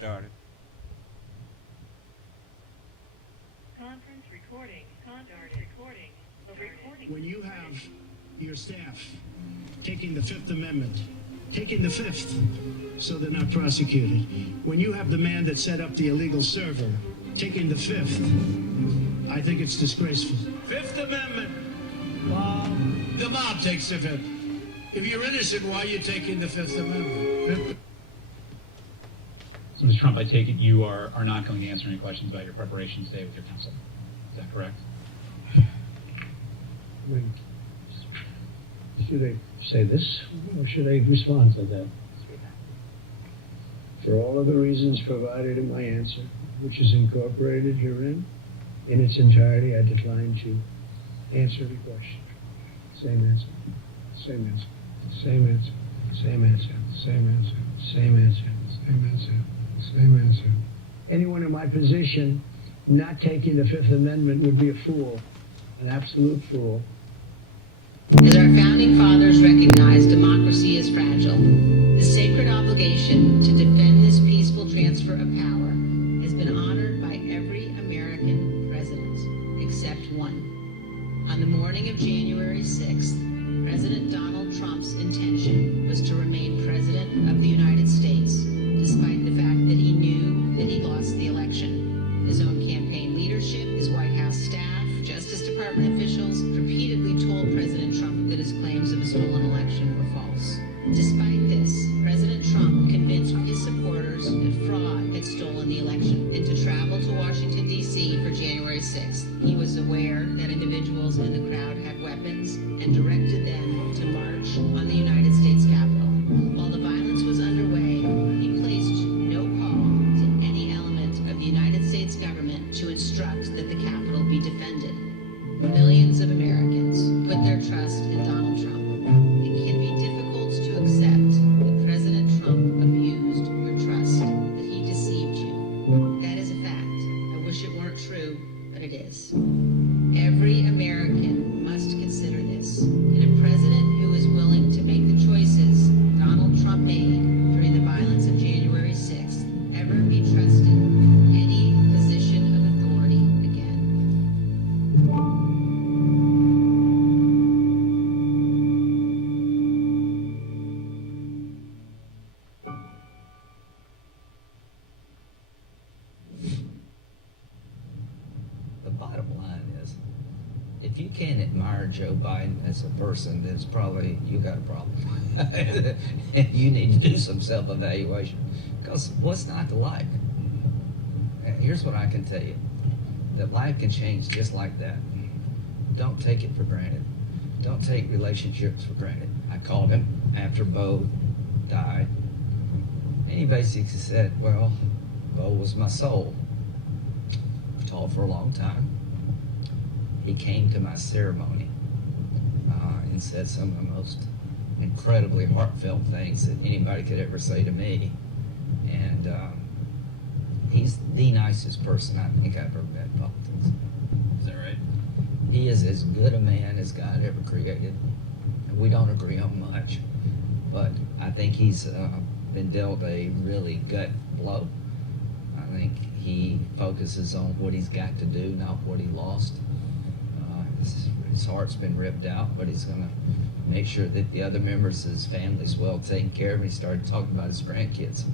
started. Conference recording. When you have your staff taking the Fifth Amendment, taking the Fifth, so they're not prosecuted. When you have the man that set up the illegal server taking the Fifth, I think it's disgraceful. Fifth Amendment. The mob takes the Fifth. If you're innocent, why are you taking the Fifth Amendment? So, Mr. Trump, I take it you are not going to answer any questions about your preparation today with your counsel. Is that correct? I mean, should I say this, or should I respond to that? For all of the reasons provided in my answer, which is incorporated herein, in its entirety, I decline to answer the question. Same answer. Same answer. Same answer. Same answer. Same answer. Same answer. Same answer. Same answer. Anyone in my position not taking the Fifth Amendment would be a fool, an absolute fool. As our founding fathers recognized, democracy is fragile. The sacred obligation to defend this peaceful transfer of power has been honored by every American president, except one. On the morning of January 6th, President Donald Trump's intention was to remain president of the United States, despite the fact that he knew that he lost the election. His own campaign leadership, his White House staff, Justice Department officials repeatedly told President Trump that his claims of a stolen election were false. Despite this, President Trump convinced his supporters that fraud had stolen the election and to travel to Washington, D.C. for January 6th. He was aware that individuals in the crowd had weapons and directed them to march on the United States Capitol. While the violence was underway, he placed no call to any element of the United States government to instruct that the Capitol be defended. Millions of Americans put their trust in Donald Trump. It can be difficult to accept that President Trump abused your trust, that he deceived you. That is a fact. I wish it weren't true, but it is. Every American must consider this. Can a president who is willing to make the choices Donald Trump made during the violence of January 6th ever be trusted in any position of authority again? The bottom line is, if you can't admire Joe Biden as a person, then it's probably you got a problem. And you need to do some self-evaluation. Because what's not to like? Here's what I can tell you. That life can change just like that. Don't take it for granted. Don't take relationships for granted. I called him after Bo died. And he basically said, well, Bo was my soul. We've talked for a long time. He came to my ceremony and said some of the most incredibly heartfelt things that anybody could ever say to me. And he's the nicest person I think I've ever met in politics. Is that right? He is as good a man as God ever created. We don't agree on much, but I think he's been dealt a really gut blow. I think he focuses on what he's got to do, not what he lost. His heart's been ripped out, but he's going to make sure that the other members of his family is well taken care of. He started talking about his grandkids.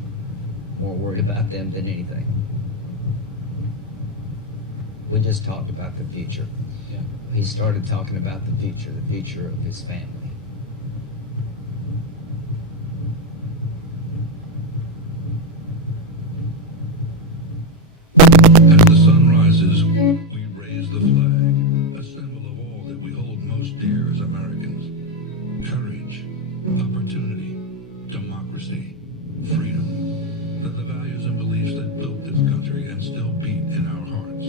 More worried about them than anything. We just talked about the future. Yeah. He started talking about the future of his family. As the sun rises, we raise the flag, a symbol of all that we hold most dear as Americans. Courage, opportunity, democracy, freedom. The values and beliefs that built this country and still beat in our hearts.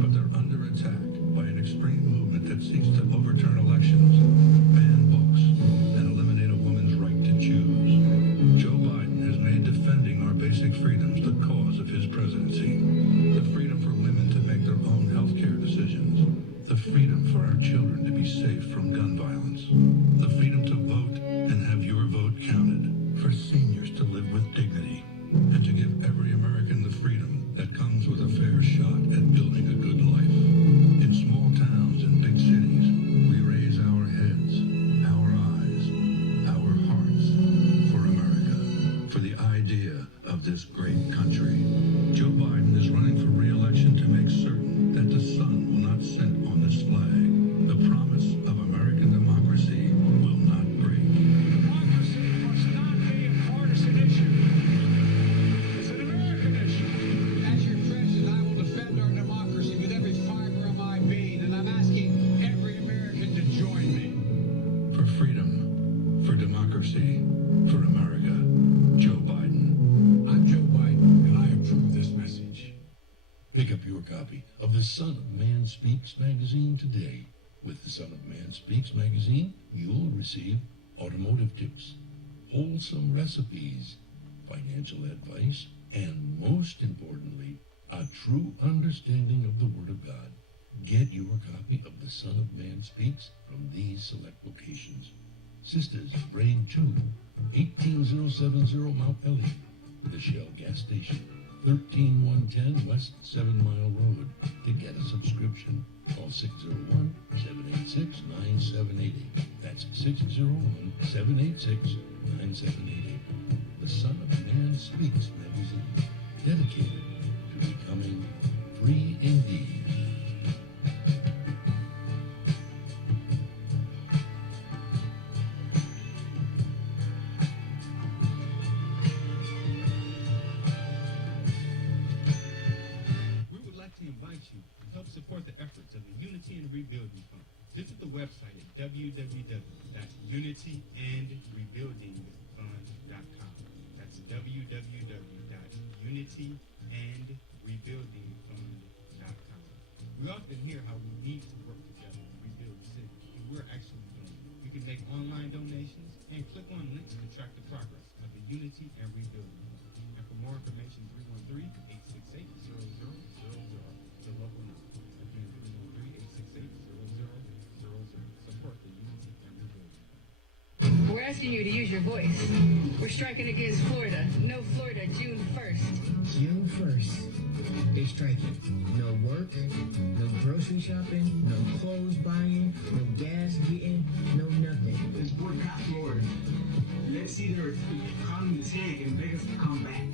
But they're under attack by an extreme movement that seeks to overturn elections, ban democracy. For America, Joe Biden. I'm Joe Biden, and I approve this message. Pick up your copy of the Son of Man Speaks magazine today. With the Son of Man Speaks magazine, you'll receive automotive tips, wholesome recipes, financial advice, and most importantly, a true understanding of the Word of God. Get your copy of The Son of Man Speaks from these select locations. Sisters, Brain 2, 18070 Mount Elliott, the Shell gas station, 13110 West 7 Mile Road. To get a subscription, call 601-786-9788. That's 601-786-9788. The Son of Man Speaks magazine, dedicated to becoming free indeed. We would like to invite you to help support the efforts of the Unity and Rebuilding Fund. Visit the website at www.unityandrebuildingfund.com. That's www.unityandrebuildingfund.com. We often hear how we need to work together to rebuild the city, and we're actually doing it. You can make online donations and click on links to track the progress of the Unity and Rebuilding Fund. And for more information, 313-868-0000, the local number. Again, 313-868-0000. Support the Unity and Rebuilding Fund. We're asking you to use your voice. We're striking against Florida. No Florida, June 1st. June 1st, they striking. No work, no grocery shopping, no clothes buying, no gas getting, no nothing. Let's boycott Florida. Let's see their economy tank and beg us to come back.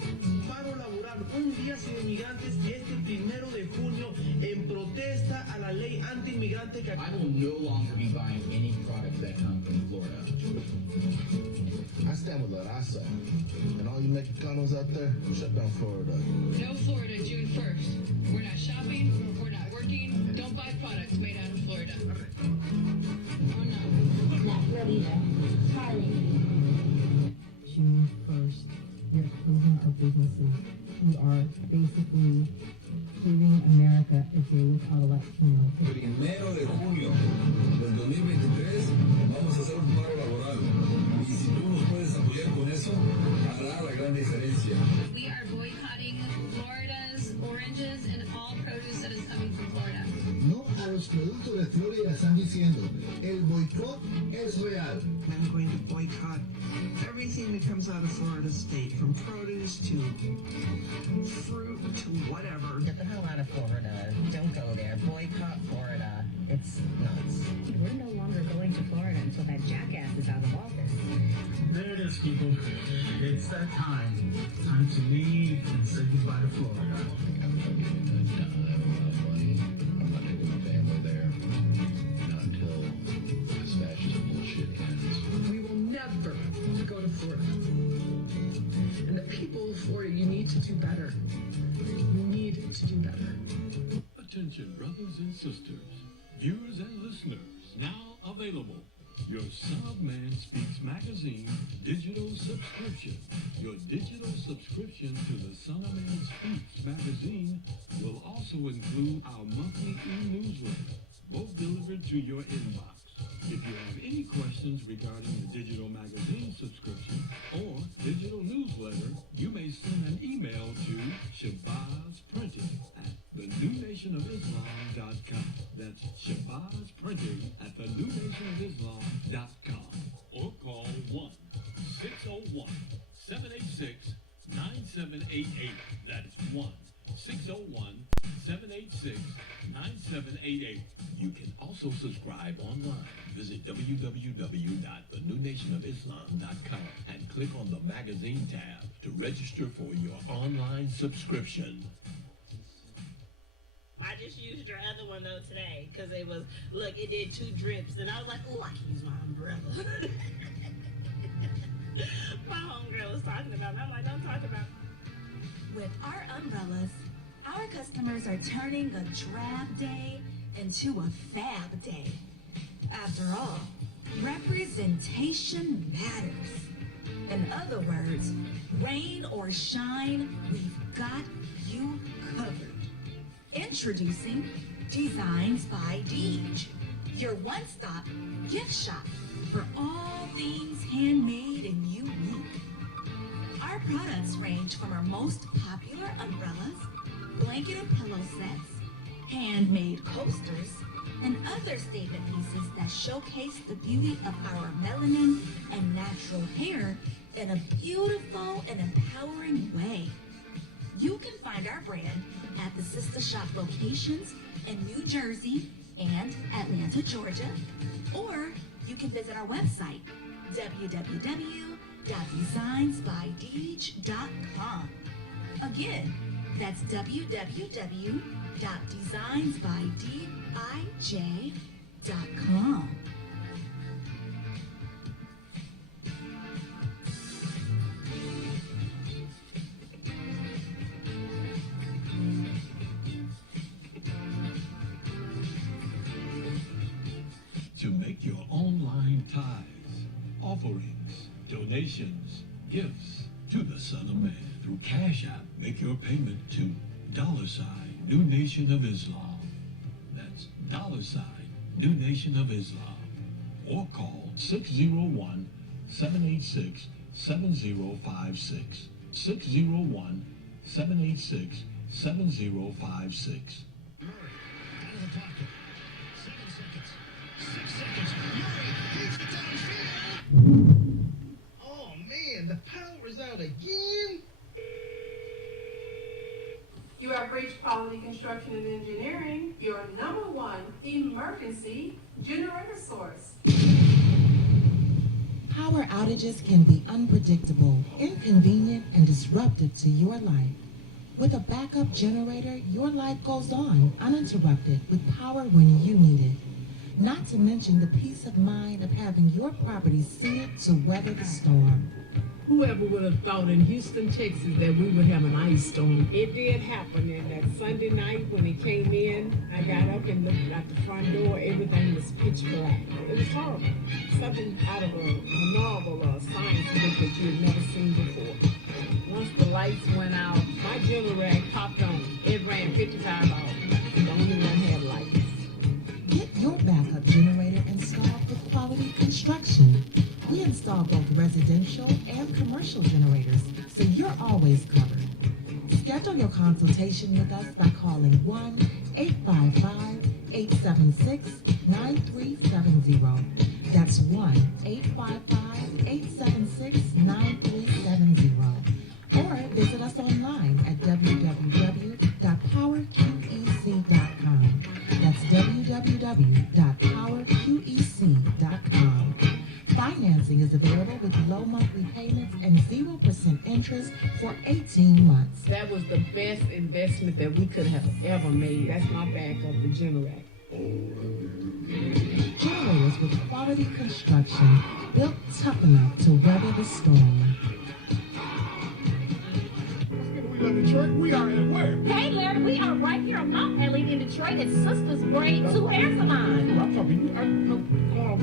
Paro laboral un día sin inmigrantes este 1 de junio en protesta a la ley anti-inmigrante que... I will no longer be buying any products that come from Florida. I stand with La Raza. And all you Mexicanos out there, shut down Florida. No Florida, June 1st. We're not shopping, we're not working. Don't buy products made out of Florida. Oh no. Not Florida. Sorry. June 1st, we are closing our businesses. We are basically giving America a day without a Latino. 1 de junio del 2023 vamos a hacer un paro laboral. Y si tú nos puedes apoyar con eso, hará la gran diferencia. We are boycotting Florida's oranges and all produce that is coming from Florida. No a los productos de Florida están diciendo, el boicot es real. I'm going to boycott everything that comes out of Florida State, from produce to fruit to whatever. Get the hell out of Florida. Don't go there. Boycott Florida. It's nuts. We're no longer going to Florida until that jackass is out of office. There it is, people. It's that time. Time to leave and say goodbye to Florida. I'm not getting a dime of my money. I'm not taking my family there. Not until this fascist bullshit ends. We will never go to Florida. And the people of Florida, you need to do better. You need to do better. Attention, brothers and sisters, viewers and listeners, now available. Your Son of Man Speaks magazine digital subscription. Your digital subscription to the Son of Man Speaks magazine will also include our monthly e-newsletter, both delivered to your inbox. If you have any questions regarding the digital magazine subscription or digital newsletter, you may send an email to ShabazPrinting@thenewnationofislam.com. That's ShabazPrinting@thenewnationofislam.com. Or call 1-601-786-9788. That's 1-601-786-9788. You can also subscribe online. Visit www.thenewnationofislam.com and click on the magazine tab to register for your online subscription. I just used your other one though today because it was, look, it did 2 drips and I was like, oh, I can use my umbrella. My homegirl was talking about it. I'm like, don't talk about it. With our umbrellas, our customers are turning a drab day into a fab day. After all, Representation matters. In other words, rain or shine, we've got you covered. Introducing Designs by Deej, your one-stop gift shop for all things handmade and unique. Our products range from our most popular umbrellas, blanket and pillow sets, handmade coasters, and other statement pieces that showcase the beauty of our melanin and natural hair in a beautiful and empowering way. You can find our brand at the Sister Shop locations in New Jersey and Atlanta, Georgia, or you can visit our website, www.designsbydeej.com. Again, that's www.designsbydeej.com. To make your online tithes, offerings, donations, gifts to the Son of Man through Cash App, make your payment to $New Nation of Islam. That's $New Nation of Islam. Or call 601-786-7056. 601-786-7056. Oh man, the power is out again. You have reached Quality Construction and Engineering, your #1 emergency generator source. Power outages can be unpredictable, inconvenient, and disruptive to your life. With a backup generator, your life goes on uninterrupted with power when you need it. Not to mention the peace of mind of having your property suited to weather the storm. Whoever would have thought in Houston, Texas, that we would have an ice storm? It did happen, and that Sunday night when it came in, I got up and looked at the front door. Everything was pitch black. It was horrible. Something out of a novel or a science book that you had never seen before. Once the lights went out, my generator popped on. It ran 55 hours. The only one had lights. Get your backup generator installed with Quality Construction. We install both residential and commercial generators, so you're always covered. Schedule your consultation with us by calling 1-855-876-9370. That's 1-855-876-9370. Or visit us online at www.powerqec.com. That's www.powerqec.com. Financing is available with low monthly payments and 0% interest for 18 months. That was the best investment that we could have ever made. That's my backup, the generator. Generators with Quality Construction, built tough enough to weather the storm. We love Detroit. We are at where? Hey, Larry, we are right here on Mount Elliott in Detroit at Sisters Braid 2 Hair Salon. I'm talking you.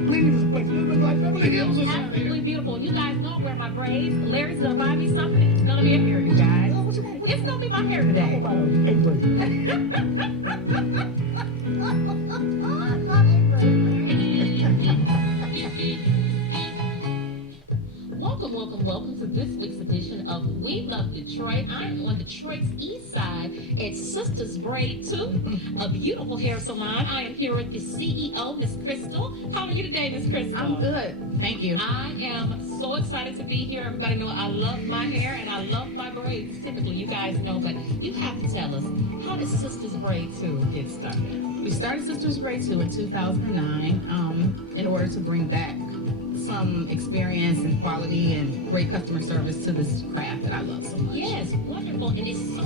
Cleaning this place. It looks like Beverly Hills or something. Absolutely beautiful. You guys know I wear my braids. Larry's gonna buy me something. It's gonna be a hairdo, guys. It's gonna be my hair today. Welcome to this week's edition of We Love Detroit. I'm on Detroit's east side at Sisters Braid 2, a beautiful hair salon. I am here with the CEO, Miss Crystal. How are you today, Miss Crystal? I'm good. Thank you. I am so excited to be here. Everybody know I love my hair and I love my braids. Typically, you guys know, but you have to tell us, how did Sisters Braid 2 get started? We started Sisters Braid 2 in 2009 in order to bring back some experience and quality and great customer service to this craft that I love so much. Yes, wonderful. And it's so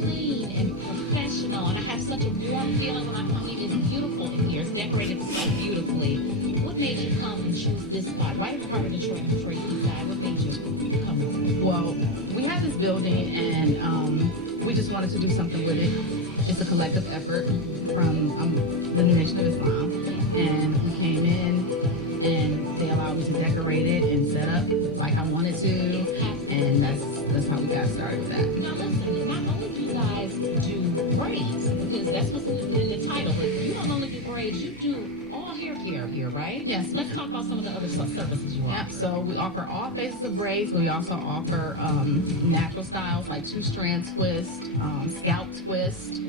clean and professional. And I have such a warm feeling when I come in. It's beautiful in here. It's decorated so beautifully. What made you come and choose this spot? Right in the heart of Detroit, on Detroit East Side. What made you come? Well, we have this building and we just wanted to do something with it. It's a collective effort from the New Nation of Islam. And we came in, and they allowed me to decorate it and set up like I wanted to, and that's how we got started with that. Now listen, not only do you guys do braids, because that's what's in the title, but you don't only do braids, you do all hair care here, right? Yes. Let's talk about some of the other services you offer. Yep, so we offer all phases of braids, but we also offer natural styles like 2-strand twist, scalp twist,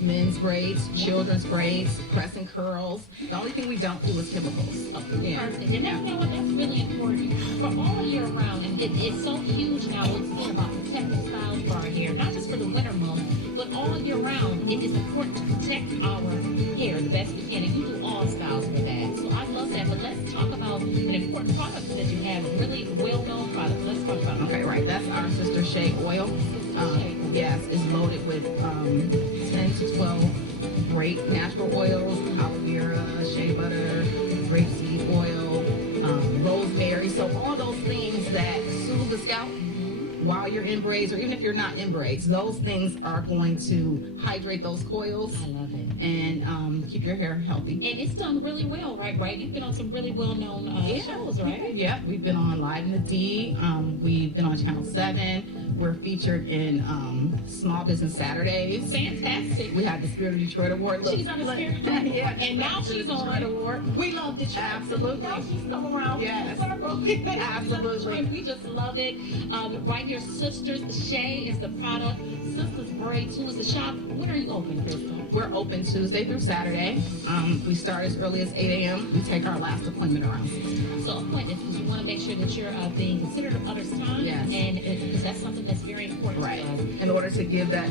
men's braids, children's braids, press and curls. The only thing we don't do is chemicals. Yeah. Perfect. And you know what? That's really important for all year round. And it's so huge now what's being about protective styles for our hair, not just for the winter months, but all year round. It is important to protect our hair the best we can, and you do all styles for that. So I love that. But let's talk about an important product that you have, a really well-known product. Let's talk about Okay, right. That's our Sister Shea oil. Yes, it's loaded with 10 to 12 great natural oils, aloe vera, shea butter, grapeseed oil, rosemary. So all those things that soothe the scalp while you're in braids, or even if you're not in braids, those things are going to hydrate those coils. I love it. And keep your hair healthy. And it's done really well, right? You've been on some really well-known shows, right? Yeah, we've been on Live in the D. We've been on Channel 7. We're featured in Small Business Saturdays. Fantastic. We had the Spirit of Detroit Award. She's on the Spirit of Detroit Yeah, and now she's on Detroit Award. We Love Detroit. Absolutely. Now she's come around. Yes. Absolutely. We just love it. Right here, Sisters Shea is the product. Sisters Braid 2 is the shop. When are you open, Crystal? We're open Tuesday through Saturday. We start as early as 8 a.m. We take our last appointment around 6. So appointments, because you want to make sure that you're being considerate of others' time. Yes. And because that's something that's very important Right. to us. In order to give that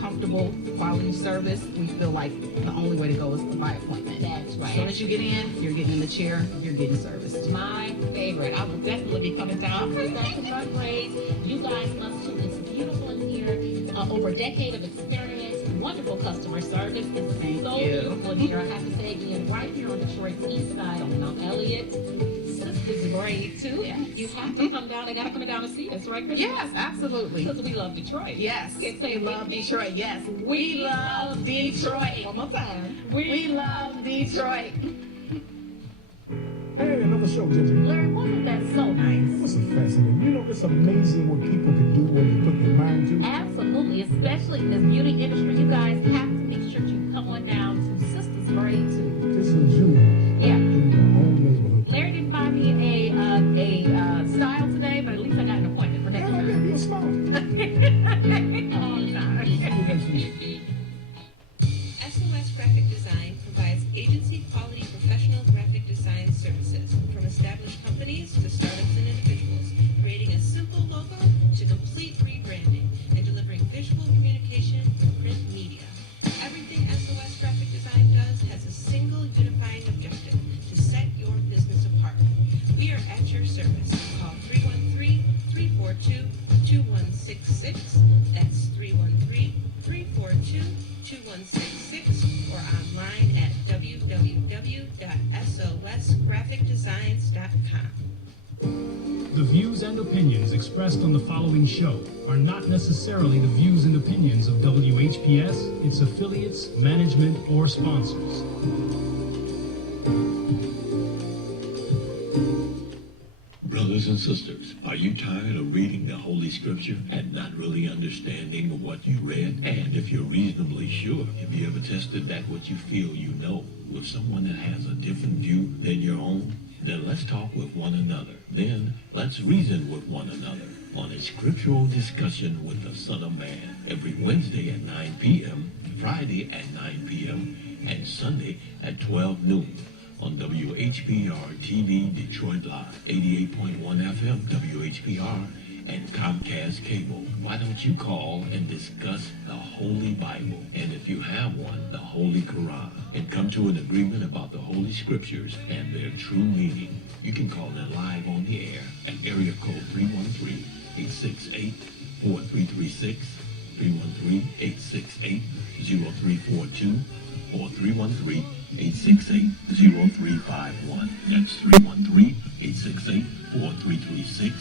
comfortable quality service, we feel like the only way to go is by appointment. That's right. As soon as you get in, you're getting in the chair, you're getting serviced. My favorite. I will definitely be coming down. That's the front braids. You guys must too. It's beautiful in here. Over a decade of experience. Wonderful customer service. It's so beautiful in here. I have to say again, right here on Detroit's east side on Mount Elliott. Sisters Braid too. Yes. You have to come down. They got to come down to see us, right, Chris? Yes, absolutely. Because we love Detroit. Yes. Can't say love Detroit. Yes. We love Detroit. One more time. We love Detroit. Hey, another show, Ginger. Larry, wasn't that so nice? It was fascinating. You know, it's amazing what people can do when they put their mind to. Absolutely, especially in this beauty industry. You guys have to make sure you come on down to Sisters Braid too. This is you. Yeah. In your own neighborhood. Larry didn't buy me a style today, but at least I got an appointment for next time. I gave you a smile. All the time. SOS Graphic Design provides agency-quality professional graphic design services from established companies to startups and individuals, creating a simple logo to complete rebranding and delivering visual communication with print media. Everything SOS Graphic Design does has a single unifying objective: to set your business apart. We are at your service. Call 313-342-2166. That's 313-342-2166, or online at www.sosgraphicdesigns.com. The views and opinions expressed on the following show are not necessarily the views and opinions of WHPS, its affiliates, management, or sponsors. Brothers and sisters, are you tired of reading the Holy Scripture and not really understanding what you read? And if you're reasonably sure, have you ever tested that what you feel you know with someone that has a different view than your own? Then let's talk with one another. Then let's reason with one another on a Scriptural Discussion with the Son of Man every Wednesday at 9 p.m., Friday at 9 p.m., and Sunday at 12 noon. On WHPR TV Detroit Live, 88.1 FM WHPR, and Comcast Cable. Why don't you call and discuss the Holy Bible, and if you have one, the Holy Quran, and come to an agreement about the Holy Scriptures and their true meaning? You can call in live on the air at area code 313-868-4336, 313-868-0342, or 313-868-0351. That's 313-868-4336,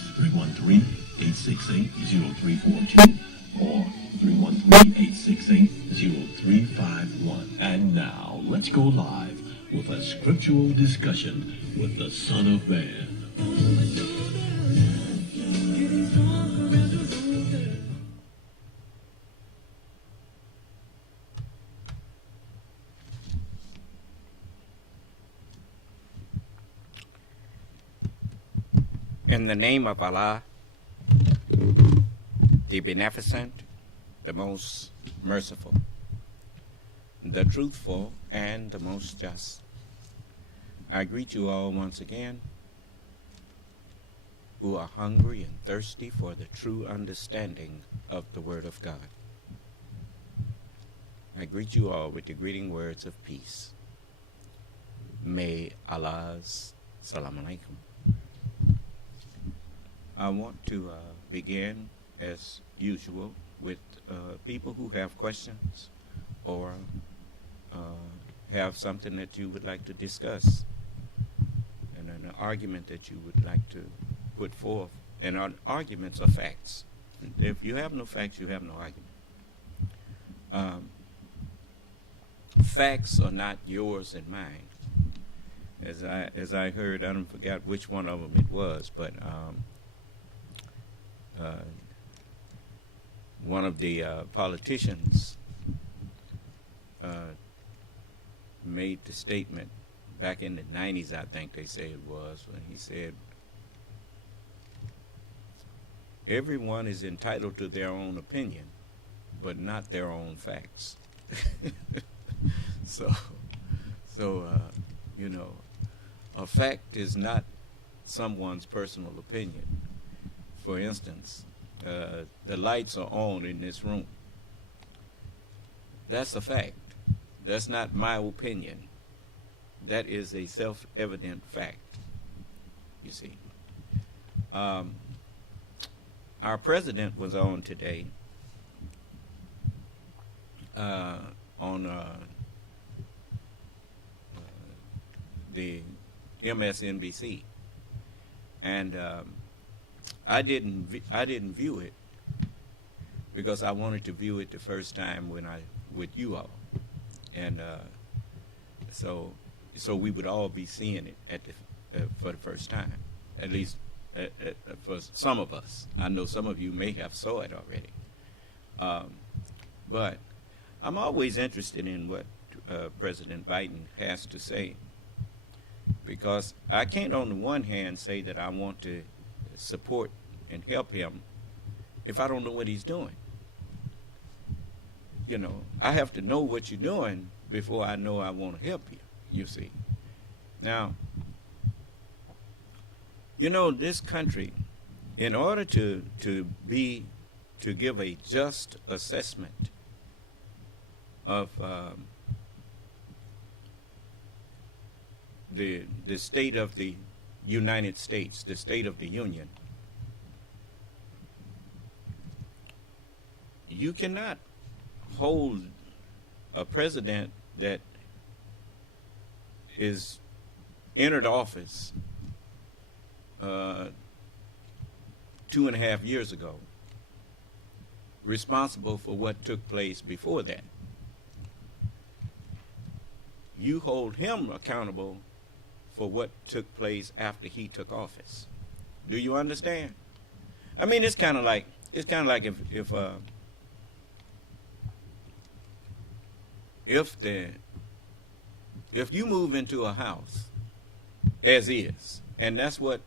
313-868-0342, or 313-868-0351. And now, let's go live with a scriptural discussion with the Son of Man. In the name of Allah, the Beneficent, the Most Merciful, the Truthful, and the Most Just, I greet you all once again who are hungry and thirsty for the true understanding of the Word of God. I greet you all with the greeting words of peace. May Allah's Salam Alaikum. I want to begin, as usual, with people who have questions or have something that you would like to discuss, and an argument that you would like to put forth. And our arguments are facts. If you have no facts, you have no argument. Facts are not yours and mine. As I heard, I don't forget which one of them it was, but one of the politicians made the statement back in the 90s, I think they say it was, when he said, everyone is entitled to their own opinion, but not their own facts. So you know, a fact is not someone's personal opinion. For instance, the lights are on in this room. That's a fact. That's not my opinion. That is a self-evident fact, you see. Our president was on today on the MSNBC, and I didn't view it because I wanted to view it the first time with you all, and so we would all be seeing it for the first time, at least for some of us. I know some of you may have saw it already, but I'm always interested in what President Biden has to say, because I can't on the one hand say that I want to support and help him if I don't know what he's doing. You know, I have to know what you're doing before I know I want to help you, you see. Now, you know, this country, in order to give a just assessment of the state of the United States, the state of the Union, you cannot hold a president that is entered office 2.5 years ago responsible for what took place before that. You hold him accountable for what took place after he took office. Do you understand? I mean, it's kind of like if you move into a house as is, and that's what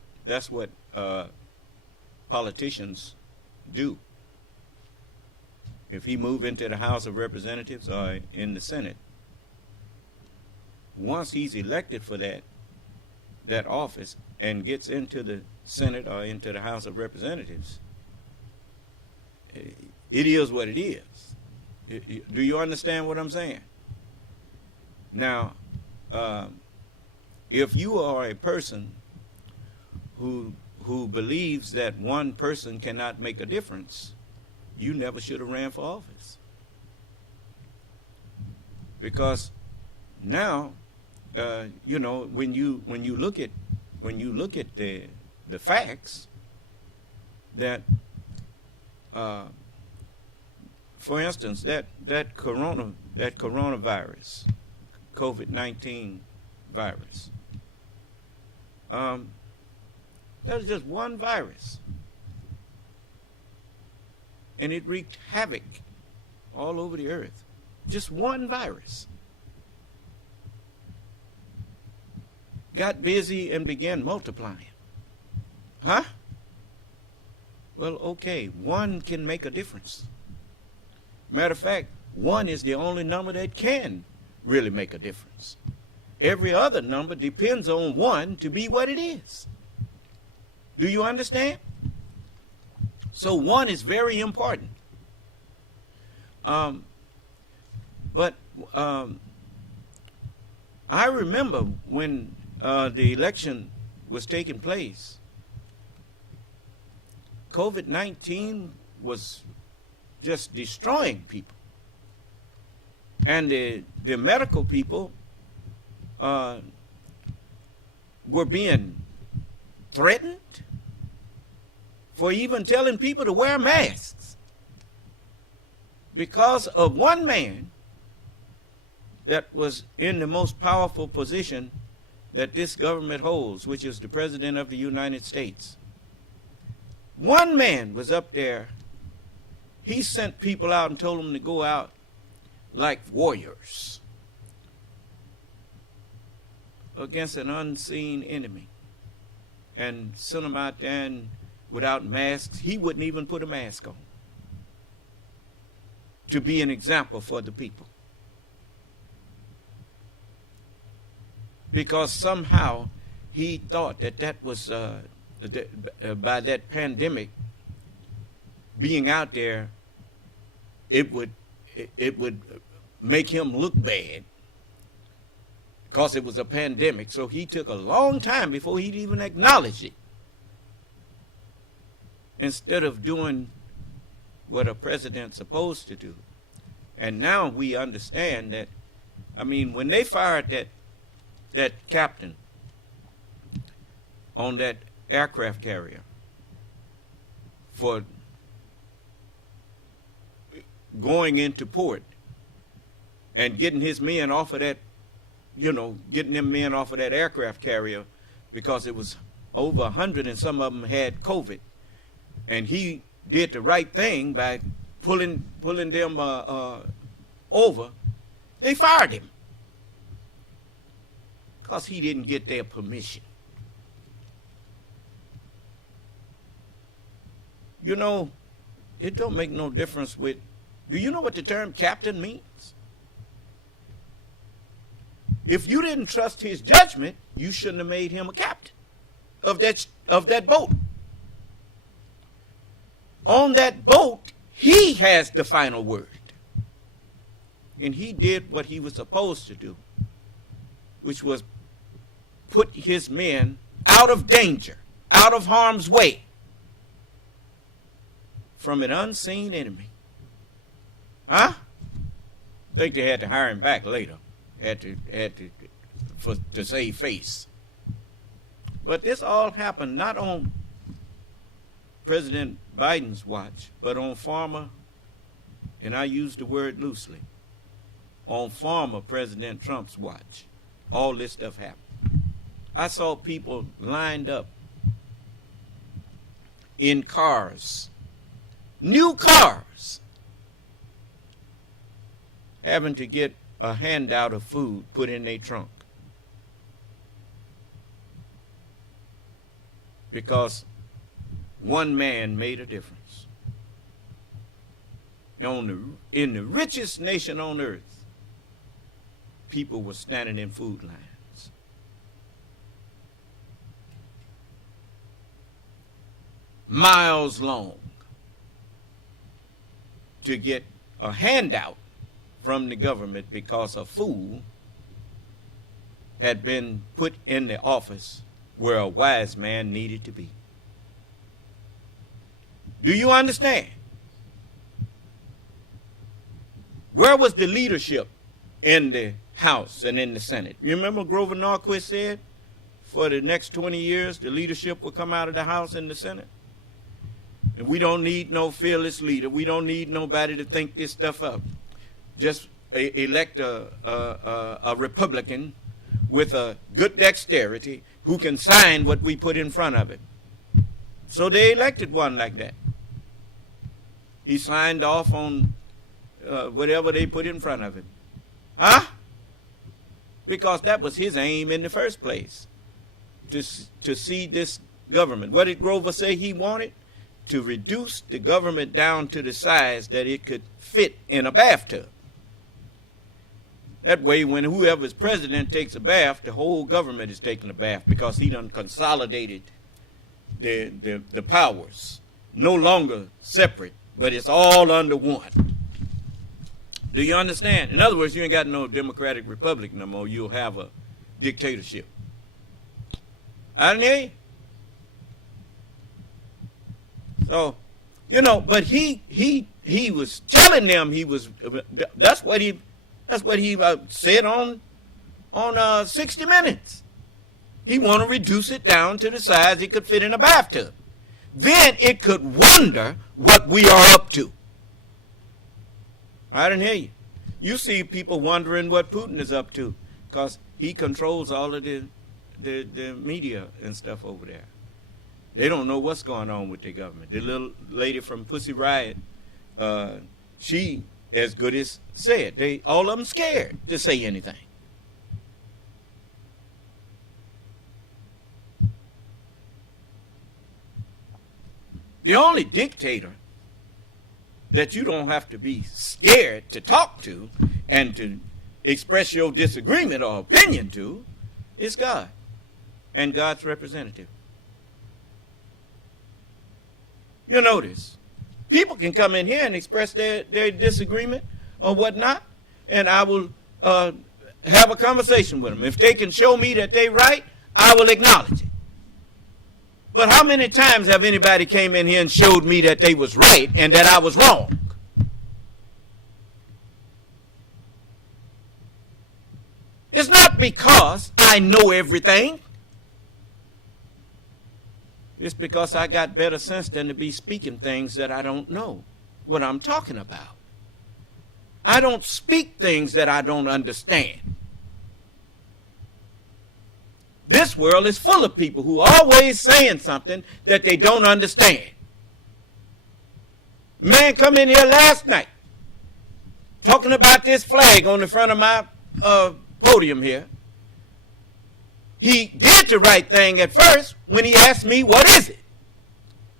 politicians do. If he move into the House of Representatives or in the Senate, once he's elected for that office and gets into the Senate or into the House of Representatives, it is what it is. Do you understand what I'm saying? Now, if you are a person who believes that one person cannot make a difference, you never should have ran for office. Because now, you know, when you look at the facts, that for instance, that coronavirus, COVID-19 virus. That was just one virus. And it wreaked havoc all over the earth. Just one virus. Got busy and began multiplying. Huh? Well, okay, one can make a difference. Matter of fact, one is the only number that can really make a difference. Every other number depends on one to be what it is. Do you understand? So one is very important. But I remember when the election was taking place, COVID-19 was just destroying people. And the medical people were being threatened for even telling people to wear masks because of one man that was in the most powerful position that this government holds, which is the President of the United States. One man was up there. He sent people out and told them to go out like warriors against an unseen enemy, and sent them out there and without masks. He wouldn't even put a mask on to be an example for the people, because somehow he thought that that was by that pandemic being out there, it would make him look bad because it was a pandemic. So he took a long time before he'd even acknowledge it, instead of doing what a president's supposed to do. And now we understand that, I mean, when they fired that captain on that aircraft carrier for going into port and getting his men off of that, getting them men off of that aircraft carrier, because it was over 100 and some of them had COVID. And he did the right thing by pulling them over. They fired him because he didn't get their permission. It don't make no difference with, do you know what the term captain means? If you didn't trust his judgment, you shouldn't have made him a captain of that boat. On that boat, he has the final word. And he did what he was supposed to do, which was put his men out of danger, out of harm's way, from an unseen enemy. Huh? I think they had to hire him back later, to save face. But this all happened not on President Biden's watch, but on former, and I use the word loosely, on former President Trump's watch. All this stuff happened. I saw people lined up in cars, new cars, having to get a handout of food put in their trunk because one man made a difference. In the richest nation on earth, people were standing in food lines. Miles long to get a handout from the government because a fool had been put in the office where a wise man needed to be. Do you understand? Where was the leadership in the House and in the Senate? You remember Grover Norquist said for the next 20 years the leadership will come out of the House and the Senate? And we don't need no fearless leader. We don't need nobody to think this stuff up. Just elect a Republican with a good dexterity who can sign what we put in front of him. So they elected one like that. He signed off on whatever they put in front of him. Huh? Because that was his aim in the first place, to see this government. What did Grover say he wanted? To reduce the government down to the size that it could fit in a bathtub. That way, when whoever's president takes a bath, the whole government is taking a bath, because he done consolidated the powers. No longer separate, but it's all under one. Do you understand? In other words, you ain't got no democratic republic no more. You'll have a dictatorship. I didn't hear you. So, you know, but he was telling them he was. That's what he said on 60 Minutes. He want to reduce it down to the size it could fit in a bathtub. Then it could wonder what we are up to. I didn't hear you. You see people wondering what Putin is up to, because he controls all of the media and stuff over there. They don't know what's going on with their government. The little lady from Pussy Riot, she as good as said, all of them scared to say anything. The only dictator that you don't have to be scared to talk to and to express your disagreement or opinion to is God and God's representative. You notice, people can come in here and express their disagreement or whatnot, and I will have a conversation with them. If they can show me that they're right, I will acknowledge it. But how many times have anybody came in here and showed me that they was right and that I was wrong? It's not because I know everything. It's because I got better sense than to be speaking things that I don't know what I'm talking about. I don't speak things that I don't understand. This world is full of people who are always saying something that they don't understand. A man come in here last night talking about this flag on the front of my podium here. He did the right thing at first when he asked me, what is it?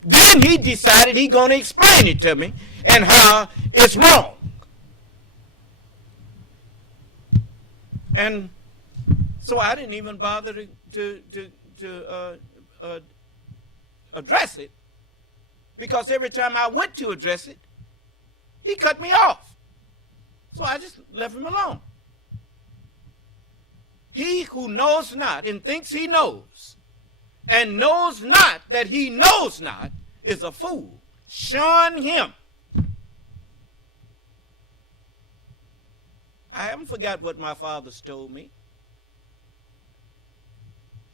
Then he decided he's going to explain it to me and how it's wrong. And so I didn't even bother to address it, because every time I went to address it, he cut me off. So I just left him alone. He who knows not and thinks he knows, and knows not that he knows not, is a fool. Shun him. I haven't forgot what my fathers told me.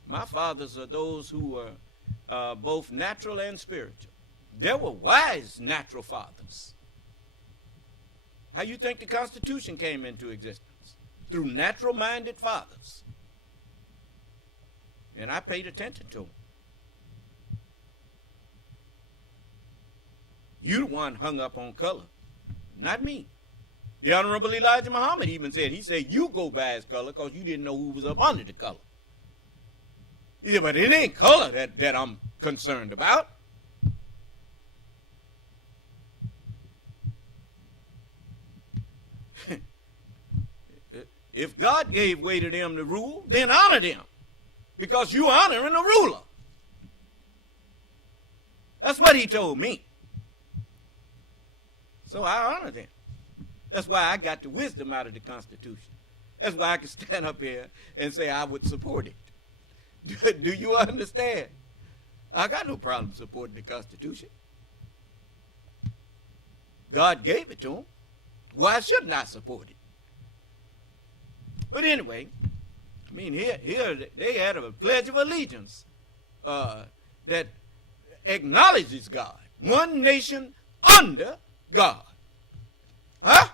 My fathers are those who were both natural and spiritual. There were wise natural fathers. How you think the Constitution came into existence? Through natural-minded fathers. And I paid attention to them. You the one hung up on color, not me. The Honorable Elijah Muhammad even said, he said, you go by his color because you didn't know who was up under the color. He said, but it ain't color that I'm concerned about. If God gave way to them to rule, then honor them, because you honoring a ruler. That's what he told me. So I honor them. That's why I got the wisdom out of the Constitution. That's why I can stand up here and say I would support it. Do you understand? I got no problem supporting the Constitution. God gave it to him. Why shouldn't I support it? But anyway, I mean, here they had a Pledge of Allegiance that acknowledges God. One nation under God. Huh?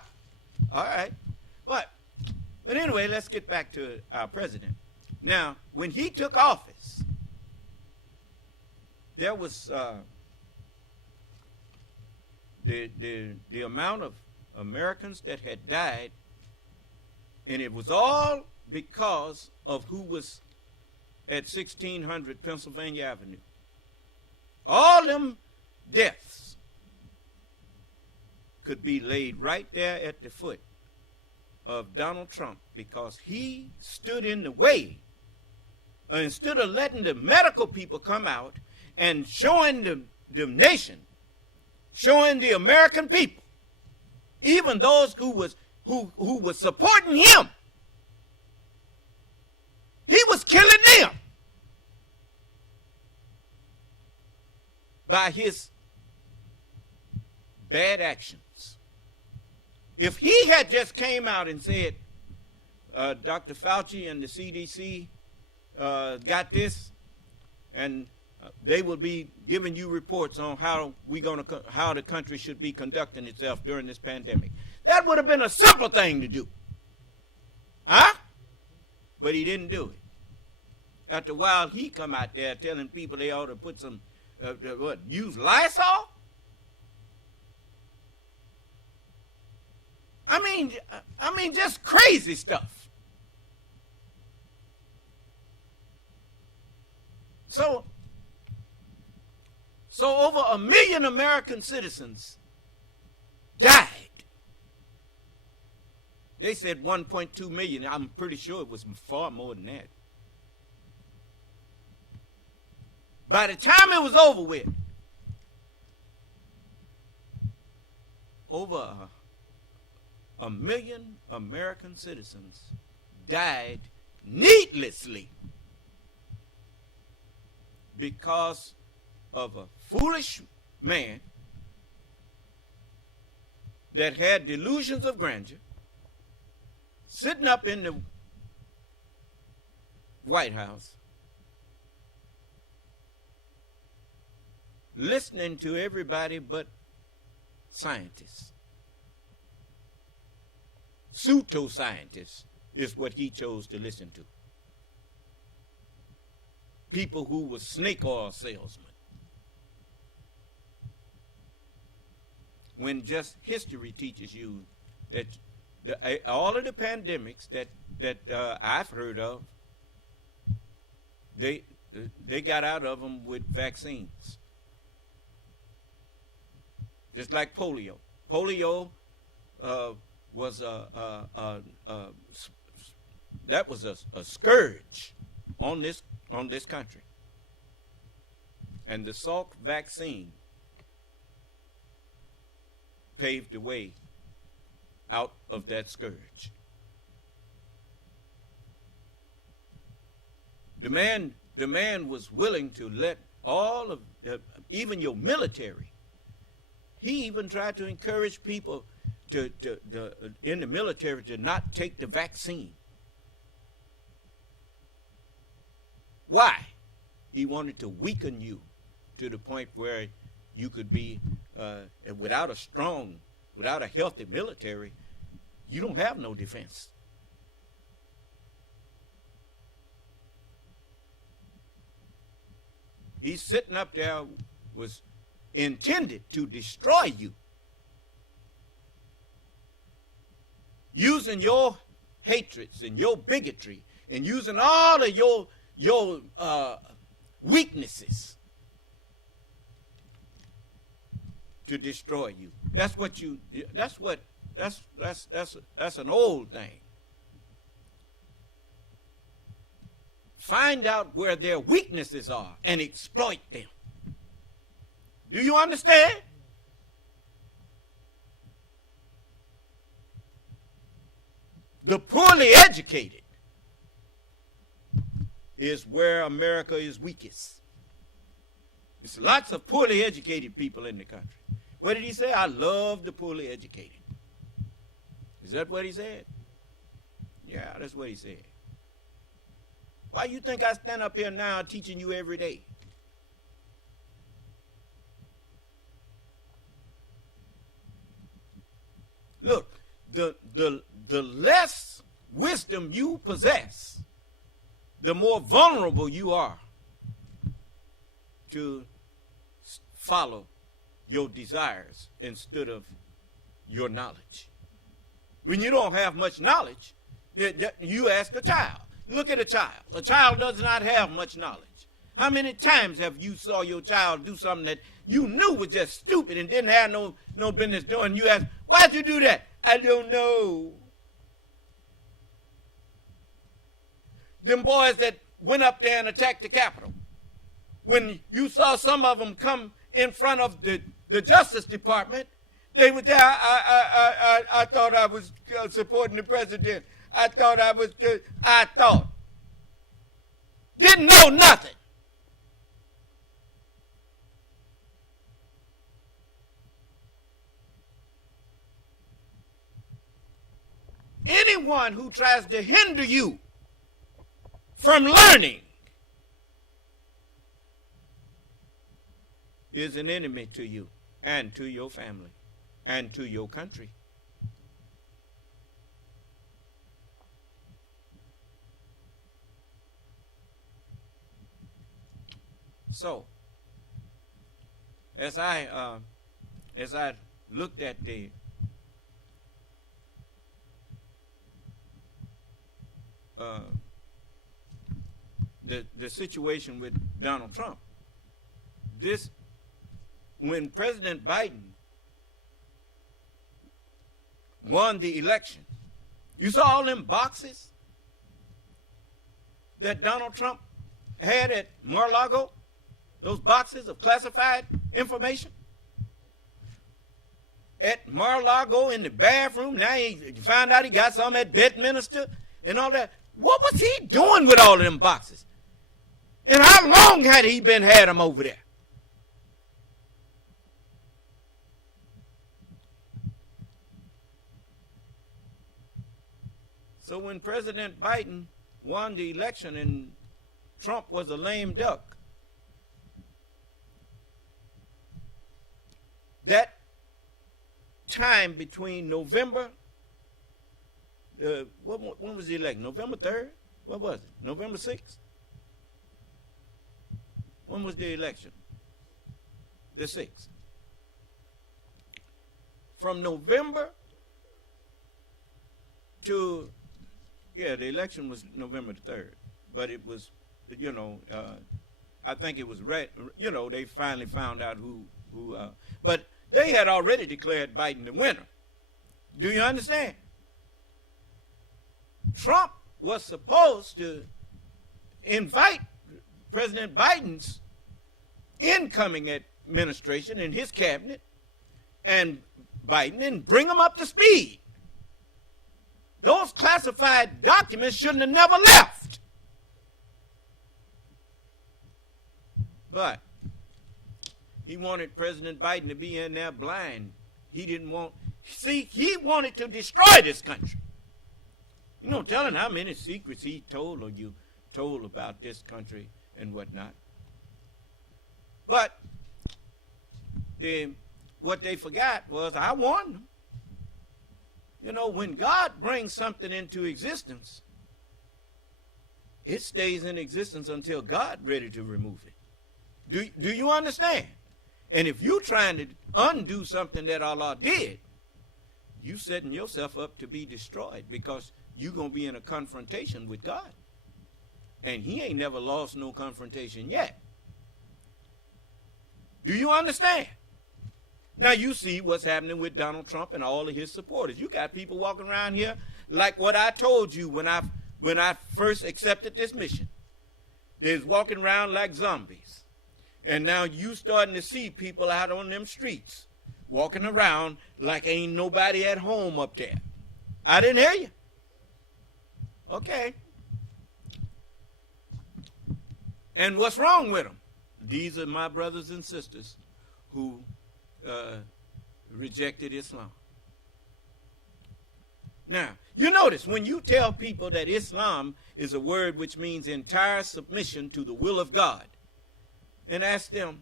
All right. But anyway, let's get back to our president. Now, when he took office, there was the amount of Americans that had died, and it was all because of who was at 1600 Pennsylvania Avenue. All them deaths could be laid right there at the foot of Donald Trump, because he stood in the way. Instead of letting the medical people come out and showing the nation, showing the American people, even those who was supporting him, he was killing them by his bad actions. If he had just came out and said, Dr. Fauci and the CDC got this, and they will be giving you reports on how the country should be conducting itself during this pandemic. That would have been a simple thing to do. Huh? But he didn't do it. After a while, he come out there telling people they ought to put some, use Lysol? I mean, just crazy stuff. So over 1 million American citizens died. They said 1.2 million. I'm pretty sure it was far more than that. By the time it was over with, over 1 million American citizens died needlessly because of a foolish man that had delusions of grandeur, sitting up in the White House, listening to everybody but scientists. Pseudoscientists is what he chose to listen to. People who were snake oil salesmen. When just history teaches you that all of the pandemics that I've heard of, they got out of them with vaccines. Just like polio. Polio was that was a scourge on this country. And the Salk vaccine paved the way out of that scourge. The man was willing to let all of even your military. He even tried to encourage people to in the military to not take the vaccine. Why? He wanted to weaken you to the point where you could be without a healthy military, you don't have no defense. He's sitting up there, was intended to destroy you, using your hatreds and your bigotry and using all of your weaknesses to destroy you. That's an old thing. Find out where their weaknesses are and exploit them. Do you understand? The poorly educated is where America is weakest. There's lots of poorly educated people in the country. What did he say? I love the poorly educated. Is that what he said? Yeah, that's what he said. Why you think I stand up here now teaching you every day? Look, the less wisdom you possess, the more vulnerable you are to follow your desires instead of your knowledge. When you don't have much knowledge, you ask a child. Look at a child. A child does not have much knowledge. How many times have you saw your child do something that you knew was just stupid and didn't have no business doing? You ask, why'd you do that? I don't know. Them boys that went up there and attacked the Capitol, when you saw some of them come in front of the Justice Department, they were there. I thought I was supporting the president. I thought. Didn't know nothing. Anyone who tries to hinder you from learning is an enemy to you and to your family and to your country. So, as I looked at the situation with Donald Trump, when President Biden won the election, you saw all them boxes that Donald Trump had at Mar-a-Lago, those boxes of classified information at Mar-a-Lago in the bathroom. Now he found out he got some at Bedminster and all that. What was he doing with all of them boxes? And how long had he had them over there? So when President Biden won the election and Trump was a lame duck, that time between November, when was the election? November 3rd? What was it? November 6th? When was the election? The 6th. From November to, the election was November the 3rd. But it was, I think it was, they finally found out who but they had already declared Biden the winner. Do you understand? Trump was supposed to invite President Biden's incoming administration and his cabinet and Biden and bring them up to speed. Those classified documents shouldn't have never left. But he wanted President Biden to be in there blind. He wanted to destroy this country. You know, telling how many secrets he told or you told about this country and whatnot. But what they forgot was I warned them. You know, when God brings something into existence, it stays in existence until God ready to remove it. Do you understand? And if you're trying to undo something that Allah did, you setting yourself up to be destroyed because you're going to be in a confrontation with God. And he ain't never lost no confrontation yet. Do you understand? Now you see what's happening with Donald Trump and all of his supporters. You got people walking around here like what I told you when I first accepted this mission. They're walking around like zombies. And now you starting to see people out on them streets walking around like ain't nobody at home up there. I didn't hear you. Okay. And what's wrong with them? These are my brothers and sisters who rejected Islam. Now, you notice when you tell people that Islam is a word which means entire submission to the will of God, and ask them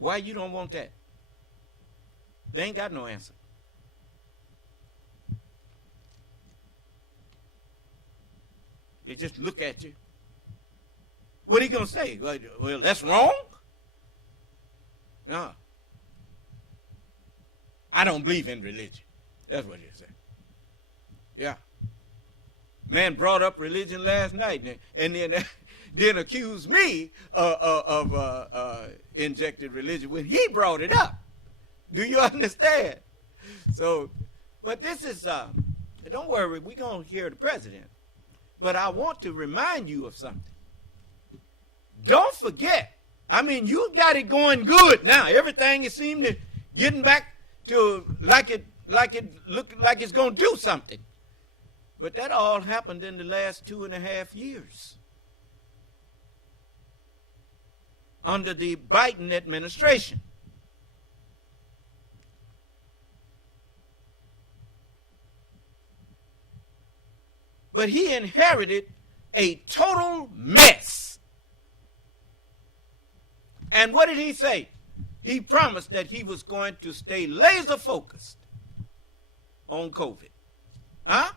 why you don't want that, they ain't got no answer. They just look at you What are you going to say? Well, that's wrong? No. I don't believe in religion. That's what he said. Yeah. Man brought up religion last night and then accused me of injected religion when he brought it up. Do you understand? So, but this is, don't worry, we're going to hear the president. But I want to remind you of something. Don't forget. I mean, you got it going good now. Everything is seeming to getting back to like it look like it's going to do something. But that all happened in the last 2.5 years under the Biden administration. But he inherited a total mess. And what did he say? He promised that he was going to stay laser focused on COVID. Huh?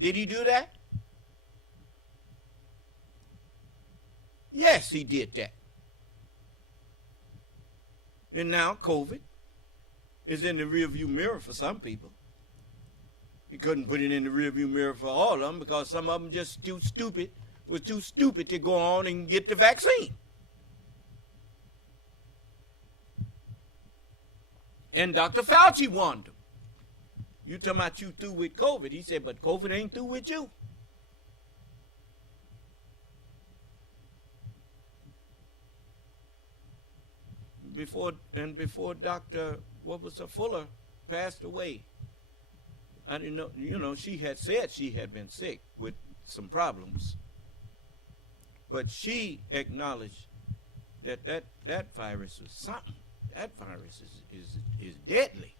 Did he do that? Yes, he did that. And now COVID is in the rearview mirror for some people. He couldn't put it in the rearview mirror for all of them because some of them just too stupid to go on and get the vaccine. And Dr. Fauci warned them. You talking about you through with COVID. He said, but COVID ain't through with you. Before Dr. Fuller passed away, I didn't know, she had said she had been sick with some problems. But she acknowledged that virus was something. That virus is deadly.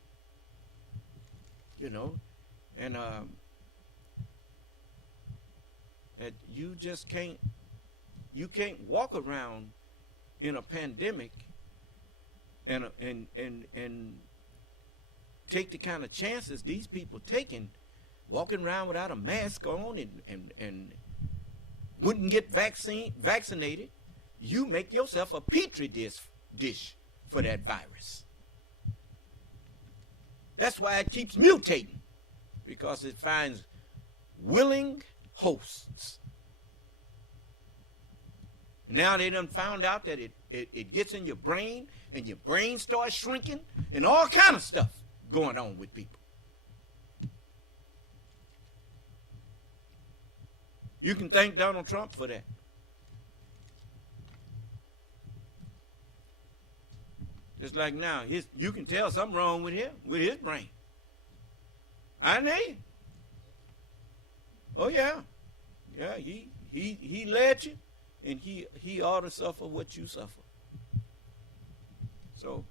And that you just can't walk around in a pandemic and take the kind of chances these people taking, walking around without a mask on and wouldn't get vaccinated. You make yourself a petri dish for that virus. That's why it keeps mutating, because it finds willing hosts. Now they done found out that it gets in your brain, and your brain starts shrinking, and all kind of stuff going on with people. You can thank Donald Trump for that. Just like now, you can tell something wrong with him, with his brain. I know. Oh yeah, yeah. He led you, and he ought to suffer what you suffer. So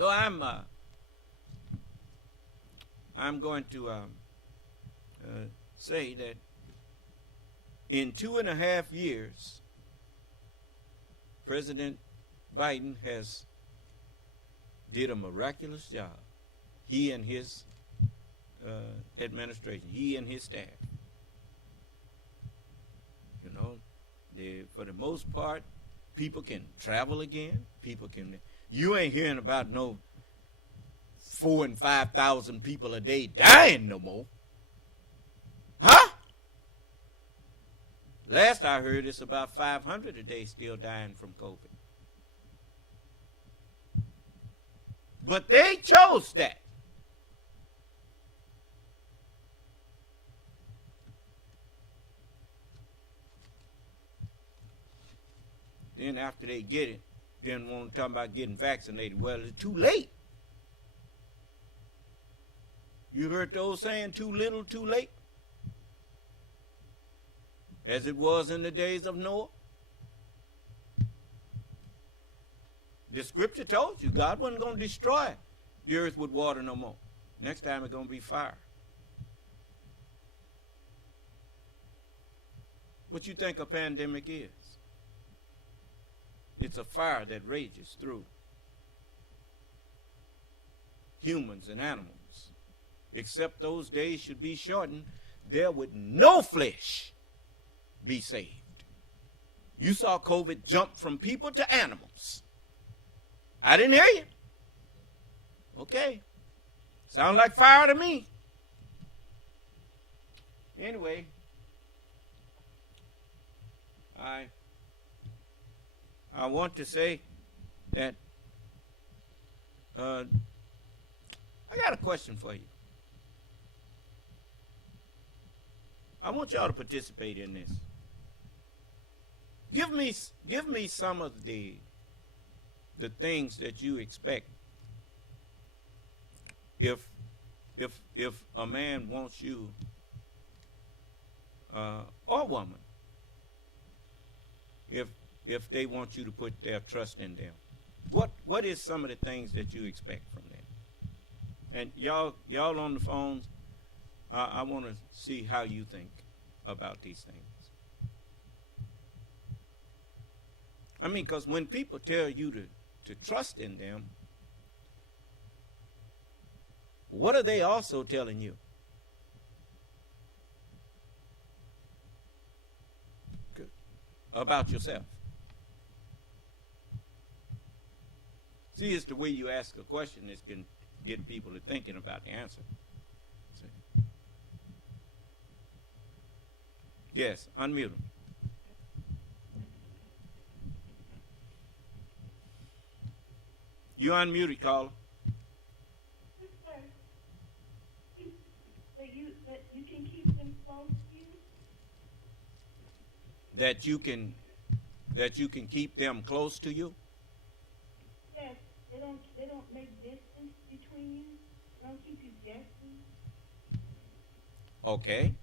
I'm going to say that in 2.5 years, President Biden has did a miraculous job. He and his administration, he and his staff. For the most part, people can travel again. You ain't hearing about no 4,000 and 5,000 people a day dying no more. Huh? Last I heard, it's about 500 a day still dying from COVID. But they chose that. Then after they get it, then want to talk about getting vaccinated. Well, it's too late. You heard those saying, too little, too late? As it was in the days of Noah. The scripture told you God wasn't going to destroy the earth with water no more. Next time it's going to be fire. What you think a pandemic is? It's a fire that rages through humans and animals. Except those days should be shortened, there would no flesh be saved. You saw COVID jump from people to animals. I didn't hear you. Okay. Sound like fire to me. Anyway, I want to say that I got a question for you. I want y'all to participate in this. Give me some of the things that you expect if a man wants you or woman, if they want you to put their trust in them. What is some of the things that you expect from them? And y'all on the phones, I want to see how you think about these things. I mean, because when people tell you to trust in them, what are they also telling you? About yourself. See, it's the way you ask a question that can get people to thinking about the answer. See? Yes, unmute them. You unmuted, caller. That you can keep them close to you? That you can keep them close to you? Yes, they don't make distance between you. They don't keep you guessing. Okay.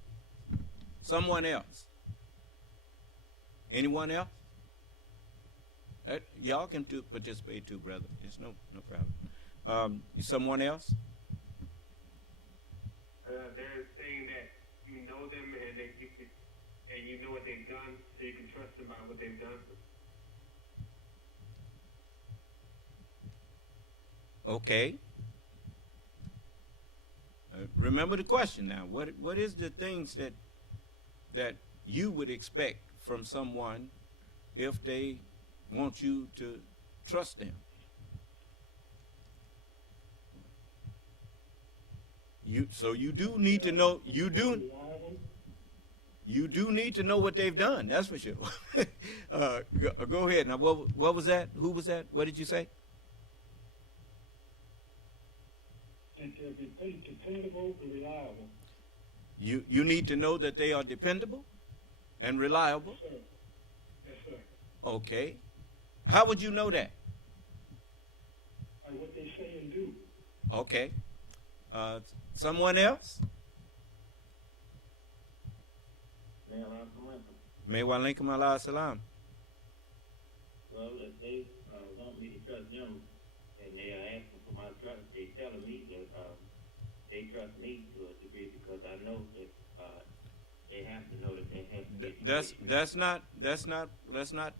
Someone else? Anyone else? Y'all can participate too, brother. It's no problem. Someone else? They're saying that you know them and you know what they've done, so you can trust them by what they've done. Okay. Remember the question now. What is the things that you would expect from someone if they want you to trust them? So you do need to know. You do need to know what they've done. That's for sure. Go ahead. Now, what was that? Who was that? What did you say? That they'll be dependable and reliable. You need to know that they are dependable and reliable. Yes, sir. Yes, sir. Okay. How would you know that? By what they say and do. Okay. Someone else? May wa alaikum ala salam. Well, if they want me to trust them and they are asking for my trust, they're telling me that they trust me to a degree because I know that they have to know that they have to be. That's not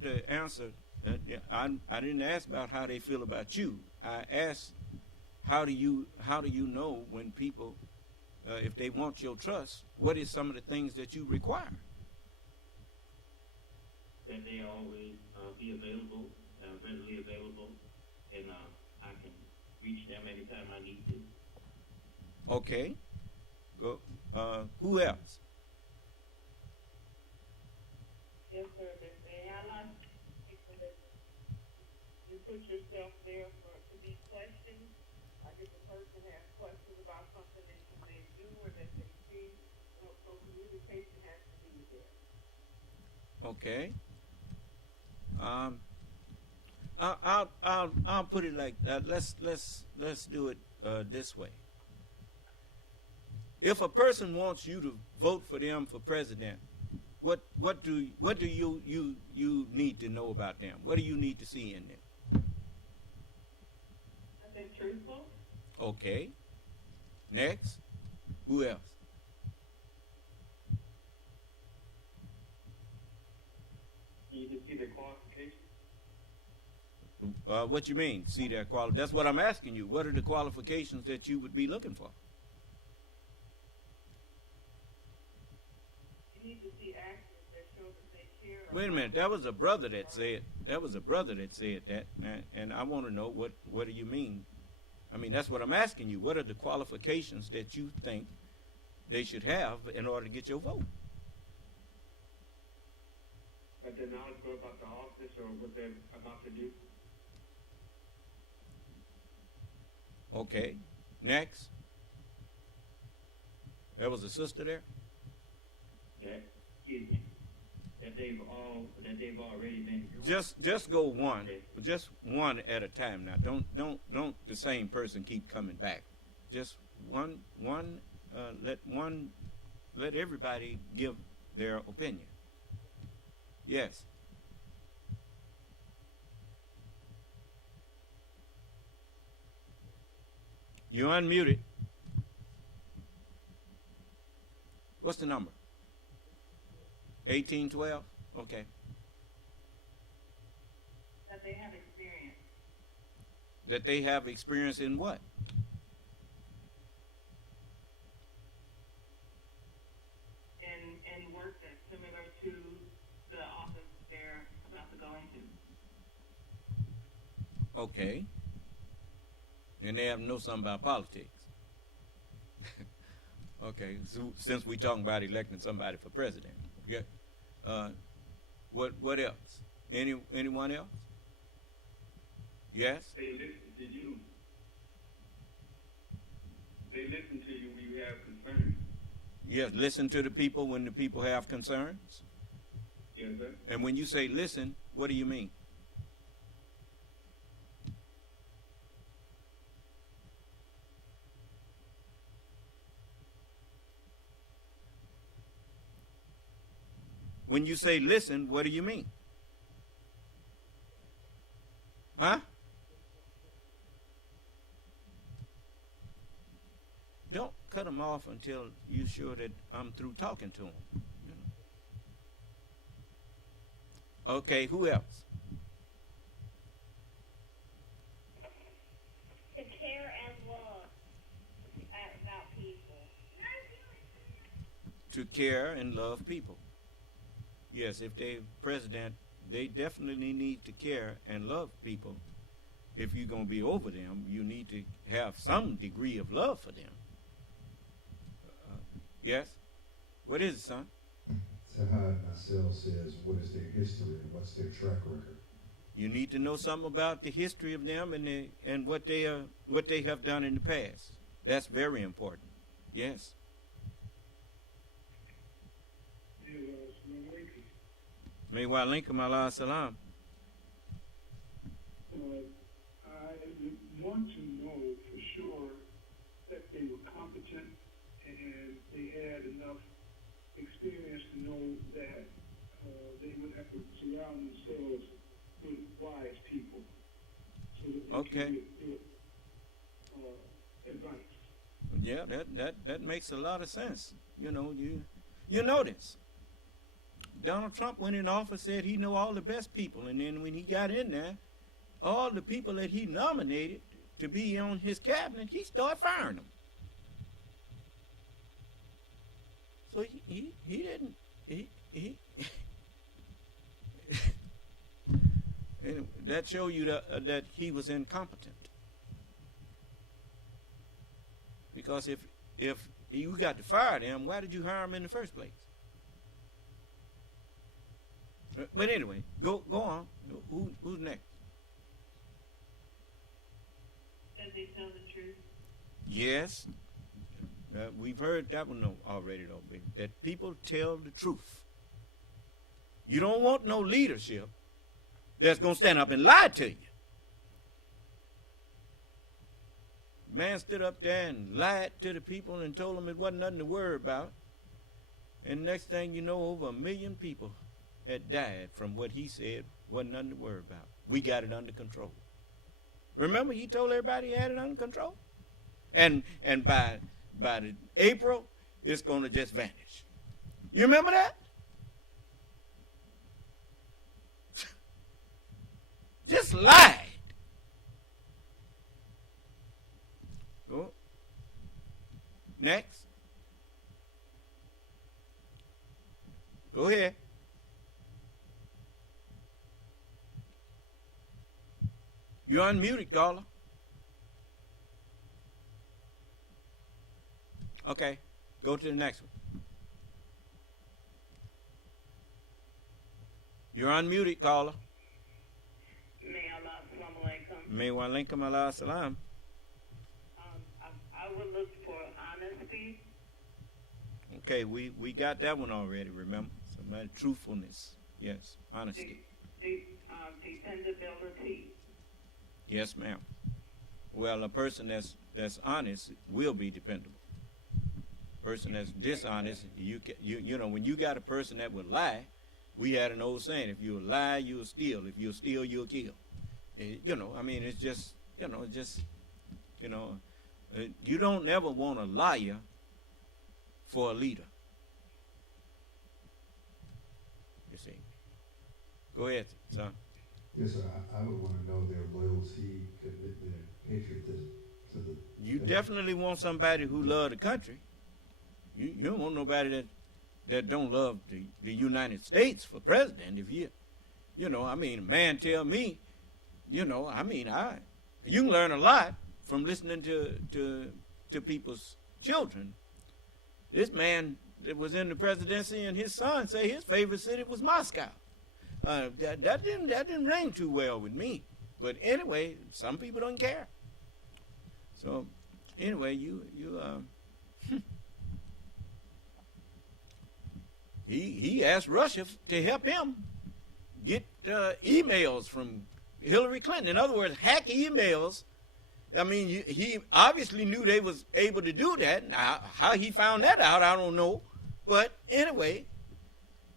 the answer. I didn't ask about how they feel about you. I asked how do you know when people if they want your trust, what is some of the things that you require? That they always be available, readily available, and I can reach them anytime I need to. Okay. Go. Who else? Yes, sir. I like people that you put yourself there to be questioned. Like if a person has questions about something that you may do or that they see, so communication has to be there. Okay. I'll put it like that. Let's do it this way. If a person wants you to vote for them for president, what do you need to know about them? What do you need to see in them? I think truthful. Okay. Next. Who else? You can see their qualifications. What you mean? See their quality? That's what I'm asking you. What are the qualifications that you would be looking for? You need to see actions that show that they care Wait a minute. That was a brother that said that, and I want to know what do you mean? I mean, that's what I'm asking you. What are the qualifications that you think they should have in order to get your vote? That they're knowledgeable about the office or what they're about to do. Okay. Next. There was a sister there? Excuse me. That they've already been. Just go one. Just one at a time now. Don't the same person keep coming back. Just one let everybody give their opinion. Yes. You're unmuted. What's the number? 1812? Okay. That they have experience. That they have experience in what? In work that's similar to the office they're about to go into. Okay. And they have to know something about politics. Okay, so since we talking about electing somebody for president, yeah. What else? Anyone else? Yes. They listen to you. They listen to you when you have concerns. Yes, listen to the people when the people have concerns. Yes, sir. And when you say listen, what do you mean? When you say listen, what do you mean? Huh? Don't cut them off until you're sure that I'm through talking to them. You know. Okay, who else? To care and love about people. To care and love people. Yes, if they're president, they definitely need to care and love people. If you're going to be over them, you need to have some degree of love for them. Yes? What is it, son? Sahad Nasel says, what is their history and what's their track record? You need to know something about the history of them and what they have done in the past. That's very important. Yes. May wa alaikum ala salam. I want to know for sure that they were competent and they had enough experience to know that they would have to surround themselves with wise people so that they can get good advice. Yeah, that makes a lot of sense. You know, you notice. Donald Trump went in office, said he know all the best people, and then when he got in there, all the people that he nominated to be on his cabinet, he started firing them. So he didn't and that show you that he was incompetent. Because if you got to fire them, why did you hire them in the first place? But anyway, go on. Who's next? Does they tell the truth? Yes. We've heard that one already, though, baby. That people tell the truth. You don't want no leadership that's going to stand up and lie to you. Man stood up there and lied to the people and told them it wasn't nothing to worry about. And next thing you know, over 1 million people had died from what he said wasn't nothing to worry about. We got it under control. Remember, he told everybody he had it under control? And by the April, it's going to just vanish. You remember that? Just lied. Go. Next. Go ahead. You're unmuted, caller. Okay, go to the next one. You're unmuted, caller. May Allah, assalamu alaikum. May wa alaikum ala salam. I would look for honesty. Okay, we got that one already, remember? Somebody, truthfulness. Yes, honesty. Dependability. Yes, ma'am. Well, a person that's honest will be dependable. Person that's dishonest, you know, when you got a person that would lie, we had an old saying: if you lie, you'll steal. If you steal, you'll kill. You know, I mean, it's just, you know, you don't ever want a liar for a leader. You see. Go ahead, son. Yes, sir. I would want to know their loyalty, commitment, and patriotism to the. You definitely want somebody who loves the country. You don't want nobody that don't love the United States for president. If you know, I mean, a man tell me, you know, I mean, you can learn a lot from listening to people's children. This man that was in the presidency and his son say his favorite city was Moscow. That didn't ring too well with me. But anyway, some people don't care. So anyway, he asked Russia to help him get emails from Hillary Clinton. In other words, hack emails. I mean, he obviously knew they was able to do that. Now, how he found that out, I don't know. But anyway,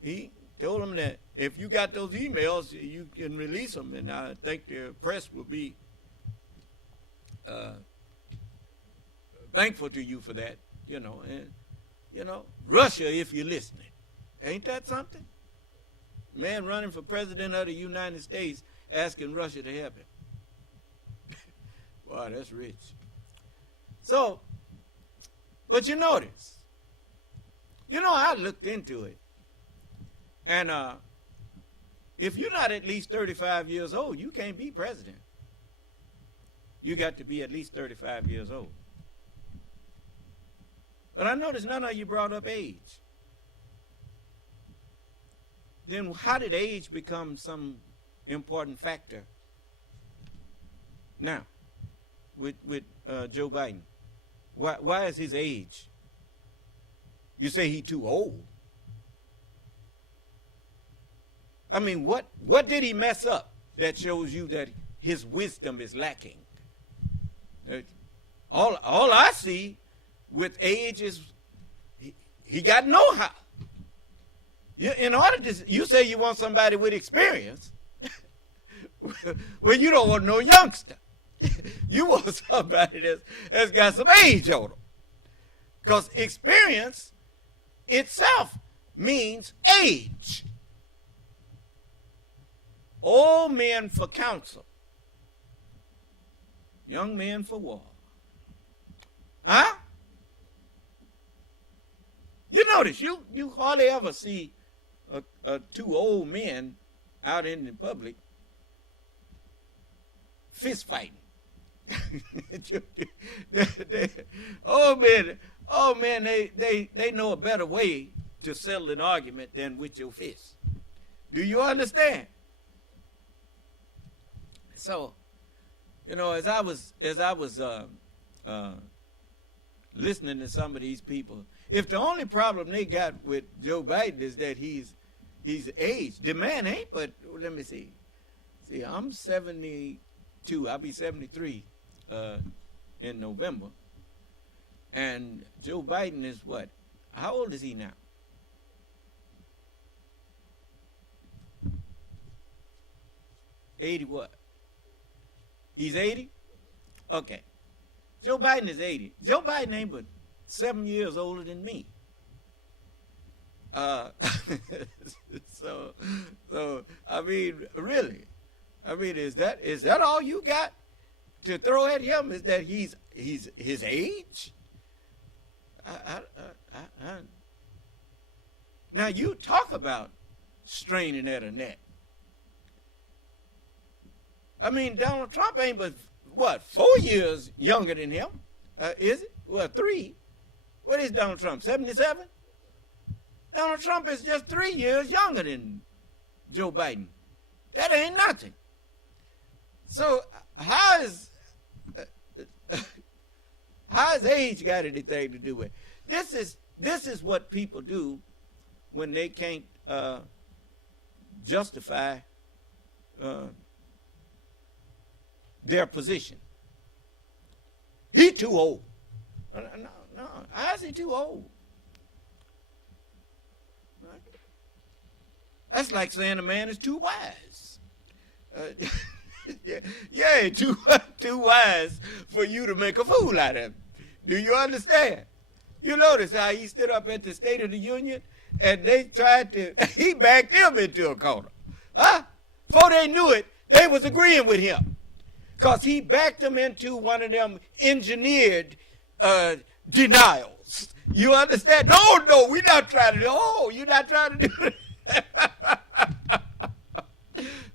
he told him that if you got those emails, you can release them, and I think the press will be thankful to you for that. You know, and you know, Russia, if you're listening, ain't that something? Man running for president of the United States asking Russia to help him. Wow, that's rich. So, but you notice, you know, I looked into it. And if you're not at least 35 years old, you can't be president. You got to be at least 35 years old. But I noticed none of you brought up age. Then how did age become some important factor now with Joe Biden? Why is his age? You say he's too old. I mean, what did he mess up that shows you that his wisdom is lacking? All I see with age is he got know-how. In order to, you say you want somebody with experience. Well, you don't want no youngster. You want somebody that's got some age on them. Because experience itself means age. Old men for counsel. Young men for war. Huh? You notice, you hardly ever see two old men out in the public fist fighting. Old men, they know a better way to settle an argument than with your fist. Do you understand? So, you know, as I was listening to some of these people, if the only problem they got with Joe Biden is that he's aged, the man ain't. But let me see. See, I'm 72. I'll be 73 in November, and Joe Biden is what? How old is he now? $80 what? He's 80? Okay. Joe Biden is 80. Joe Biden ain't but 7 years older than me. So I mean, really, I mean, is that all you got to throw at him? Is that he's his age? Now you talk about straining at a neck. I mean, Donald Trump ain't but, what, 4 years younger than him? Is it? Well, 3. What is Donald Trump, 77? Donald Trump is just 3 years younger than Joe Biden. That ain't nothing. So how is age got anything to do with it? This is what people do when they can't justify their position. He too old. No. How is he too old? Right? That's like saying a man is too wise. Yeah, too wise for you to make a fool out of him. Do you understand? You notice how he stood up at the State of the Union and they tried to, he backed him into a corner. Huh? Before they knew it, they was agreeing with him. Because he backed them into one of them engineered denials. You understand? No, we're not trying to do it. Oh, you're not trying to do it.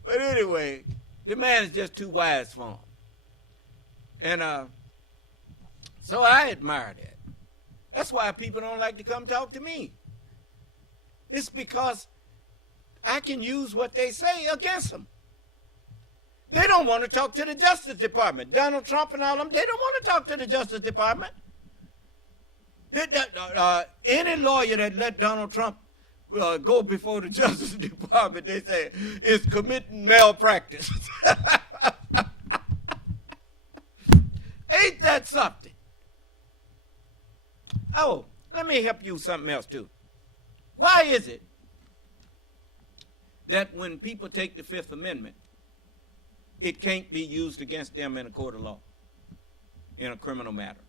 But anyway, the man is just too wise for him. And so I admire that. That's why people don't like to come talk to me. It's because I can use what they say against them. They don't want to talk to the Justice Department. Donald Trump and all of them, they don't want to talk to the Justice Department. Any lawyer that let Donald Trump go before the Justice Department, they say, is committing malpractice. Ain't that something? Oh, let me help you with something else, too. Why is it that when people take the Fifth Amendment, it can't be used against them in a court of law, in a criminal matter?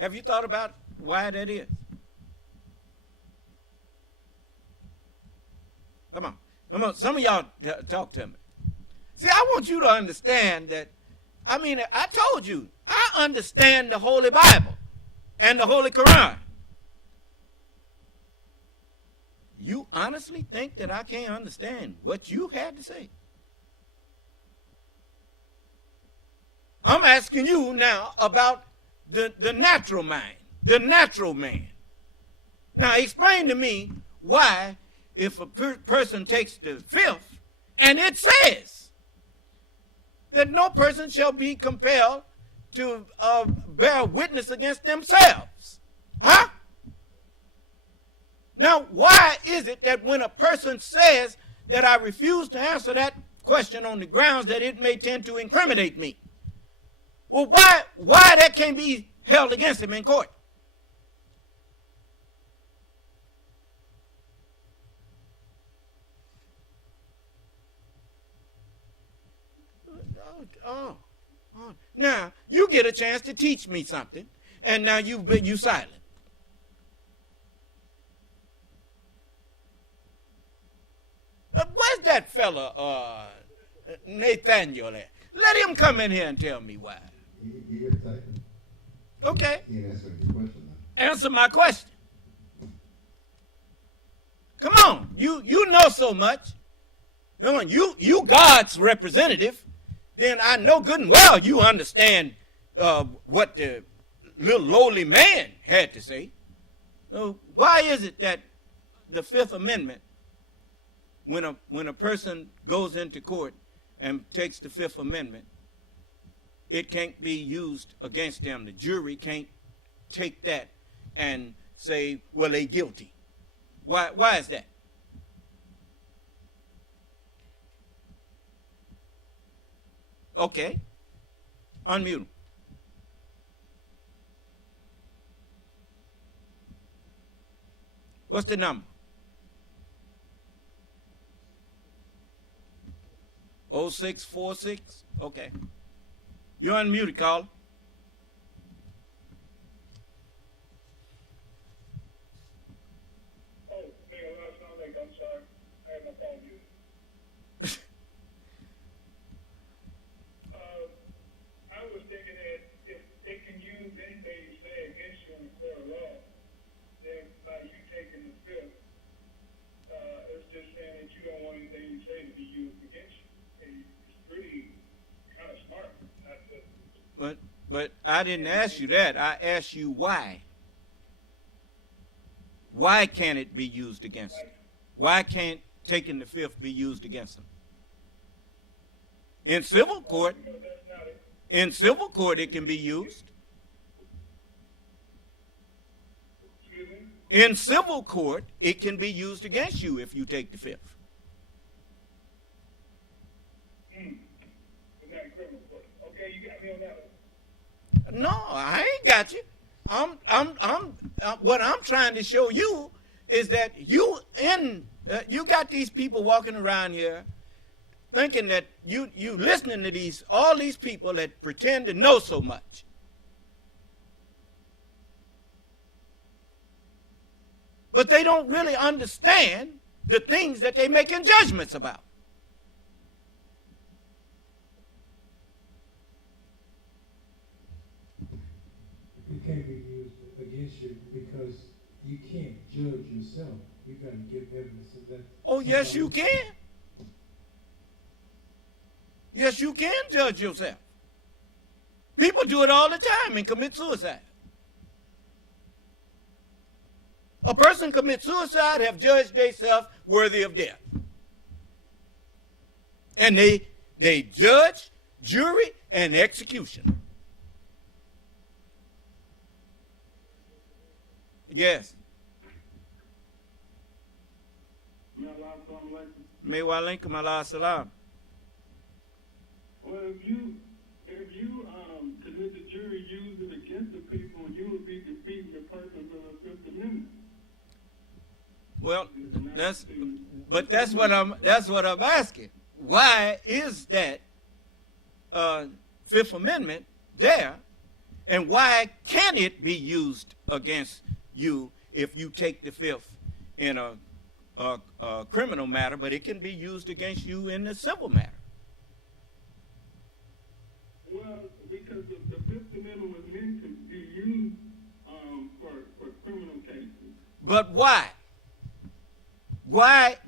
Have you thought about why that is? Come on. Some of y'all talk to me. See, I want you to understand that, I mean, I told you, I understand the Holy Bible and the Holy Quran. You honestly think that I can't understand what you had to say? I'm asking you now about the natural mind, the natural man. Now explain to me why, if a person takes the fifth, and it says that no person shall be compelled to bear witness against themselves. Huh? Now, why is it that when a person says that I refuse to answer that question on the grounds that it may tend to incriminate me, well, why that can't be held against him in court? Oh. Now, you get a chance to teach me something, and now you silent. Where's that fella, Nathaniel at? Let him come in here and tell me why. He is typing. Okay. He ain't answering your question now. Answer my question. Come on. You know so much. Come on. You God's representative. Then I know good and well you understand what the little lowly man had to say. So why is it that the Fifth Amendment, when a person goes into court and takes the Fifth Amendment, it can't be used against them? The jury can't take that and say, well, they guilty. Why is that? Okay. Unmute him. What's the number? 0646? Okay. You're unmuted, caller. Oh, I'm sorry. I had my phone muted. I was thinking that if they can use anything you say against you in the court of law, then by you taking the fifth, it's just saying that you don't want anything you say to be used against you. But I didn't ask you that. I asked you why. Why can't it be used against them? Why can't taking the fifth be used against them? In civil court, it can be used. In civil court, it can be used against you if you take the fifth. Okay, you got me on that one. No, I ain't got you. What I'm trying to show you is that you got these people walking around here thinking that you listening to all these people that pretend to know so much. But they don't really understand the things that they're making judgments about. It can't be used against you because you can't judge yourself. You got to give evidence of that. Oh, yes, you can. Yes, you can judge yourself. People do it all the time and commit suicide. A person commits suicide, have judged themselves worthy of death. And they judge, jury, and execution. Yes. May wa alaikum ala salam. Well, if you commit the jury used it against the people, you would be defeating the purpose of the Fifth Amendment. Well, that's what I'm asking. Why is that Fifth Amendment there, and why can it be used against you if you take the fifth in a criminal matter, but it can be used against you in a civil matter? Well, because the Fifth Amendment was meant to be used for criminal cases. But why? Why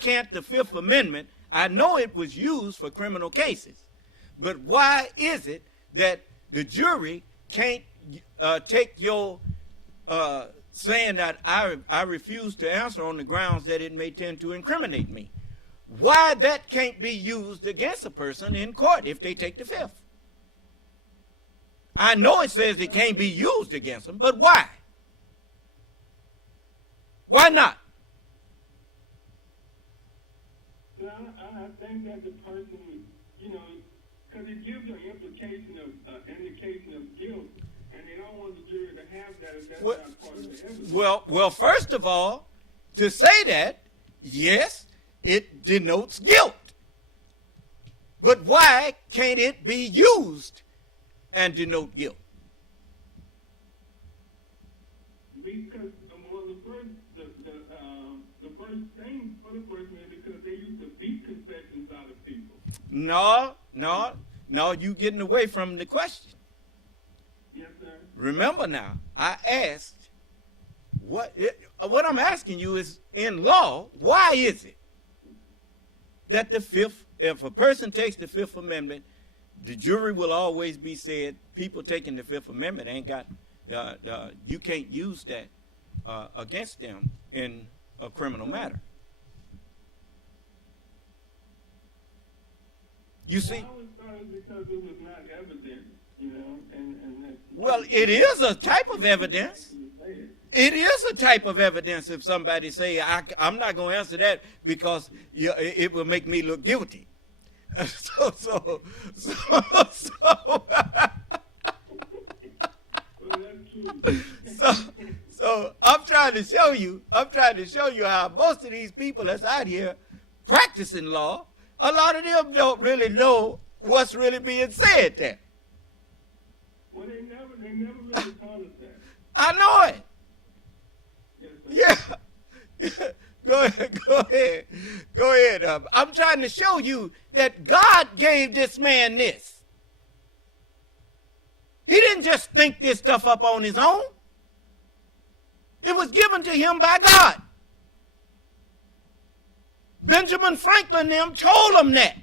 can't the Fifth Amendment? I know it was used for criminal cases, but why is it that the jury can't take your saying that I refuse to answer on the grounds that it may tend to incriminate me? Why that can't be used against a person in court if they take the fifth? I know it says it can't be used against them, but why? Why not? I think that the person, because it gives an indication of guilt, and they don't want the jury to have that if that's not part of the evidence. Well, first of all, to say that, yes, it denotes guilt. But why can't it be used and denote guilt? Because the first thing for the person is because they used to beat confessions out of people. No, you getting away from the question. Yes, sir. Remember now, I asked, what I'm asking you is, in law, why is it that if a person takes the Fifth Amendment, the jury will always be said, people taking the Fifth Amendment ain't got, you can't use that against them in a criminal matter. You see? I always thought it was because it was not evidence, Well, it is a type of evidence. It is a type of evidence if somebody say, I'm not going to answer that because it will make me look guilty. So I'm trying to show you how most of these people that's out here practicing law, a lot of them don't really know what's really being said there. Well, they never really taught us that. I know it. Yeah. Go ahead. I'm trying to show you that God gave this man this. He didn't just think this stuff up on his own. It was given to him by God. Benjamin Franklin them told him that.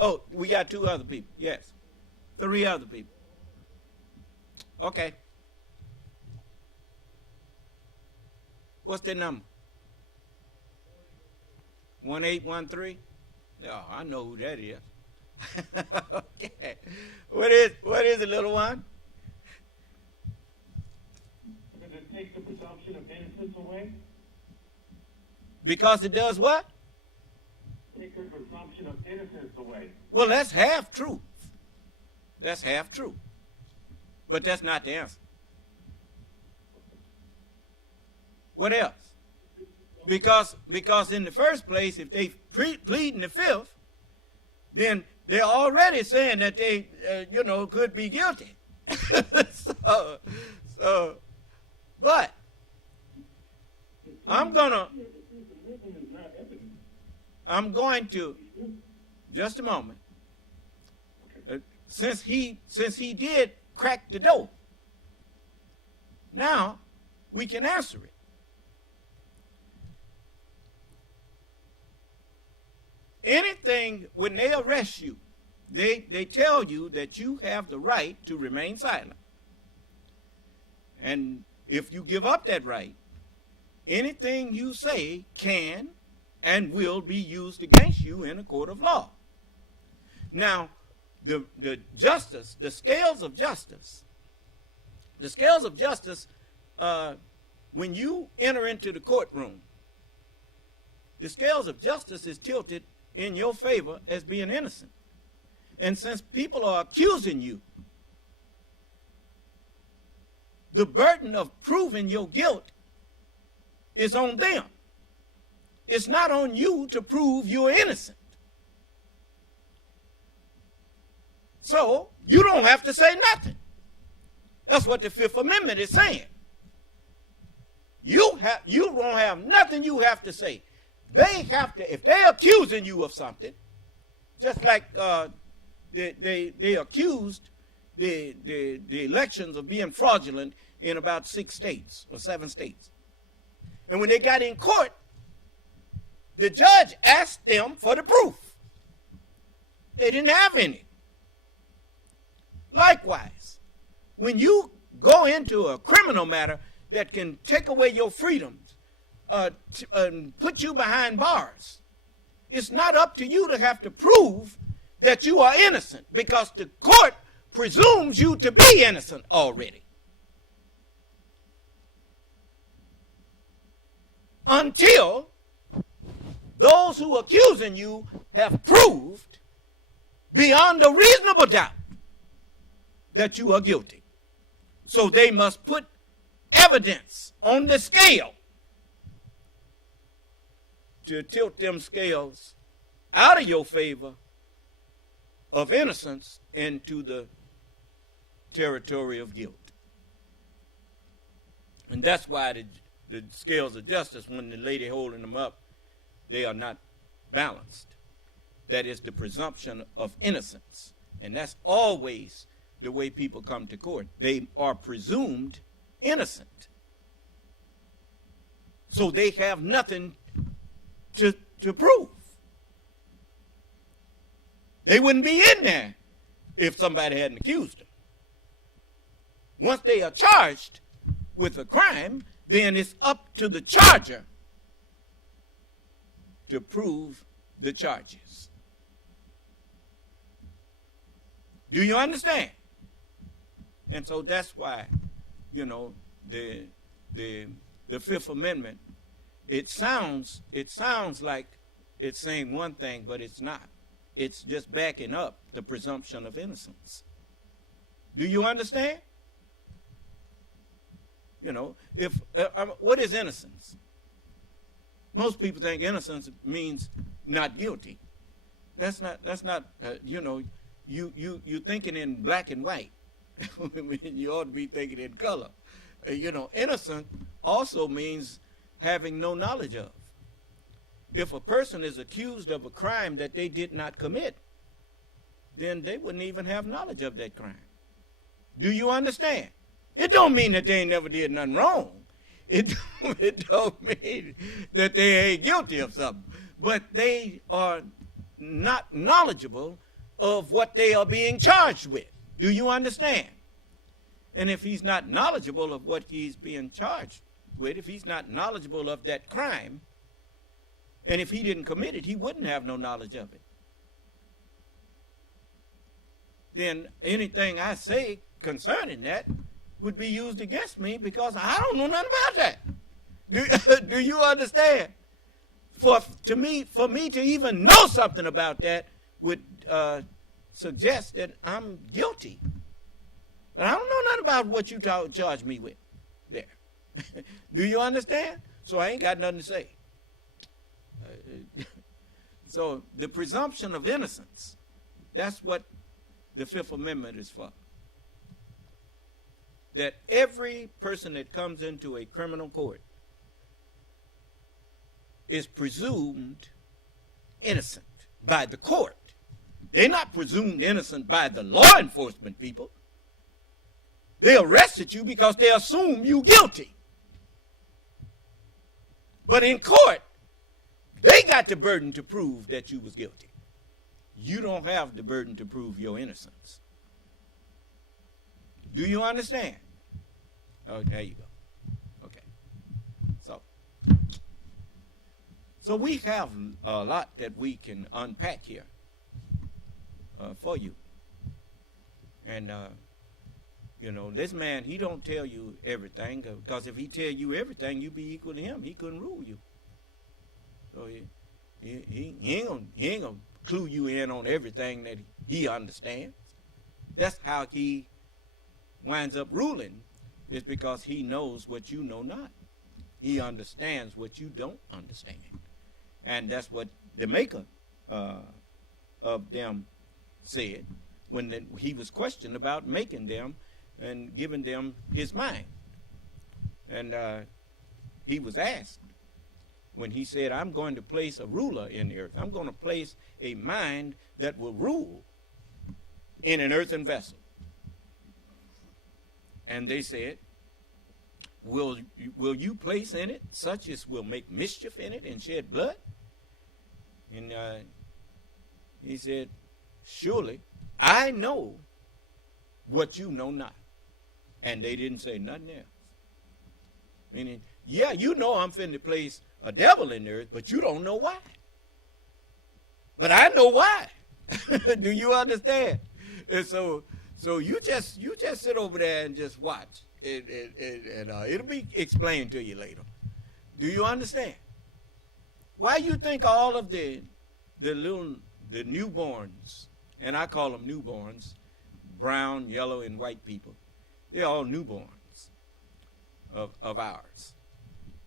Oh, we got two other people. Yes. 3 other people. Okay. What's their number? 1813? Oh, I know who that is. Okay. What is it, little one? Because it takes the presumption of innocence away. Because it does what? Take the presumption of innocence away. Well, that's half true. That's half true. But that's not the answer. What else? Because in the first place, if they plead in the fifth, then they're already saying that they, could be guilty. But I'm going to, just a moment, since he did crack the door, now we can answer it. Anything, when they arrest you, they tell you that you have the right to remain silent. And if you give up that right, anything you say can and will be used against you in a court of law. Now, the scales of justice, when you enter into the courtroom, the scales of justice is tilted in your favor as being innocent. And since people are accusing you, the burden of proving your guilt is on them. It's not on you to prove you're innocent. So you don't have to say nothing. That's what the Fifth Amendment is saying. You don't have nothing you have to say. They have to, if they're accusing you of something, just like they accused the elections of being fraudulent in about 6 states or 7 states. And when they got in court, the judge asked them for the proof. They didn't have any. Likewise, when you go into a criminal matter that can take away your freedoms, and put you behind bars, it's not up to you to have to prove that you are innocent, because the court presumes you to be innocent already. Until those who are accusing you have proved beyond a reasonable doubt that you are guilty. So they must put evidence on the scale to tilt them scales out of your favor of innocence into the territory of guilt. And that's why the scales of justice, when the lady holding them up, they are not balanced. That is the presumption of innocence. And that's always the way people come to court. They are presumed innocent. So they have nothing to prove. They wouldn't be in there if somebody hadn't accused them. Once they are charged with a crime, then it's up to the charger to prove the charges. Do you understand? And so that's why, the Fifth Amendment, it sounds like it's saying one thing, but it's not. It's just backing up the presumption of innocence. Do you understand? What is innocence? Most people think innocence means not guilty. That's not. You thinking in black and white. You ought to be thinking in color. Innocent also means having no knowledge of. If a person is accused of a crime that they did not commit, then they wouldn't even have knowledge of that crime. Do you understand? It don't mean that they ain't never did nothing wrong. It don't mean that they ain't guilty of something. But they are not knowledgeable of what they are being charged with. Do you understand? And if he's not knowledgeable of what he's being charged with, if he's not knowledgeable of that crime, and if he didn't commit it, he wouldn't have no knowledge of it. Then anything I say concerning that would be used against me because I don't know nothing about that. Do you understand? For me to even know something about that would suggest that I'm guilty. But I don't know nothing about what you charge me with there. Do you understand? So I ain't got nothing to say. So the presumption of innocence, that's what the Fifth Amendment is for. That every person that comes into a criminal court is presumed innocent by the court. They're not presumed innocent by the law enforcement people. They arrested you because they assume you guilty. But in court, they got the burden to prove that you was guilty. You don't have the burden to prove your innocence. Do you understand? Oh, there you go. Okay. So we have a lot that we can unpack here for you. And, this man, he don't tell you everything, because if he tell you everything, you be equal to him. He couldn't rule you. So he ain't gonna clue you in on everything that he understands. That's how he winds up ruling, is because he knows what you know not. He understands what you don't understand. And that's what the maker of them said when he was questioned about making them and giving them his mind. And he was asked, when he said, I'm going to place a ruler in the earth. I'm going to place a mind that will rule in an earthen vessel. And they said, will you place in it such as will make mischief in it and shed blood? And he said, surely I know what you know not. And they didn't say nothing else. Meaning, yeah, you know I'm finna place a devil in the earth, but you don't know why. But I know why. Do you understand? And so you just sit over there and just watch, and it'll be explained to you later. Do you understand? Why you think all of the newborns, and I call them newborns, brown, yellow, and white people, they're all newborns of ours,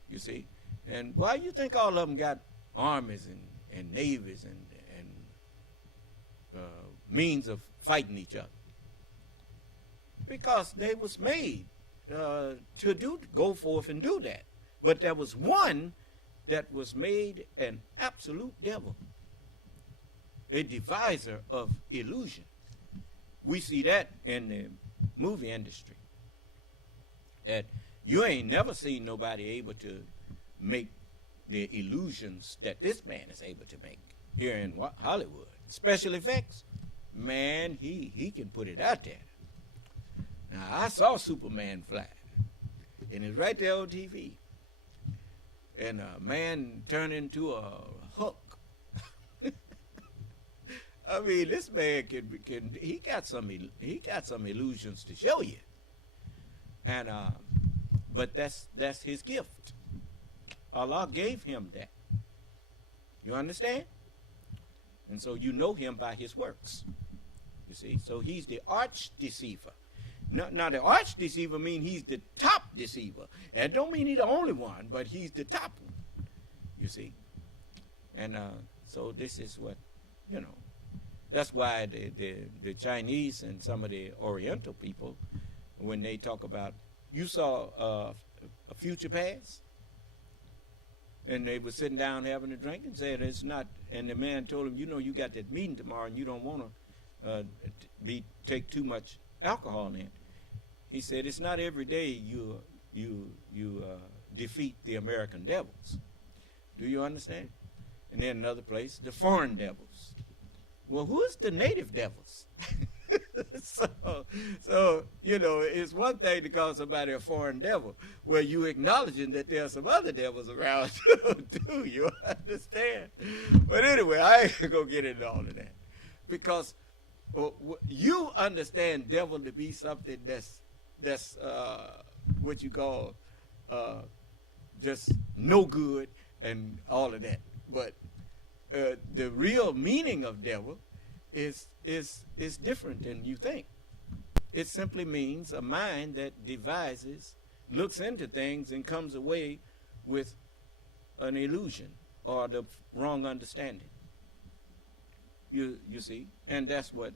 you see? And why you think all of them got armies and navies and means of fighting each other? Because they was made to go forth and do that. But there was one that was made an absolute devil, a deviser of illusion. We see that in the movie industry, that you ain't never seen nobody able to make the illusions that this man is able to make here in Hollywood. Special effects, man, he can put it out there. Now, I saw Superman fly, and it's right there on TV. And a man turned into a hook. I mean, this man he got some illusions to show you. And but that's his gift. Allah gave him that. You understand? And so you know him by his works. You see? So he's the arch deceiver. Now the arch deceiver means he's the top deceiver. That don't mean he's the only one, but he's the top one. You see? And so this is what, that's why the Chinese and some of the Oriental people, when they talk about, you saw a future past? And they were sitting down having a drink and said it's not, and the man told him, you got that meeting tomorrow and you don't want to take too much alcohol in. He said, it's not every day you defeat the American devils. Do you understand? And then another place, the foreign devils. Well, who is the native devils? so, you know, it's one thing to call somebody a foreign devil, where you acknowledging that there are some other devils around too, you understand? But anyway, I ain't going to get into all of that. Because you understand devil to be something that's what you call just no good and all of that. But the real meaning of devil is different than you think. It simply means a mind that devises, looks into things, and comes away with an illusion or the wrong understanding. You see, and that's what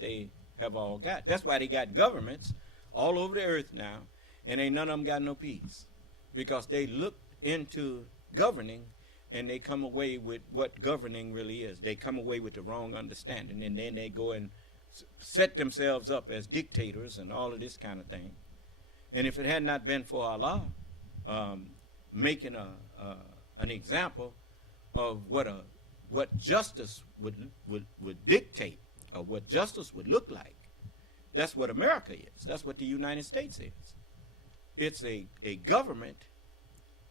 they have all got. That's why they got governments all over the earth now, and ain't none of them got no peace, because they look into governing and they come away with what governing really is. They come away with the wrong understanding, and then they go and set themselves up as dictators and all of this kind of thing. And if it had not been for Allah making an example of what justice would dictate, or what justice would look like, that's what America is. That's what the United States is. It's a government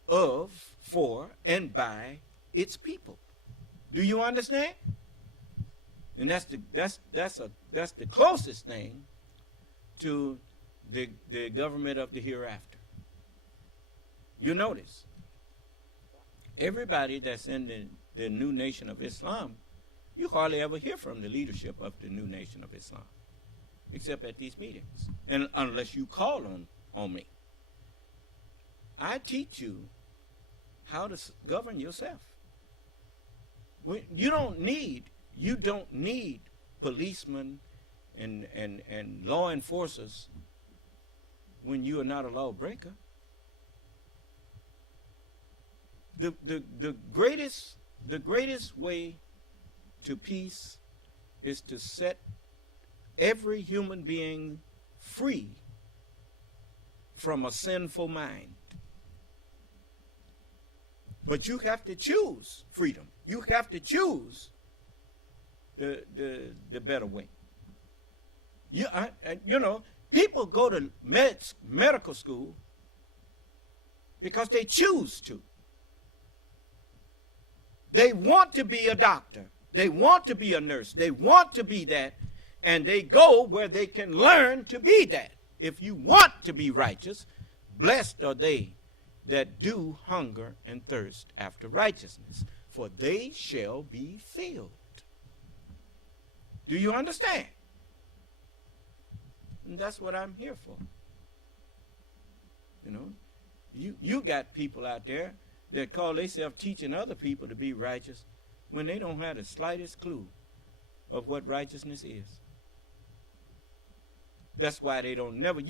of, for, and by its people. Do you understand? And that's the closest thing to the government of the hereafter. You notice, everybody that's in the new nation of Islam, you hardly ever hear from the leadership of the new nation of Islam, except at these meetings, and unless you call on me. I teach you how to govern yourself. You don't need policemen and law enforcers when you are not a lawbreaker. The greatest way to peace is to set every human being free from a sinful mind. But you have to choose freedom. You have to choose the better way. You know, people go to medical school because they choose to. They want to be a doctor. They want to be a nurse. They want to be that, and they go where they can learn to be that. If you want to be righteous, blessed are they that do hunger and thirst after righteousness, for they shall be filled. Do you understand? And that's what I'm here for. You know, you got people out there that call themselves teaching other people to be righteous when they don't have the slightest clue of what righteousness is. That's why you don't never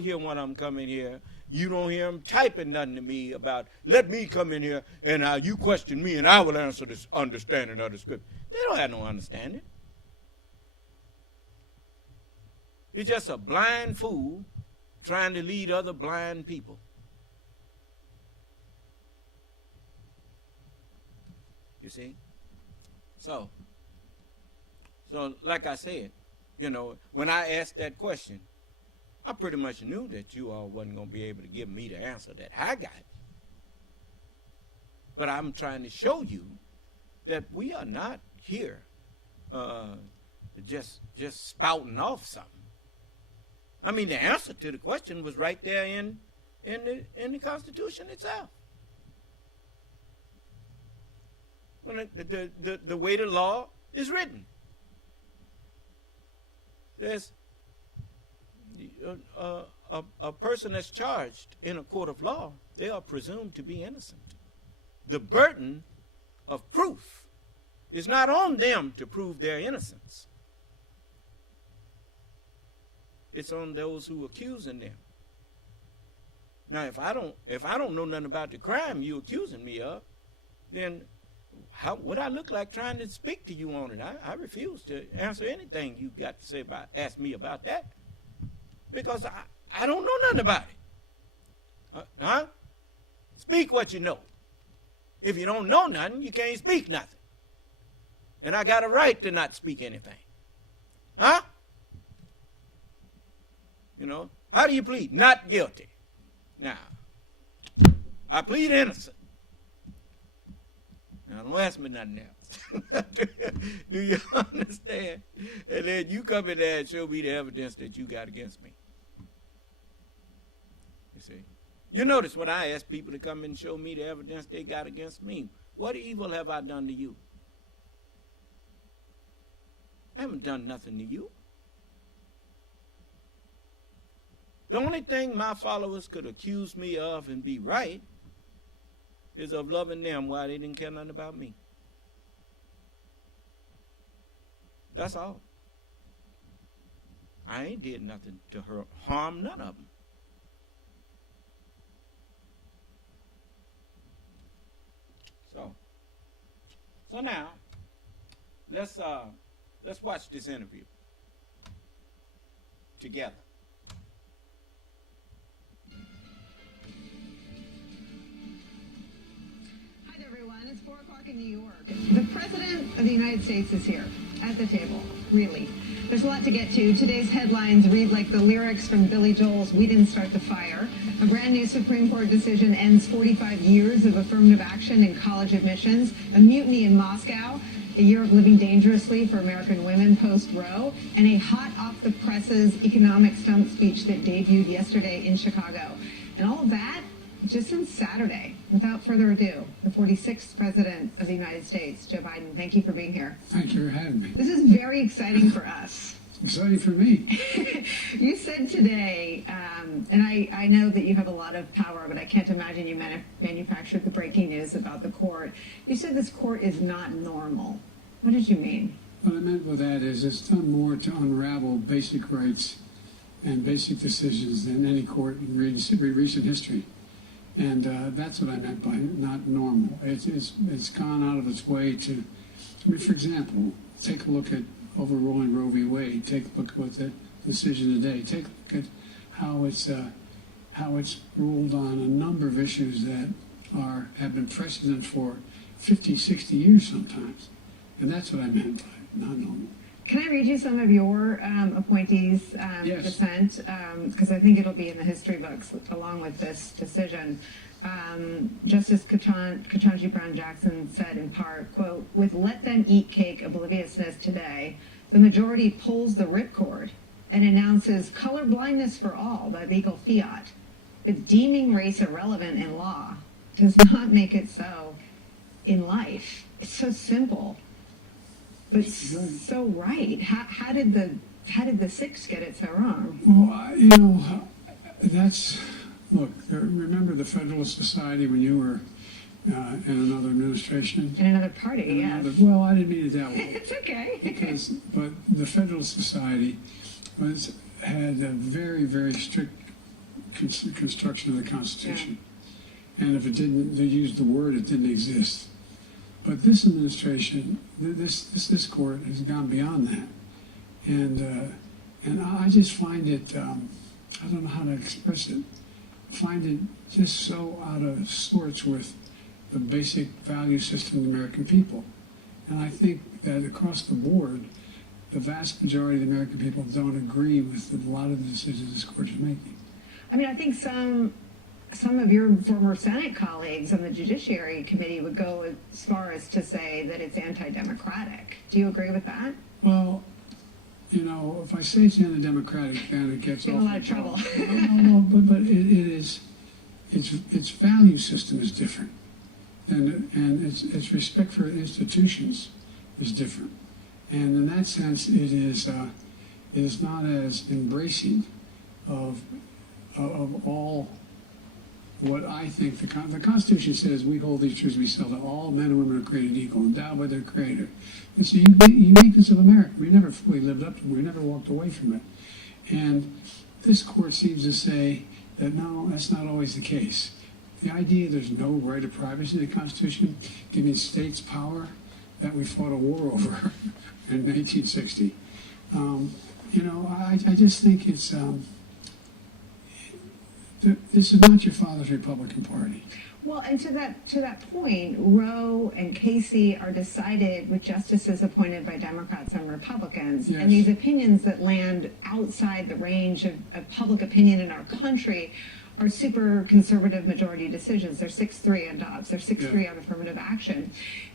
hear one of them come in here. You don't hear them typing nothing to me about, let me come in here and you question me and I will answer this understanding of the scripture. They don't have no understanding. You're just a blind fool trying to lead other blind people. You see? So like I said, you know, when I asked that question, I pretty much knew that you all wasn't going to be able to give me the answer that I got. But I'm trying to show you that we are not here just spouting off something. I mean, the answer to the question was right there in the Constitution itself. When the way the law is written. There's a person that's charged in a court of law, they are presumed to be innocent. The burden of proof is not on them to prove their innocence. It's on those who are accusing them. Now, if I don't know nothing about the crime you're accusing me of, then how would I look like trying to speak to you on it? I refuse to answer anything you got to say ask me about that, because I don't know nothing about it. Speak what you know. If you don't know nothing, you can't speak nothing. And I got a right to not speak anything. know. How do you plead? Not guilty. Now, I plead innocent. Now, don't ask me nothing else. Do you understand? And then you come in there and show me the evidence that you got against me. You see? You notice when I ask people to come and show me the evidence they got against me, what evil have I done to you? I haven't done nothing to you. The only thing my followers could accuse me of and be right is of loving them while they didn't care nothing about me. That's all. I ain't did nothing to harm none of them. So now, let's watch this interview together. Hi there, everyone. It's 4 o'clock in New York. The President of the United States is here at the table, really. There's a lot to get to. Today's headlines read like the lyrics from Billy Joel's We Didn't Start the Fire. A brand new Supreme Court decision ends 45 years of affirmative action in college admissions. A mutiny in Moscow. A year of living dangerously for American women post-Roe. And a hot off-the-presses economic stump speech that debuted yesterday in Chicago. And all of that just since Saturday. Without further ado, the 46th President of the United States, Joe Biden, thank you for being here. Thank you for having me. This is very exciting for us. Exciting for me. You said today, and I know that you have a lot of power, but I can't imagine you manufactured the breaking news about the court. You said this court is not normal. What did you mean? What I meant with that is it's done more to unravel basic rights and basic decisions than any court in recent history. And that's what I meant by not normal. It's gone out of its way to, I mean, for example, take a look at overruling Roe v. Wade. Take a look at what the decision today. Take a look at how it's ruled on a number of issues that have been precedent for 50, 60 years sometimes. And that's what I meant by not normal. Can I read you some of your appointees' Yes. dissent? Because I think it'll be in the history books along with this decision. Justice Ketanji Brown Jackson said in part, quote, with let them eat cake obliviousness today, the majority pulls the ripcord and announces color blindness for all by legal fiat. But deeming race irrelevant in law does not make it so in life. It's so simple. But so right. How did the six get it so wrong? Well, look, remember the Federalist Society when you were in another administration? In another party, yes. Well, I didn't mean it that way. It's okay. But the Federalist Society had a very, very strict construction of the Constitution. Yeah. And if it didn't, they used the word, it didn't exist. But this administration, this court has gone beyond that, and I just find it, I don't know how to express it, find it just so out of sorts with the basic value system of the American people. And I think that across the board, the vast majority of the American people don't agree with a lot of the decisions this court is making. I mean, I think some of your former Senate colleagues on the Judiciary Committee would go as far as to say that it's anti-democratic. Do you agree with that? Well, if I say it's anti-democratic, then it gets in a lot of trouble. No, but it is. Its value system is different, and its respect for institutions is different, and in that sense, it is not as embracing of all. What I think the Constitution says, we hold these truths to be settled that all men and women are created equal, endowed by their Creator. It's the uniqueness of America. We never fully lived up to it. We never walked away from it. And this court seems to say that no, that's not always the case. The idea there's no right of privacy in the Constitution, giving states power that we fought a war over in 1960. I just think it's This is not your father's Republican Party. Well, and to that point, Roe and Casey are decided with justices appointed by Democrats and Republicans, Yes. and these opinions that land outside the range of public opinion in our country are super conservative majority decisions. They're 6-3 on Dobbs. They're 6-3 on affirmative action.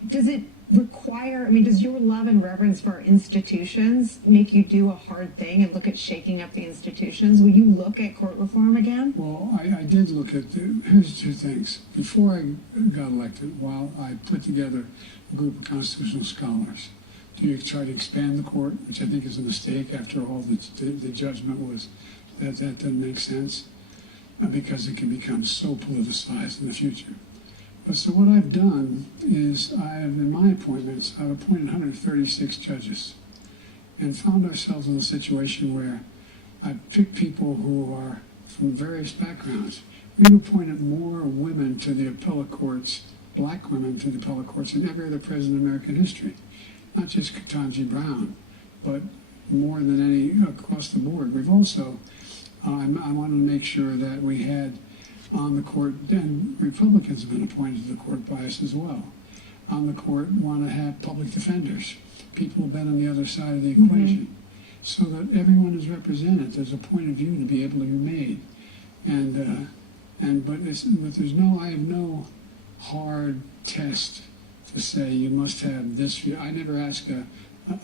Does it require, I mean, does your love and reverence for our institutions make you do a hard thing and look at shaking up the institutions? Will you look at court reform again? Well, I did look at, here's two things. Before I got elected, while I put together a group of constitutional scholars to try to expand the court, which I think is a mistake after all the judgment was that doesn't make sense, because it can become so politicized in the future. But so what I've done is in my appointments, I've appointed 136 judges and found ourselves in a situation where I picked people who are from various backgrounds. We've appointed more women to the appellate courts, black women to the appellate courts than every other president in American history. Not just Ketanji Brown, but more than any across the board. We've also I wanted to make sure that we had on the court, and Republicans have been appointed to the court by us as well. On the court, want to have public defenders, people who've been on the other side of the equation, so that everyone is represented. There's a point of view to be able to be made, but I have no hard test to say you must have this view. I never ask a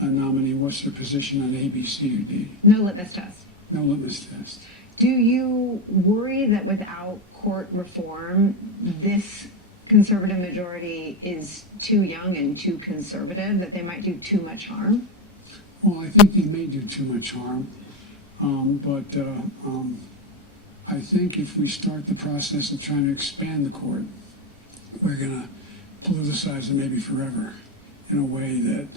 nominee what's their position on A, B, C, or D. No litmus test. No litmus test. Do you worry that without court reform, this conservative majority is too young and too conservative, that they might do too much harm? Well, I think they may do too much harm, but I think if we start the process of trying to expand the court, we're going to politicize it maybe forever in a way that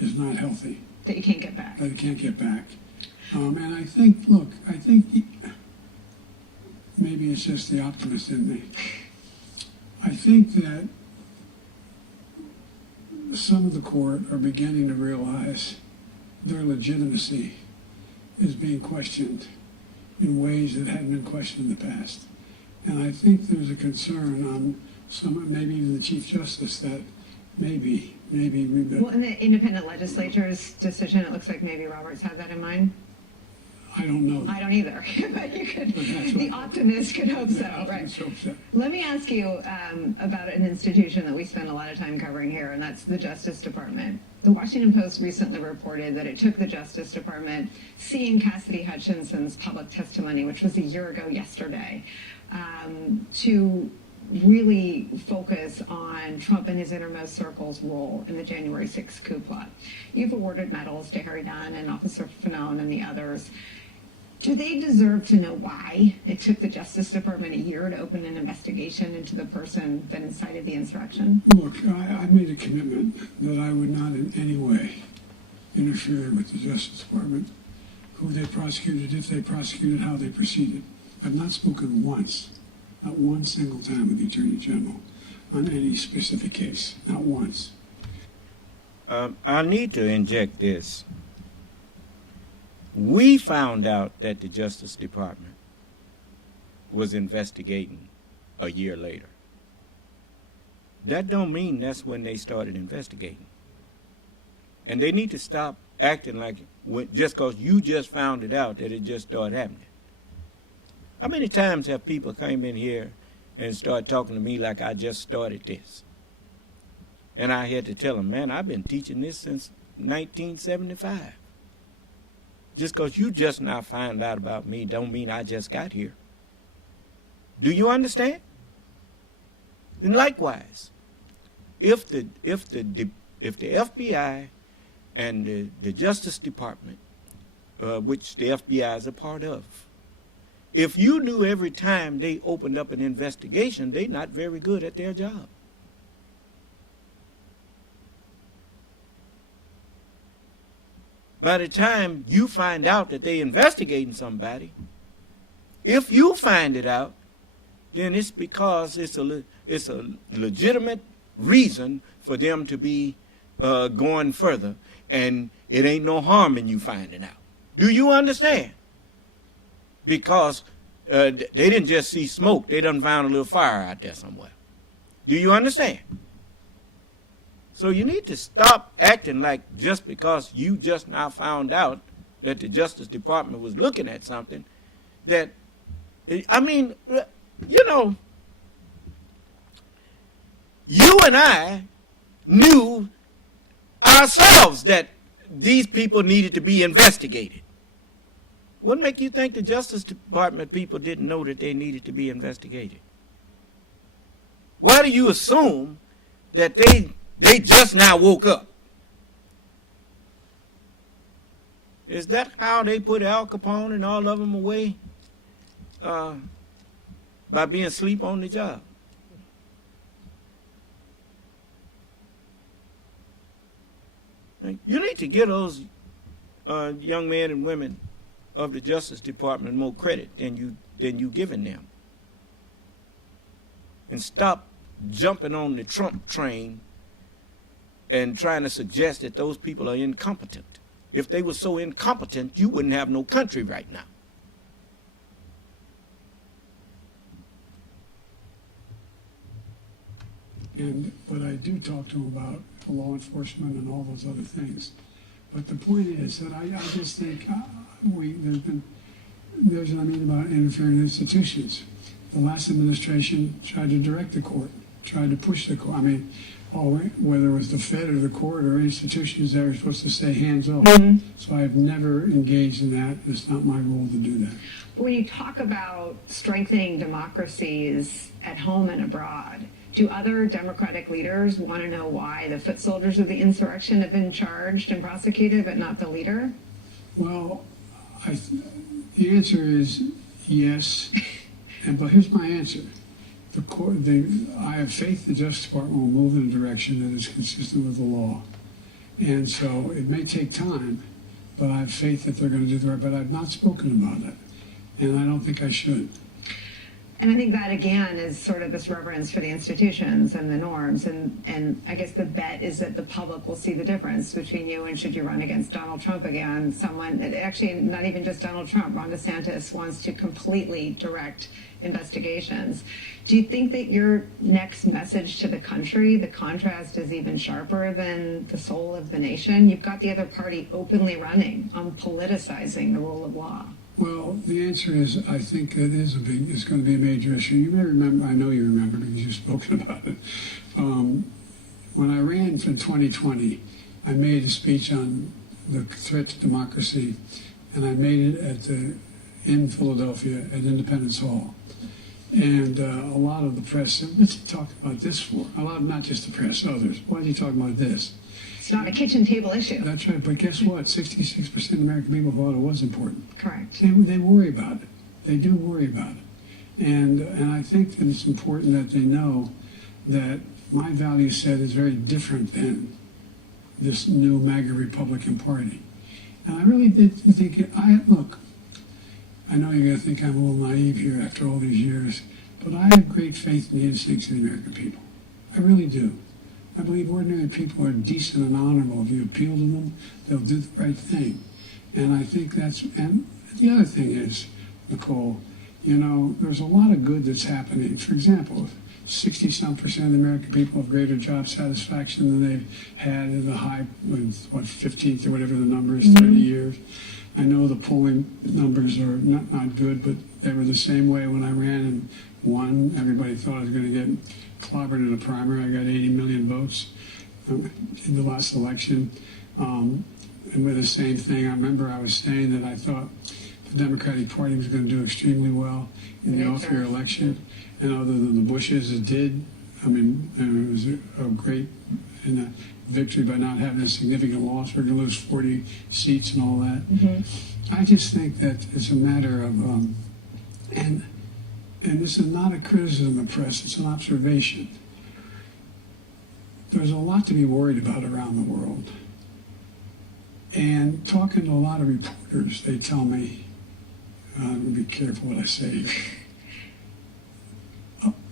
is not healthy. That you can't get back. That you can't get back. And I think maybe it's just the optimist in me. I think that some of the court are beginning to realize their legitimacy is being questioned in ways that hadn't been questioned in the past. And I think there's a concern on maybe even the Chief Justice, that maybe we've been... Well, in the independent legislature's decision, it looks like maybe Roberts had that in mind. I don't know. I don't either. But you could, the optimist could hope so, right? Hope so. Let me ask you about an institution that we spend a lot of time covering here, and that's the Justice Department. The Washington Post recently reported that it took the Justice Department seeing Cassidy Hutchinson's public testimony, which was a year ago yesterday, to really focus on Trump and his innermost circle's role in the January 6th coup plot. You've awarded medals to Harry Dunn and Officer Fanone and the others. Do they deserve to know why it took the Justice Department a year to open an investigation into the person that incited the insurrection? Look, I made a commitment that I would not in any way interfere with the Justice Department, who they prosecuted, if they prosecuted, how they proceeded. I've not spoken once, not one single time with the Attorney General on any specific case, not once. I need to inject this. We found out that the Justice Department was investigating a year later. That don't mean that's when they started investigating. And they need to stop acting like just because you just found it out that it just started happening. How many times have people come in here and start talking to me like I just started this? And I had to tell them, man, I've been teaching this since 1975. Just because you just now find out about me don't mean I just got here. Do you understand? And likewise, if the FBI and the Justice Department, which the FBI is a part of, if you knew every time they opened up an investigation, they're not very good at their job. By the time you find out that they're investigating somebody, if you find it out, then it's because it's a legitimate reason for them to be going further, and it ain't no harm in you finding out. Do you understand? Because They didn't just see smoke. They done found a little fire out there somewhere. Do you understand? So you need to stop acting like just because you just now found out that the Justice Department was looking at something that, I mean, you know, you and I knew ourselves that these people needed to be investigated. What make you think the Justice Department people didn't know that they needed to be investigated? Why do you assume that they just now woke up? Is that how they put Al Capone and all of them away? By being asleep on the job. You need to give those young men and women of the Justice Department more credit than you giving them, and stop jumping on the Trump train and trying to suggest that those people are incompetent. If they were so incompetent, you wouldn't have no country right now. But I do talk to them about law enforcement and all those other things. But the point is that I just think there's what I mean about interfering in institutions. The last administration tried to direct the court, tried to push the court. I mean, whether it was the Fed or the court or institutions that are supposed to stay hands off. Mm-hmm. So I've never engaged in that. It's not my role to do that. But when you talk about strengthening democracies at home and abroad, do other Democratic leaders want to know why the foot soldiers of the insurrection have been charged and prosecuted, but not the leader? Well, the answer is yes. But here's my answer. I have faith the Justice Department will move in a direction that is consistent with the law. And so it may take time, but I have faith that they're going to do the right. But I've not spoken about it, and I don't think I should. And I think that, again, is sort of this reverence for the institutions and the norms. And I guess the bet is that the public will see the difference between you and should you run against Donald Trump again. Actually, not even just Donald Trump, Ron DeSantis wants to completely direct investigations. Do you think that your next message to the country, the contrast is even sharper than the soul of the nation? You've got the other party openly running on politicizing the rule of law. Well, the answer is I think it's going to be a major issue. You may remember, I know you remember because you've spoken about it. When I ran for 2020, I made a speech on the threat to democracy, and I made it in Philadelphia at Independence Hall. And a lot of the press said, what's he talking about this for? Not just the press, others. Why is he talking about this? It's not a kitchen table issue. That's right, but guess what? 66% of American people thought it was important. Correct. They worry about it. They do worry about it. And I think that it's important that they know that my value set is very different than this new MAGA Republican Party. And I really did think, look, I know you're going to think I'm a little naive here after all these years, but I have great faith in the instincts of the American people. I really do. I believe ordinary people are decent and honorable. If you appeal to them, they'll do the right thing. And I think and the other thing is, Nicole, there's a lot of good that's happening. For example, 60-some% of the American people have greater job satisfaction than they've had in the high, 15th or whatever the number is, 30 years. I know the polling numbers are not good, but they were the same way when I ran and won. Everybody thought I was going to get clobbered in a primary. I got 80 million votes in the last election. And with the same thing, I remember I was saying that I thought the Democratic Party was going to do extremely well in the off-year election. And other than the Bushes, it did. I mean, it was a great victory by not having a significant loss. We're going to lose 40 seats and all that. Mm-hmm. I just think that it's a matter of, and this is not a criticism of press, it's an observation. There's a lot to be worried about around the world. And talking to a lot of reporters, they tell me, I'm going to be careful what I say.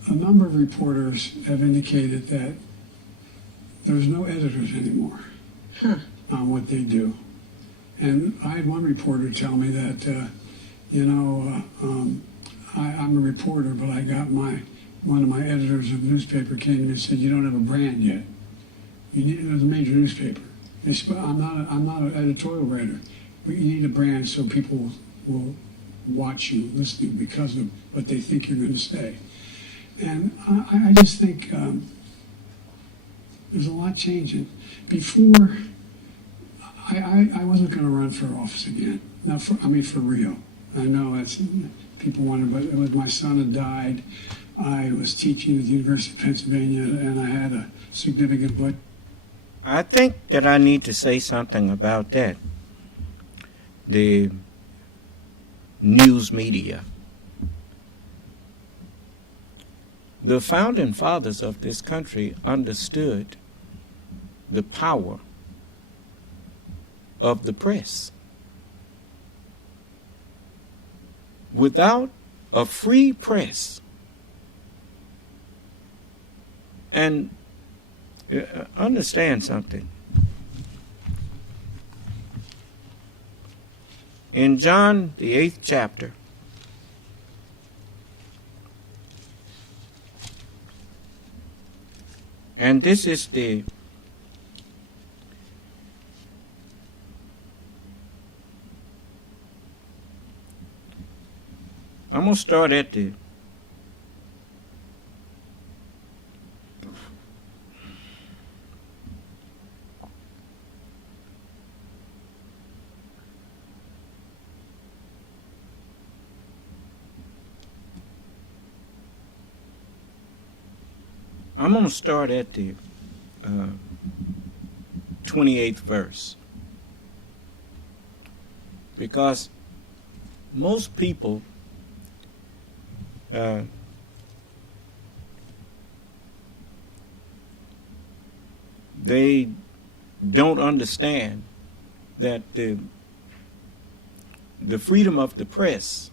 A number of reporters have indicated that there's no editors anymore on what they do. And I had one reporter tell me that, I'm a reporter, but I got one of my editors of the newspaper came to me and said, "You don't have a brand yet. It was a major newspaper. I'm not an editorial writer, but you need a brand so people will watch you listening because of what they think you're going to say." And I just think there's a lot changing. Before, I wasn't going to run for office again. Now, for real. I know that's people wonder, but it was my son had died. I was teaching at the University of Pennsylvania, and I had a significant but. I think that I need to say something about that. The news media. The founding fathers of this country understood the power of the press. Without a free press, and understand something. In John, the 8th chapter, and this is I'm going to start at the I'm going to start at the 28th verse, because most people they don't understand that the freedom of the press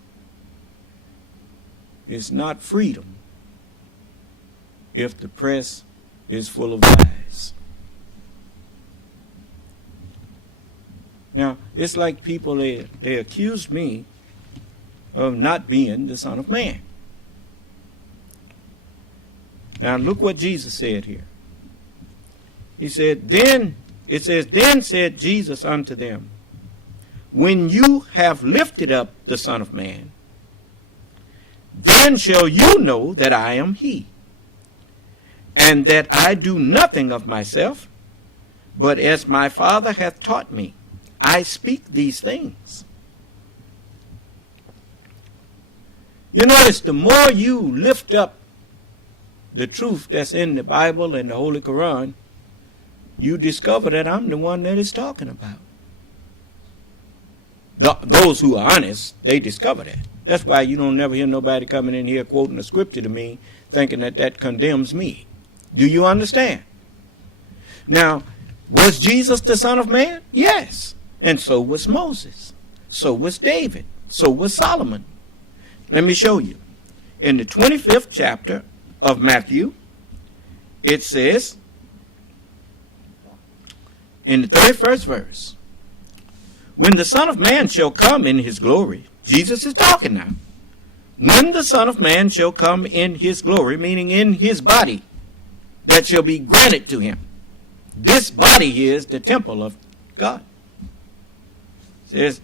is not freedom if the press is full of lies. Now, it's like people, they accuse me of not being the Son of Man. Now, look what Jesus said here. He said, then said Jesus unto them, when you have lifted up the Son of Man, then shall you know that I am he, and that I do nothing of myself, but as my Father hath taught me, I speak these things. You notice, the more you lift up the truth that's in the Bible and the Holy Quran, you discover that I'm the one that is talking about. Those who are honest, they discover that. That's why you don't never hear nobody coming in here quoting a scripture to me thinking that condemns me. Do you understand? Now, was Jesus the Son of Man? Yes. And so was Moses. So was David. So was Solomon. Let me show you. In the 25th chapter of Matthew, it says, in the 31st verse, when the Son of Man shall come in his glory, Jesus is talking now. When the Son of Man shall come in his glory, meaning in his body, that shall be granted to him. This body is the temple of God. It says,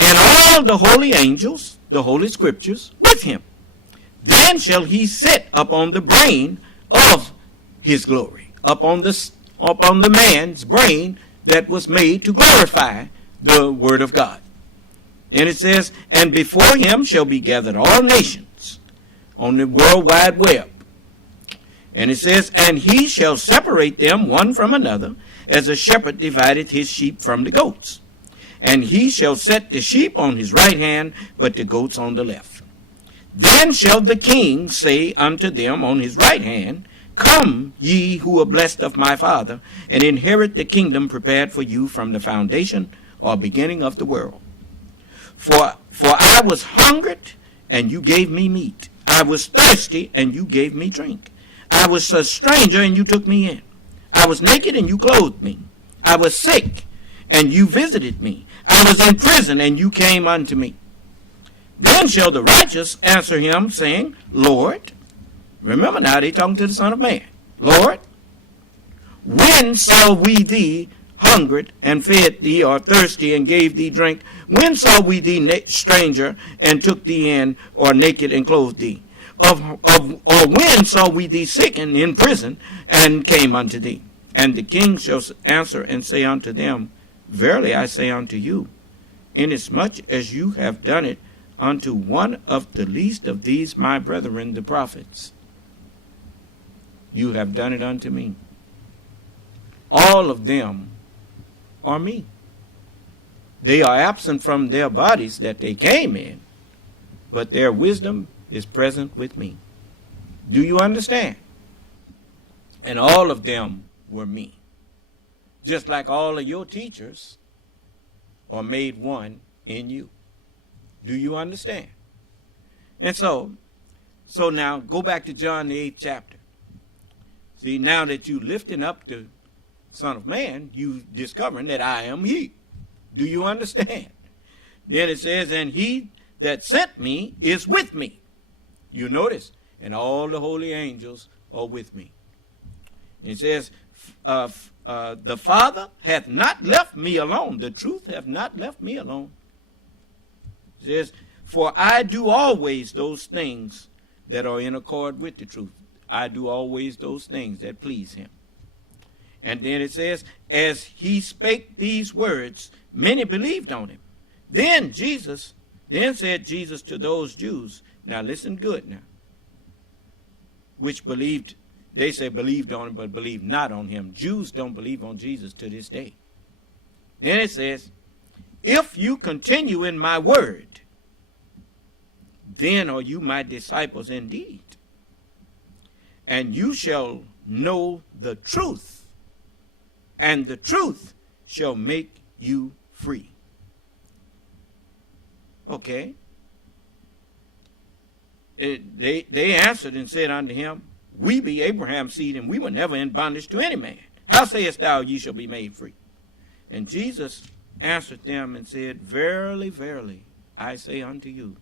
and all the holy angels, the holy scriptures, with him. Then shall he sit upon the brain of his glory, upon the man's brain that was made to glorify the word of God. Then it says, and before him shall be gathered all nations on the world wide web. And it says, and he shall separate them one from another, as a shepherd divideth his sheep from the goats. And he shall set the sheep on his right hand, but the goats on the left. Then shall the king say unto them on his right hand, come, ye who are blessed of my Father, and inherit the kingdom prepared for you from the foundation or beginning of the world. For I was hungered, and you gave me meat. I was thirsty, and you gave me drink. I was a stranger, and you took me in. I was naked, and you clothed me. I was sick, and you visited me. I was in prison, and you came unto me. Then shall the righteous answer him, saying, Lord, remember now they talking to the Son of Man, Lord, when saw we thee hungered and fed thee, or thirsty and gave thee drink? When saw we thee stranger and took thee in, or naked and clothed thee? Or when saw we thee sick and in prison and came unto thee? And the king shall answer and say unto them, Verily I say unto you, inasmuch as you have done it unto one of the least of these my brethren the prophets, you have done it unto me. All of them are me. They are absent from their bodies that they came in, but their wisdom is present with me. Do you understand? And all of them were me. Just like all of your teachers are made one in you. Do you understand? And so now go back to John the 8th chapter. See, now that you lifting up the Son of Man, you discovering that I am he. Do you understand? Then it says, and he that sent me is with me. You notice, and all the holy angels are with me. It says, the Father hath not left me alone. The truth hath not left me alone. It says, for I do always those things that are in accord with the truth. I do always those things that please him. And then it says, as he spake these words, many believed on him. Then said Jesus to those Jews, now listen good now, which believed, they say believed on him, but believed not on him. Jews don't believe on Jesus to this day. Then it says, if you continue in my word, then are you my disciples indeed. And you shall know the truth, and the truth shall make you free. Okay. They answered and said unto him, we be Abraham's seed, and we were never in bondage to any man. How sayest thou, ye shall be made free? And Jesus answered them and said, verily, verily, I say unto you,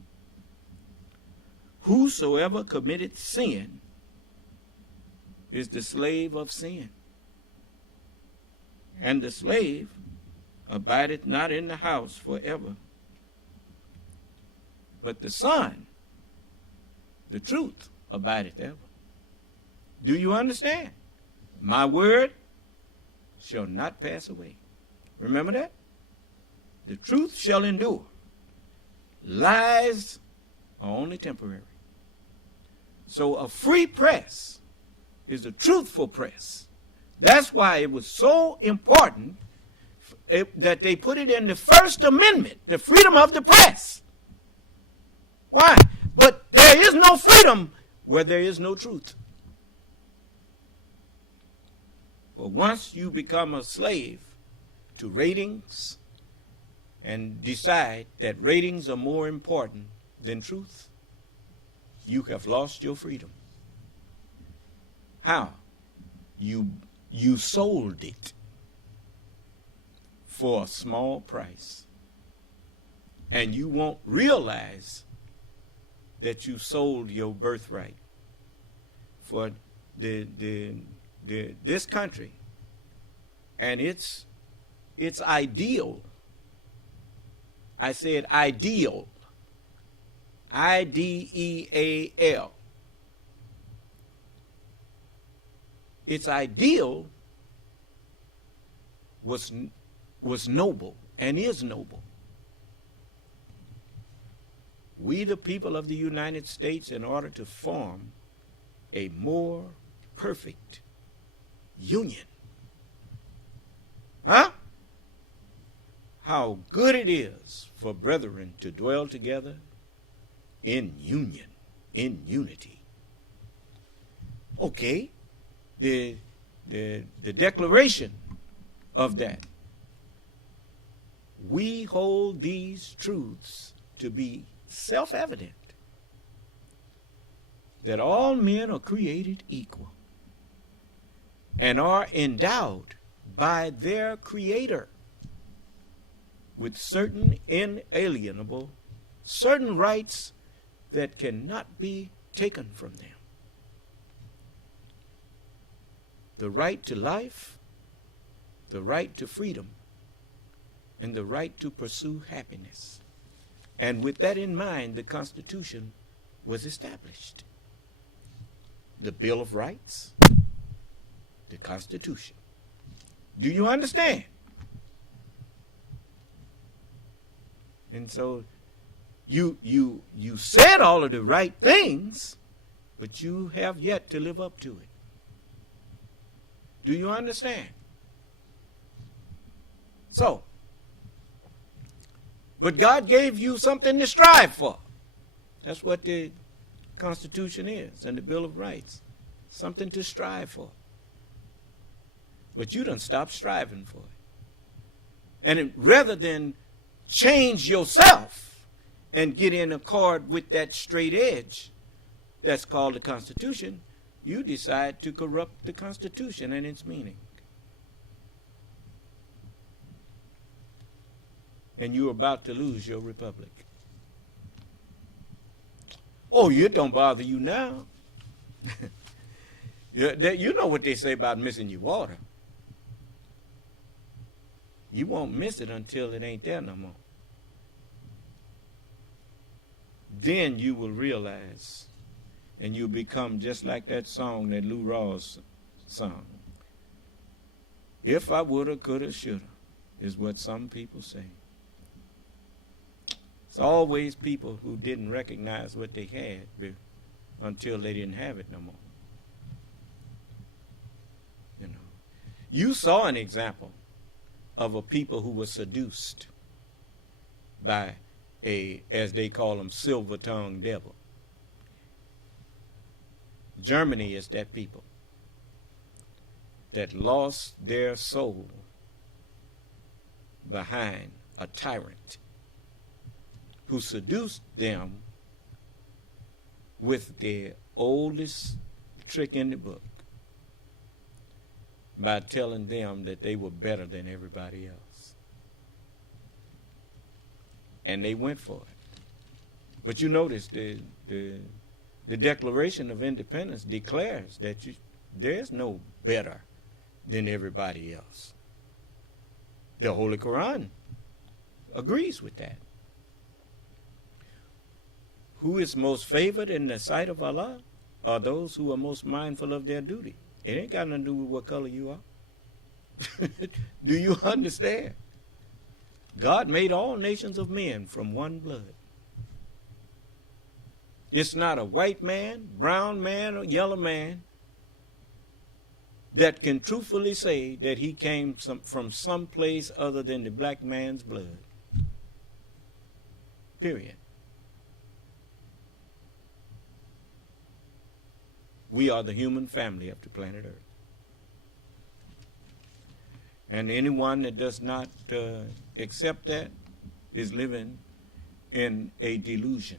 whosoever committeth sin is the slave of sin. And the slave abideth not in the house forever, but the Son, the truth, abideth ever. Do you understand? My word shall not pass away. Remember that? The truth shall endure. Lies are only temporary. So a free press is a truthful press. That's why it was so important that they put it in the First Amendment, the freedom of the press. Why? But there is no freedom where there is no truth. But once you become a slave to ratings and decide that ratings are more important than truth, you have lost your freedom. How? You sold it for a small price. And you won't realize that you sold your birthright for this country and its ideal. I said ideal. I-D-E-A-L. Its ideal was noble and is noble. We, the people of the United States, in order to form a more perfect union. Huh? How good it is for brethren to dwell together in union, in unity. Okay, the declaration of that. We hold these truths to be self-evident, that all men are created equal and are endowed by their Creator with certain inalienable certain rights that cannot be taken from them. The right to life, the right to freedom, and the right to pursue happiness. And with that in mind, the Constitution was established. The Bill of Rights, the Constitution. Do you understand? And so you said all of the right things, but you have yet to live up to it. Do you understand? So, but God gave you something to strive for. That's what the Constitution is and the Bill of Rights. Something to strive for. But you done stopped striving for it. And rather than change yourself and get in accord with that straight edge that's called the Constitution, you decide to corrupt the Constitution and its meaning. And you're about to lose your republic. Oh, it don't bother you now. You know what they say about missing your water. You won't miss it until it ain't there no more. Then you will realize, and you'll become just like that song that Lou Rawls sung. If I woulda, coulda, shoulda, is what some people say. It's always people who didn't recognize what they had until they didn't have it no more. You know, you saw an example of a people who were seduced by a, as they call them, silver-tongued devil. Germany is that people that lost their soul behind a tyrant who seduced them with the oldest trick in the book by telling them that they were better than everybody else. And they went for it. But you notice the Declaration of Independence declares that there's no better than everybody else. The Holy Quran agrees with that. Who is most favored in the sight of Allah are those who are most mindful of their duty. It ain't got nothing to do with what color you are. Do you understand? God made all nations of men from one blood. It's not a white man, brown man, or yellow man that can truthfully say that he came from some place other than the black man's blood. Period. We are the human family of the planet Earth. And anyone that does not accept that is living in a delusion.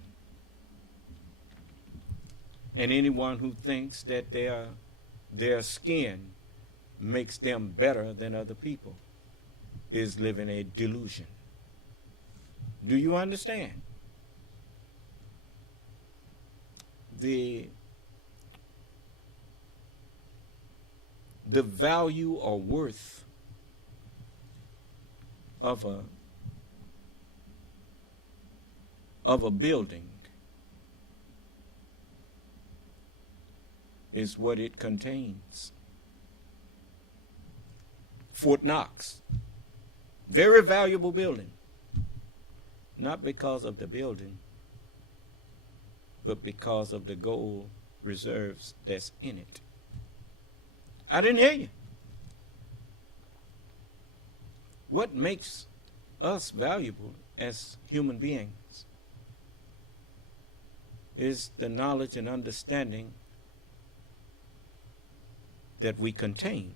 And anyone who thinks that their skin makes them better than other people is living a delusion. Do you understand? The value or worth of a building is what it contains. Fort Knox, very valuable building, not because of the building, but because of the gold reserves that's in it. I didn't hear you. What makes us valuable as human beings is the knowledge and understanding that we contain.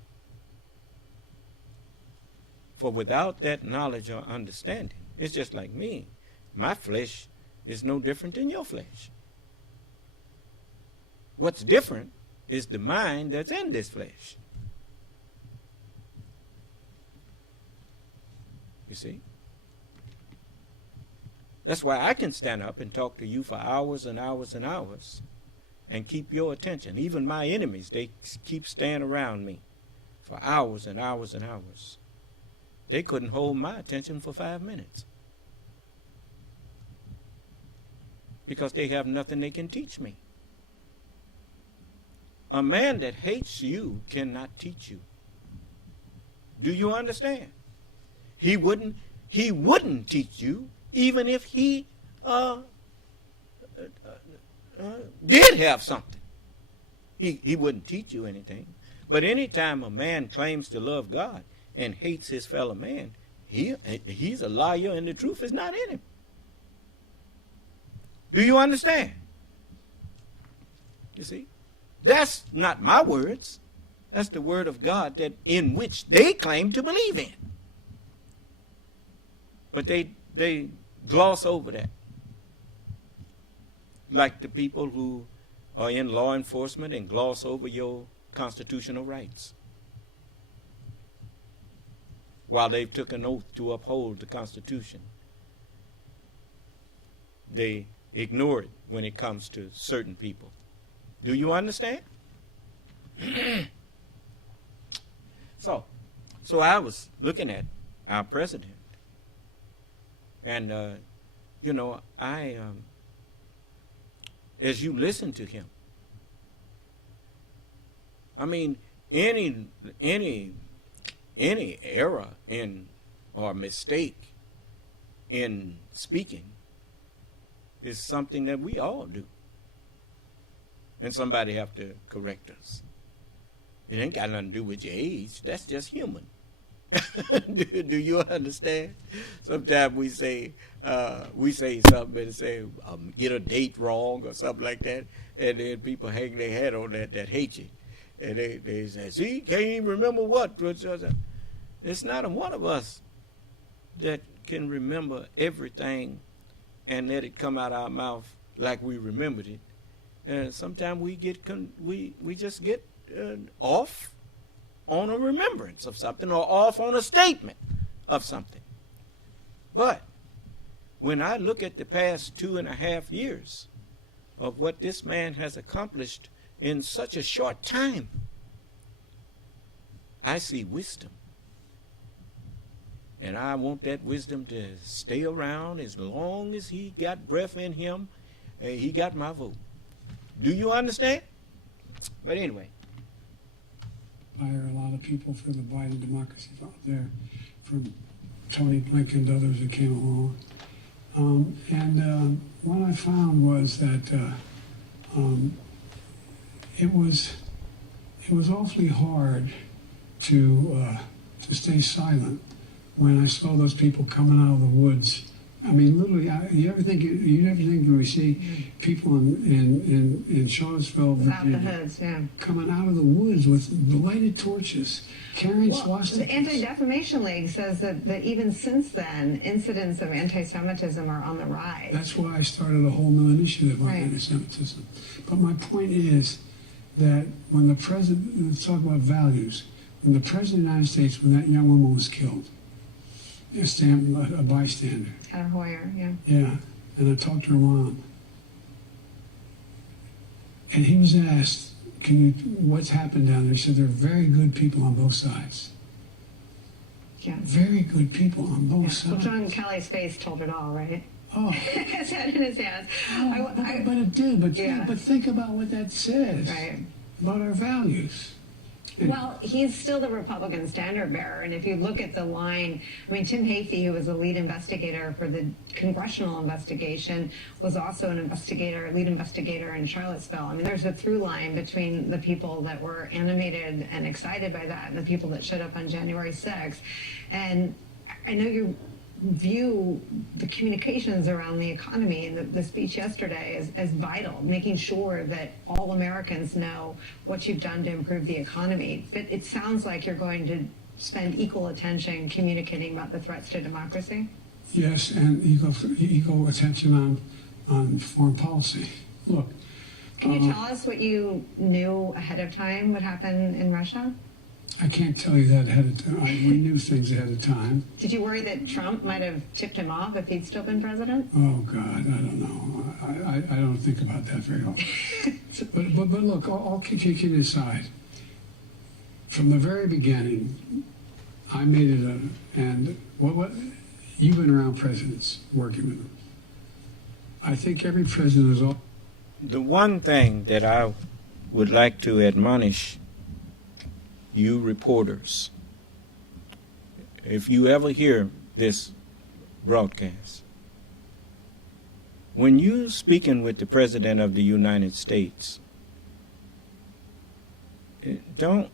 For without that knowledge or understanding, it's just like me. My flesh is no different than your flesh. What's different is the mind that's in this flesh. You see? That's why I can stand up and talk to you for hours and hours and hours and keep your attention. Even my enemies, they keep staying around me for hours and hours and hours. They couldn't hold my attention for 5 minutes because they have nothing they can teach me. A man that hates you cannot teach you. Do you understand? He wouldn't teach you even if he did have something. He wouldn't teach you anything. But anytime a man claims to love God and hates his fellow man, he's a liar and the truth is not in him. Do you understand? You see? That's not my words. That's the word of God that in which they claim to believe in. But they gloss over that. Like the people who are in law enforcement and gloss over your constitutional rights while they've took an oath to uphold the Constitution. They ignore it when it comes to certain people. Do you understand? So I was looking at our president, and as you listen to him, I mean, any error in or mistake in speaking is something that we all do. And somebody have to correct us. It ain't got nothing to do with your age. That's just human. do you understand? Sometimes we say something and say get a date wrong or something like that, and then people hang their head on that hate you, and they say, see, can't even remember what. It's not a one of us that can remember everything and let it come out our mouth like we remembered it. And sometimes we just get off on a remembrance of something or off on a statement of something. But when I look at the past 2.5 years of what this man has accomplished in such a short time, I see wisdom. And I want that wisdom to stay around as long as he got breath in him. He got my vote. Do you understand? But anyway. Hire a lot of people for the Biden democracy out there, from Tony Blinken to others that came along. And what I found was that it was awfully hard to stay silent when I saw those people coming out of the woods. I mean, literally, you never think we see people in Charlottesville, Virginia, the hoods, yeah, coming out of the woods with lighted torches, carrying swastikas. The Anti-Defamation League says that even since then, incidents of anti-Semitism are on the rise. That's why I started a whole new initiative on anti-Semitism. But my point is that when the president, let's talk about values, when the president of the United States, when that young woman was killed, a bystander. Heather Hoyer, yeah. Yeah, and I talked to her mom. And he was asked, what's happened down there? He said, there are very good people on both sides. Yeah. Very good people on both sides. Well, John Kelly's face told it all, right? Oh. His head in his hands. Oh, but it did. But think about what that says about our values. Well, he's still the Republican standard bearer, and if you look at the line, I mean, Tim Hafey, who was a lead investigator for the congressional investigation, was also lead investigator in Charlottesville. I mean, there's a through line between the people that were animated and excited by that and the people that showed up on January 6th. And I know you view the communications around the economy and the speech yesterday as vital, making sure that all Americans know what you've done to improve the economy. But it sounds like you're going to spend equal attention communicating about the threats to democracy. Yes, and equal attention on foreign policy. Look. Can you tell us what you knew ahead of time would happen in Russia? I can't tell you that ahead of time. We knew things ahead of time. Did you worry that Trump might have tipped him off if he'd still been president? Oh, God, I don't know. I don't think about that very often. but look, all kicking aside, from the very beginning, I made it and what you've been around presidents, working with them. I think every president is all. The one thing that I would like to admonish you reporters, if you ever hear this broadcast, when you're speaking with the President of the United States, it's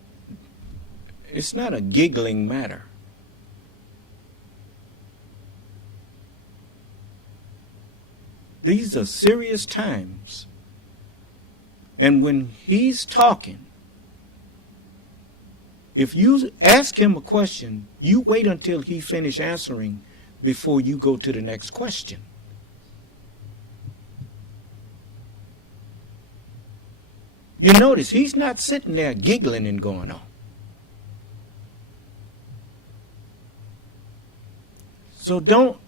not a giggling matter. These are serious times. And when he's talking, if you ask him a question, you wait until he finishes answering before you go to the next question. You notice he's not sitting there giggling and going on. So don't,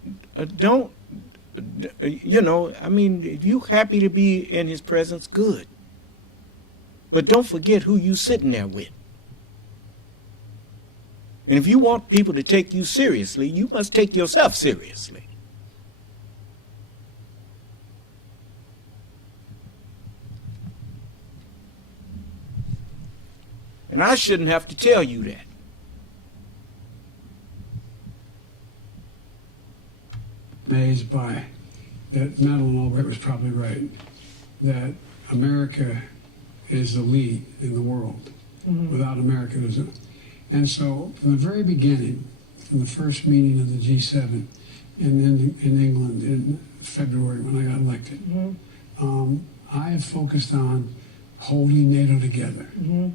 you know, I mean, if you happy to be in his presence, good. But don't forget who you sitting there with. And if you want people to take you seriously, you must take yourself seriously. And I shouldn't have to tell you that. Amazed by that Madeleine Albright was probably right, that America is the lead in the world. Mm-hmm. Without America, there's a... And so, from the very beginning, from the first meeting of the G7 and then in England in February when I got elected, mm-hmm. I have focused on holding NATO together, mm-hmm.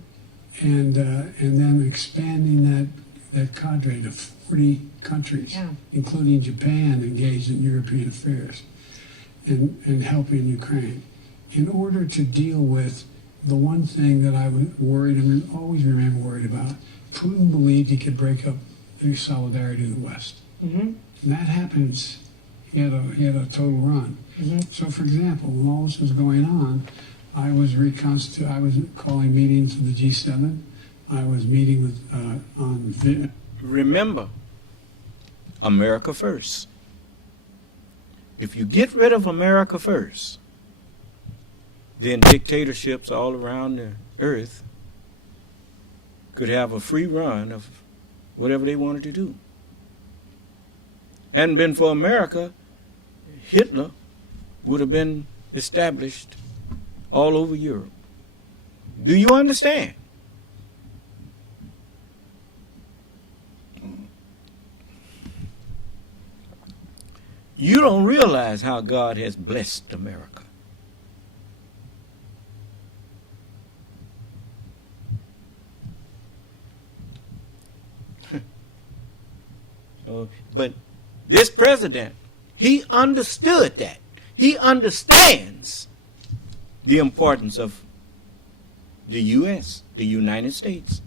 and then expanding that cadre to 40 countries, yeah. including Japan engaged in European affairs, and helping Ukraine, in order to deal with the one thing that I was worried and always remain worried about. Putin believed he could break up the solidarity of the West. Mm-hmm. And that happens. He had a total run. Mm-hmm. So, for example, when all this was going on, I was calling meetings of the G7. I was meeting with Remember, America first. If you get rid of America first, then dictatorships all around the earth could have a free run of whatever they wanted to do. Hadn't been for America, Hitler would have been established all over Europe. Do you understand? You don't realize how God has blessed America. But this president, he understood that. He understands the importance of the U.S., the United States,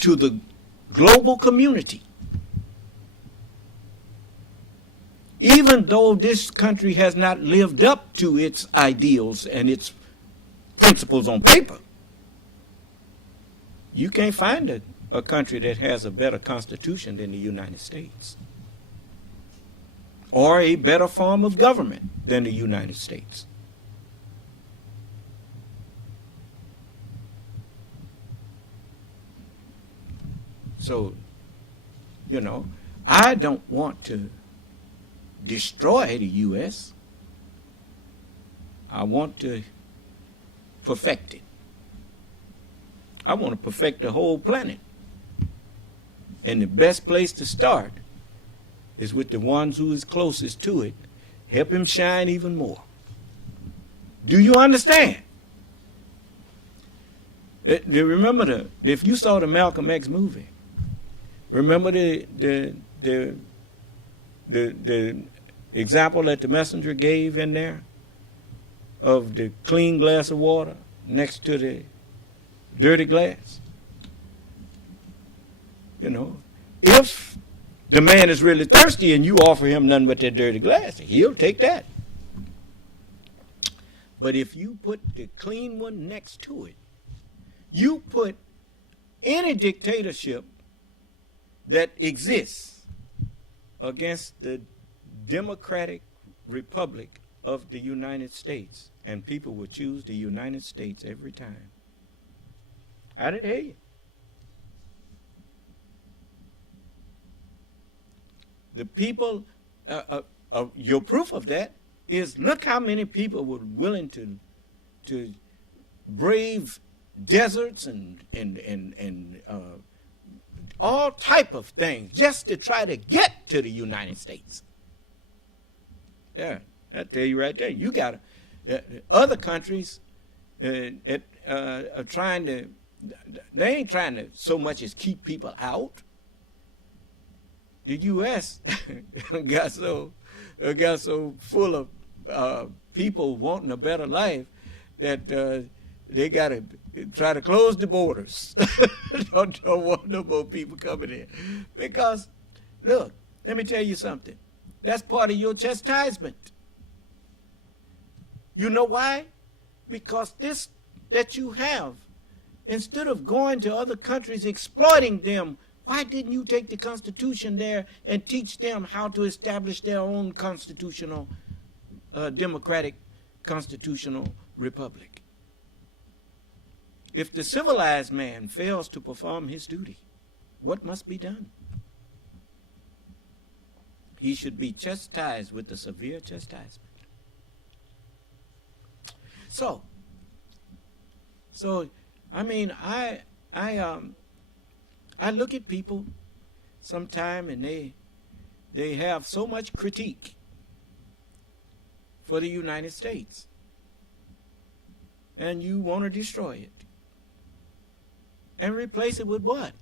to the global community. Even though this country has not lived up to its ideals and its principles on paper, you can't find a country that has a better constitution than the United States, or a better form of government than the United States. So, you know, I don't want to destroy the U.S. I want to perfect it. I want to perfect the whole planet. And the best place to start is with the ones who is closest to it. Help him shine even more. Do you understand? Remember, if you saw the Malcolm X movie, remember the example that the messenger gave in there of the clean glass of water next to dirty glass. You know, if the man is really thirsty and you offer him nothing but that dirty glass, he'll take that. But if you put the clean one next to it, you put any dictatorship that exists against the Democratic Republic of the United States, and people will choose the United States every time. I didn't hear you. The people, your proof of that is look how many people were willing to brave deserts and all type of things just to try to get to the United States. Yeah, I tell you right there. You got other countries are trying to. They ain't trying to so much as keep people out. The U.S. got so full of people wanting a better life that they got to try to close the borders. don't want no more people coming in. Because, look, let me tell you something. That's part of your chastisement. You know why? Because this that you have, instead of going to other countries exploiting them, why didn't you take the Constitution there and teach them how to establish their own constitutional, democratic constitutional republic? If the civilized man fails to perform his duty, what must be done? He should be chastised with a severe chastisement. So I mean, I look at people sometime and they have so much critique for the United States, and you want to destroy it and replace it with what?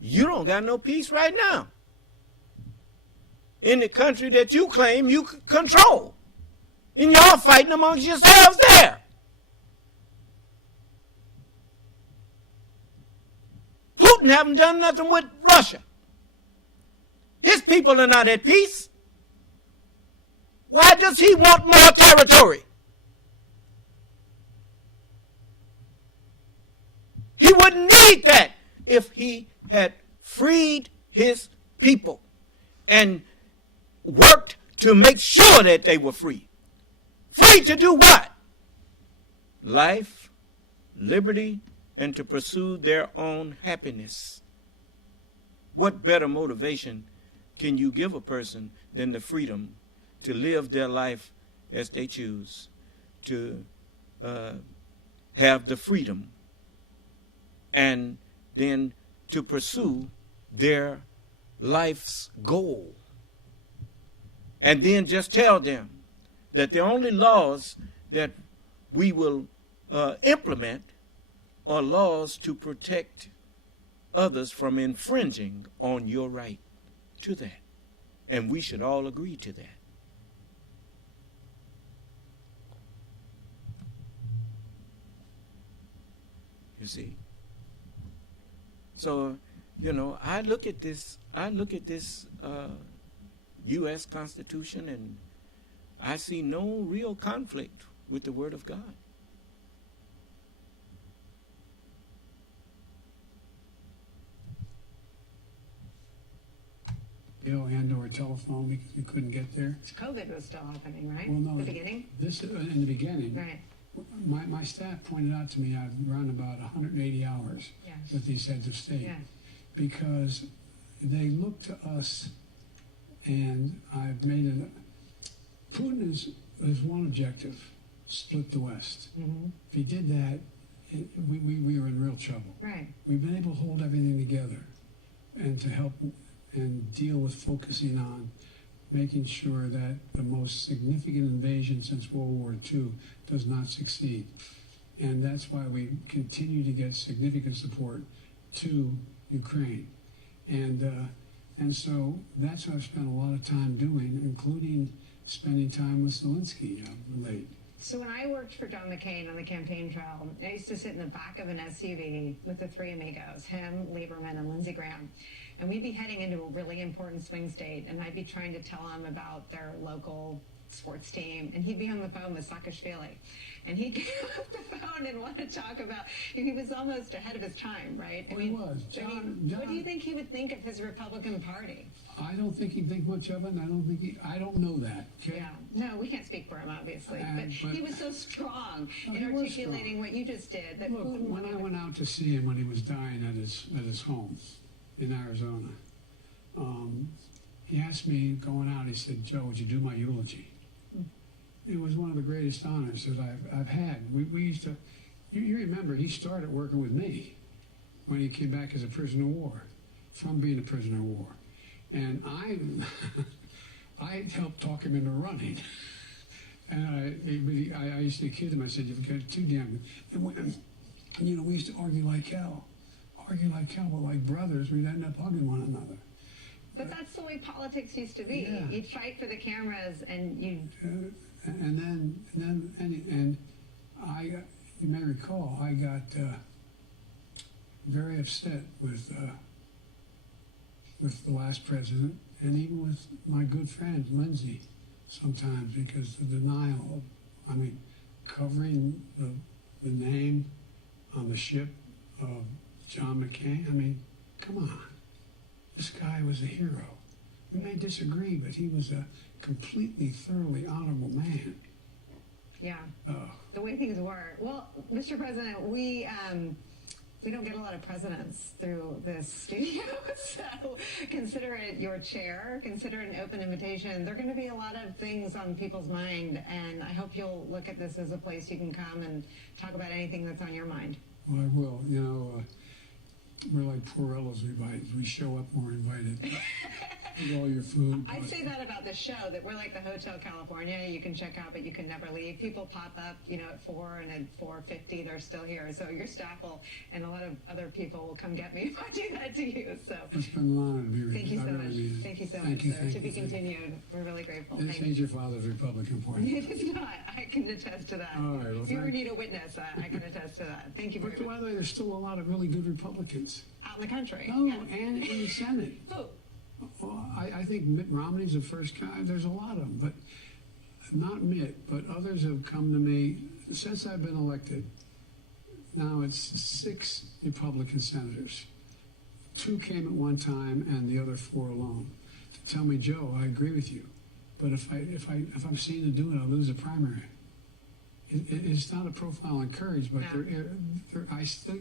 You don't got no peace right now in the country that you claim you control, and y'all fighting amongst yourselves there. Putin haven't done nothing with Russia. His people are not at peace. Why does he want more territory? He wouldn't need that if he had freed his people and worked to make sure that they were free. Free to do what? Life, liberty, and to pursue their own happiness. What better motivation can you give a person than the freedom to live their life as they choose, to have the freedom, and then to pursue their life's goal? And then just tell them that the only laws that we will implement are laws to protect others from infringing on your right to that. And we should all agree to that. You see? So, you know, I look at this U.S. Constitution, and I see no real conflict with the Word of God. And/or telephone because we couldn't get there. COVID was still happening, right? Well, no, the beginning. This in the beginning. Right. My staff pointed out to me I've run about 180 hours with these heads of state because they look to us, and I've made it. Putin is one objective: split the West. Mm-hmm. If he did that, we were in real trouble. Right. We've been able to hold everything together, and to help and deal with focusing on making sure that the most significant invasion since World War II does not succeed. And that's why we continue to get significant support to Ukraine. And so that's what I've spent a lot of time doing, including spending time with Zelensky late. So when I worked for John McCain on the campaign trail, I used to sit in the back of an SUV with the three amigos, him, Lieberman, and Lindsey Graham. And we'd be heading into a really important swing state, and I'd be trying to tell him about their local sports team, and he'd be on the phone with Saakashvili. And he'd get off the phone and want to talk about, he was almost ahead of his time, right? Well, he was. John, what do you think he would think of his Republican Party? I don't think he'd think much of it, and I don't know that. Okay? Yeah. No, we can't speak for him, obviously. But he was so strong in articulating what you just did. That look, when I went out to see him when he was dying at his home in Arizona, he asked me going out, he said, "Joe, would you do my eulogy?" It was one of the greatest honors that I've had. We used to, you remember, he started working with me when he came back as a prisoner of war, from being a prisoner of war. And I helped talk him into running. And I used to kid him, I said, "You've got too damn good." And we used to argue like hell, but like brothers, we'd end up hugging one another. But that's the way politics used to be. Yeah. You'd fight for the cameras, and you'd... And I, you may recall, I got very upset with the last president, and even with my good friend Lindsey, sometimes, because the denial of, covering the name on the ship of John McCain. Come on, this guy was a hero. We may disagree, but he was a completely, thoroughly honorable man. Yeah, the way things were. Well, Mr. President, we don't get a lot of presidents through this studio, so consider it your chair, consider it an open invitation. There are going to be a lot of things on people's mind, and I hope you'll look at this as a place you can come and talk about anything that's on your mind. Well, I will. We're like Porello's. We show up when we're invited. With all your food. I'd say that about the show, that we're like the Hotel California. You can check out, but you can never leave. People pop up, at 4, and at 4:50 they're still here. So your staff and a lot of other people will come get me if I do that to you. So it's been an honor to be with you. Thank you so much. Thank you so much, sir. To be continued. We're really grateful. This ain't your father's Republican Party. It is not. I can attest to that. All right. Well, if you ever need a witness, I can attest to that. Thank you very much. But by the way, there's still a lot of really good Republicans out in the country. No, and in the Senate. Who? Well, I think Mitt Romney's the first guy. There's a lot of them, but not Mitt, but others have come to me since I've been elected. Now it's 6 Republican senators. 2 came at one time, and the other 4 alone, to tell me, "Joe, I agree with you, but if I'm seen to do it, I'll lose a primary." It's not a profile on courage, but I still,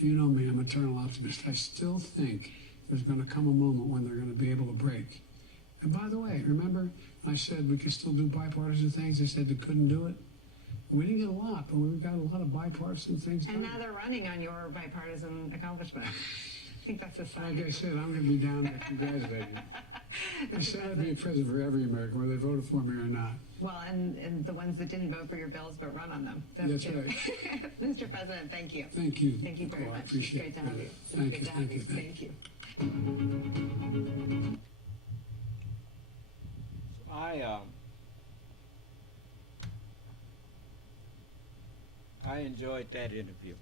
you know me, I'm an eternal optimist. I still think there's going to come a moment when they're going to be able to break. And by the way, remember I said we could still do bipartisan things? They said they couldn't do it. We didn't get a lot, but we've got a lot of bipartisan things done. And now they're running on your bipartisan accomplishment. I think that's a sign. Like I said, I'm going to be down there congratulating you. I said I'd be a president for every American, whether they voted for me or not. Well, and the ones that didn't vote for your bills but run on them. That's right. Mr. President, thank you. Thank you. Thank you very much. I appreciate it's great to have you. Thank you. I enjoyed that interview.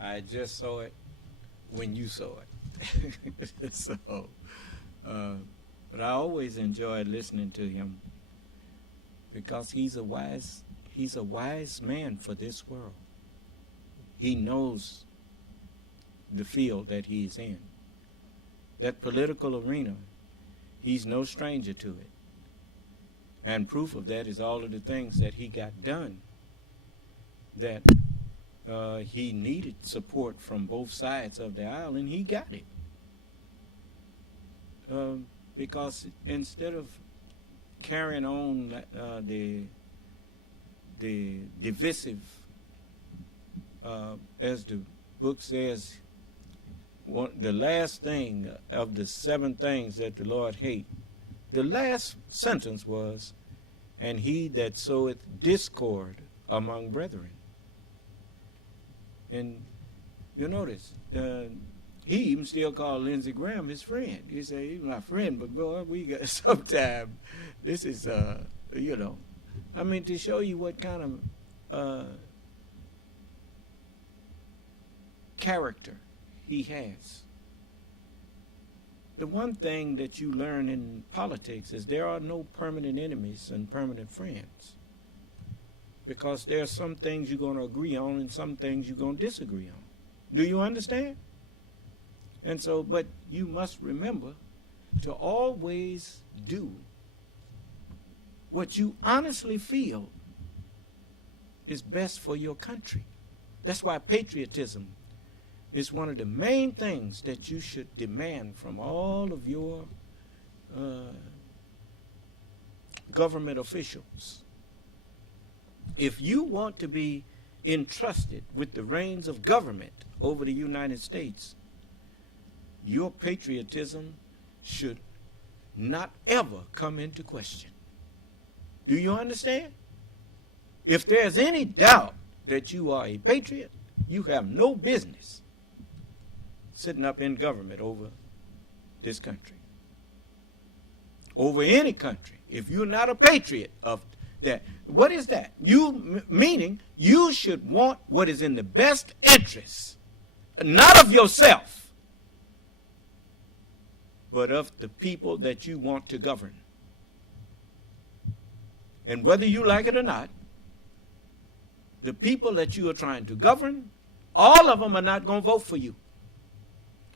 I just saw it when you saw it. So, but I always enjoyed listening to him because he's a wise man for this world. He knows the field that he's in. That political arena, he's no stranger to it. And proof of that is all of the things that he got done, that he needed support from both sides of the aisle, and he got it. Because instead of carrying on the divisive, as the book says, the last thing of the 7 things that the Lord hates, the last sentence was, "And he that soweth discord among brethren." And you'll notice, He even still called Lindsey Graham his friend. He said, he's my friend, but boy, we got sometime. This is, you know, I mean, to show you what kind of character he has. The one thing that you learn in politics is there are no permanent enemies and permanent friends. Because there are some things you're going to agree on and some things you're going to disagree on. Do you understand? And so, but you must remember to always do what you honestly feel is best for your country. That's why patriotism is one of the main things that you should demand from all of your government officials. If you want to be entrusted with the reins of government over the United States, your patriotism should not ever come into question. Do you understand? If there's any doubt that you are a patriot, you have no business sitting up in government over this country. Over any country. If you're not a patriot of that, what is that? Meaning you should want what is in the best interest, not of yourself, but of the people that you want to govern. And whether you like it or not, the people that you are trying to govern, all of them are not going to vote for you.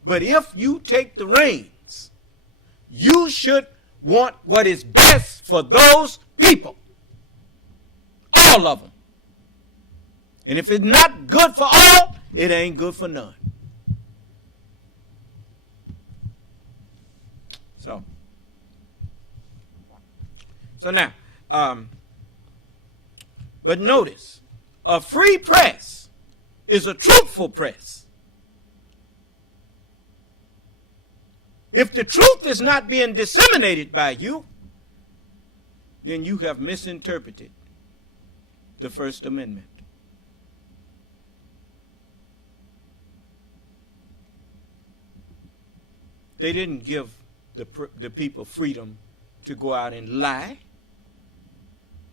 But if you take the reins, you should want what is best for those people. All of them. And if it's not good for all, it ain't good for none. So now, but notice, a free press is a truthful press. If the truth is not being disseminated by you, then you have misinterpreted the First Amendment. They didn't give the people freedom to go out and lie,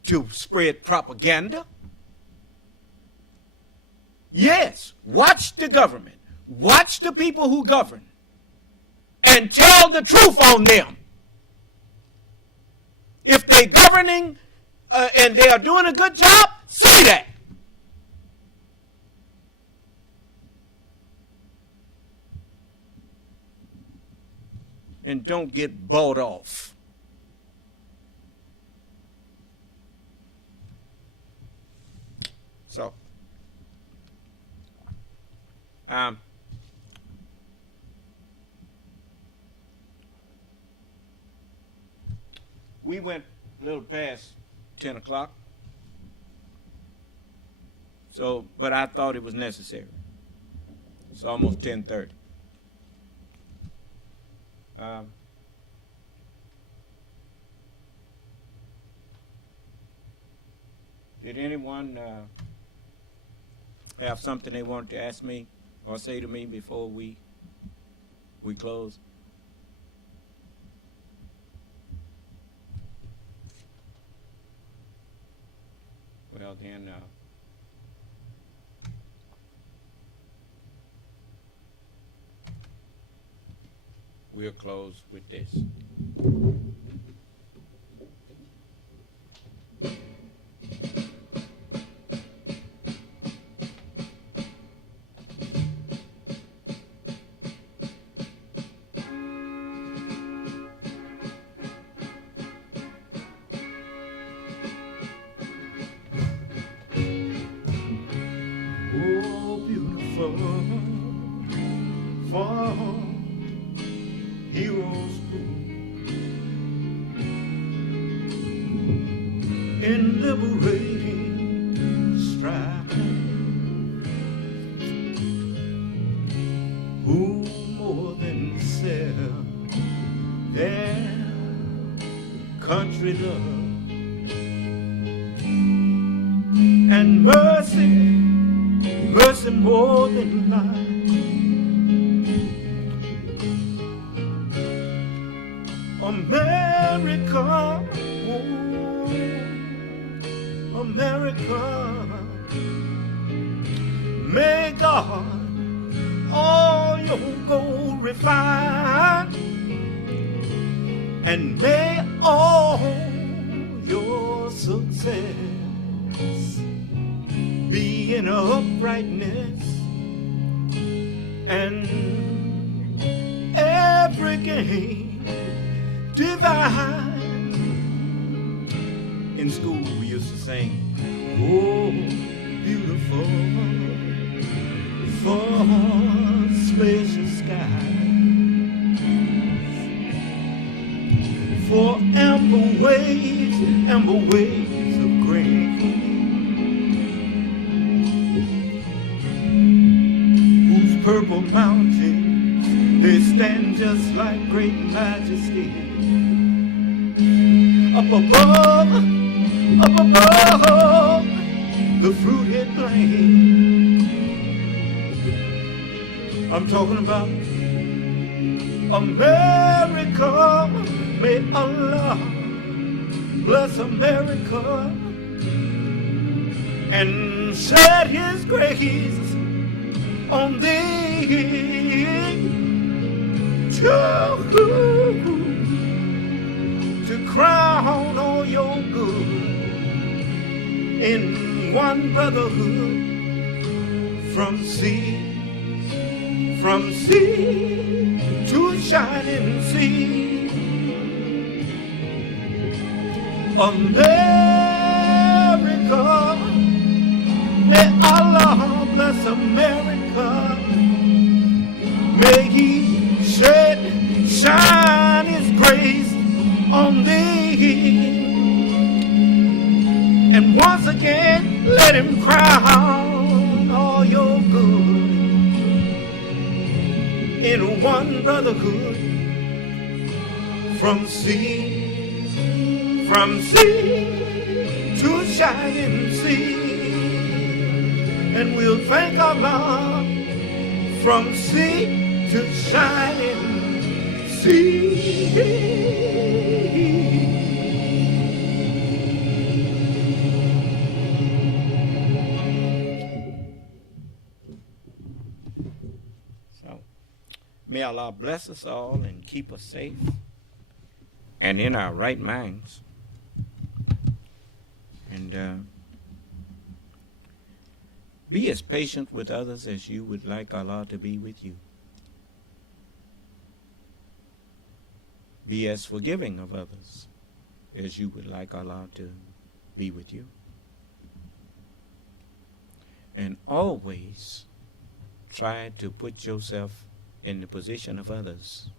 to spread propaganda. Yes, watch the government, watch the people who govern, and tell the truth on them. If they're governing and they are doing a good job, say that. And don't get bought off. So, we went a little past 10 o'clock. So, but I thought it was necessary. It's almost 10:30. Did anyone have something they wanted to ask me or say to me before we close? Well, then, we'll close with this. Oh, beautiful for heroes who in liberating strife, who more than sell their country love and mercy more than life, refined, and may all your success be in uprightness, and every gain divine. In school we used to sing, oh, beautiful for spacious skies, for amber waves of grain, whose purple mountains, they stand just like great majesty. Up above the fruit-hid plain. I'm talking about America. May Allah bless America and shed his grace on thee to crown all your good in one brotherhood, from sea to shining sea. America, may Allah bless America. May he shine his grace on thee, and once again let him crown all your good in one brotherhood, from sea to shining sea. And we'll thank Allah from sea to shining sea. May Allah bless us all and keep us safe and in our right minds. And be as patient with others as you would like Allah to be with you. Be as forgiving of others as you would like Allah to be with you. And always try to put yourself in the position of others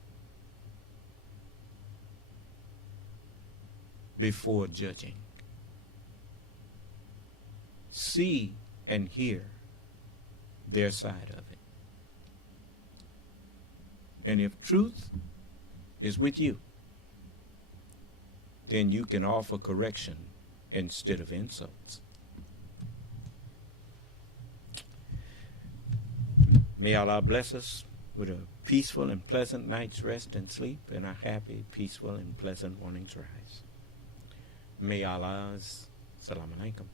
before judging. See and hear their side of it. And if truth is with you, then you can offer correction instead of insults. May Allah bless us with a peaceful and pleasant night's rest and sleep, and a happy, peaceful, and pleasant morning's rise. May Allah's Salaam Alaikum.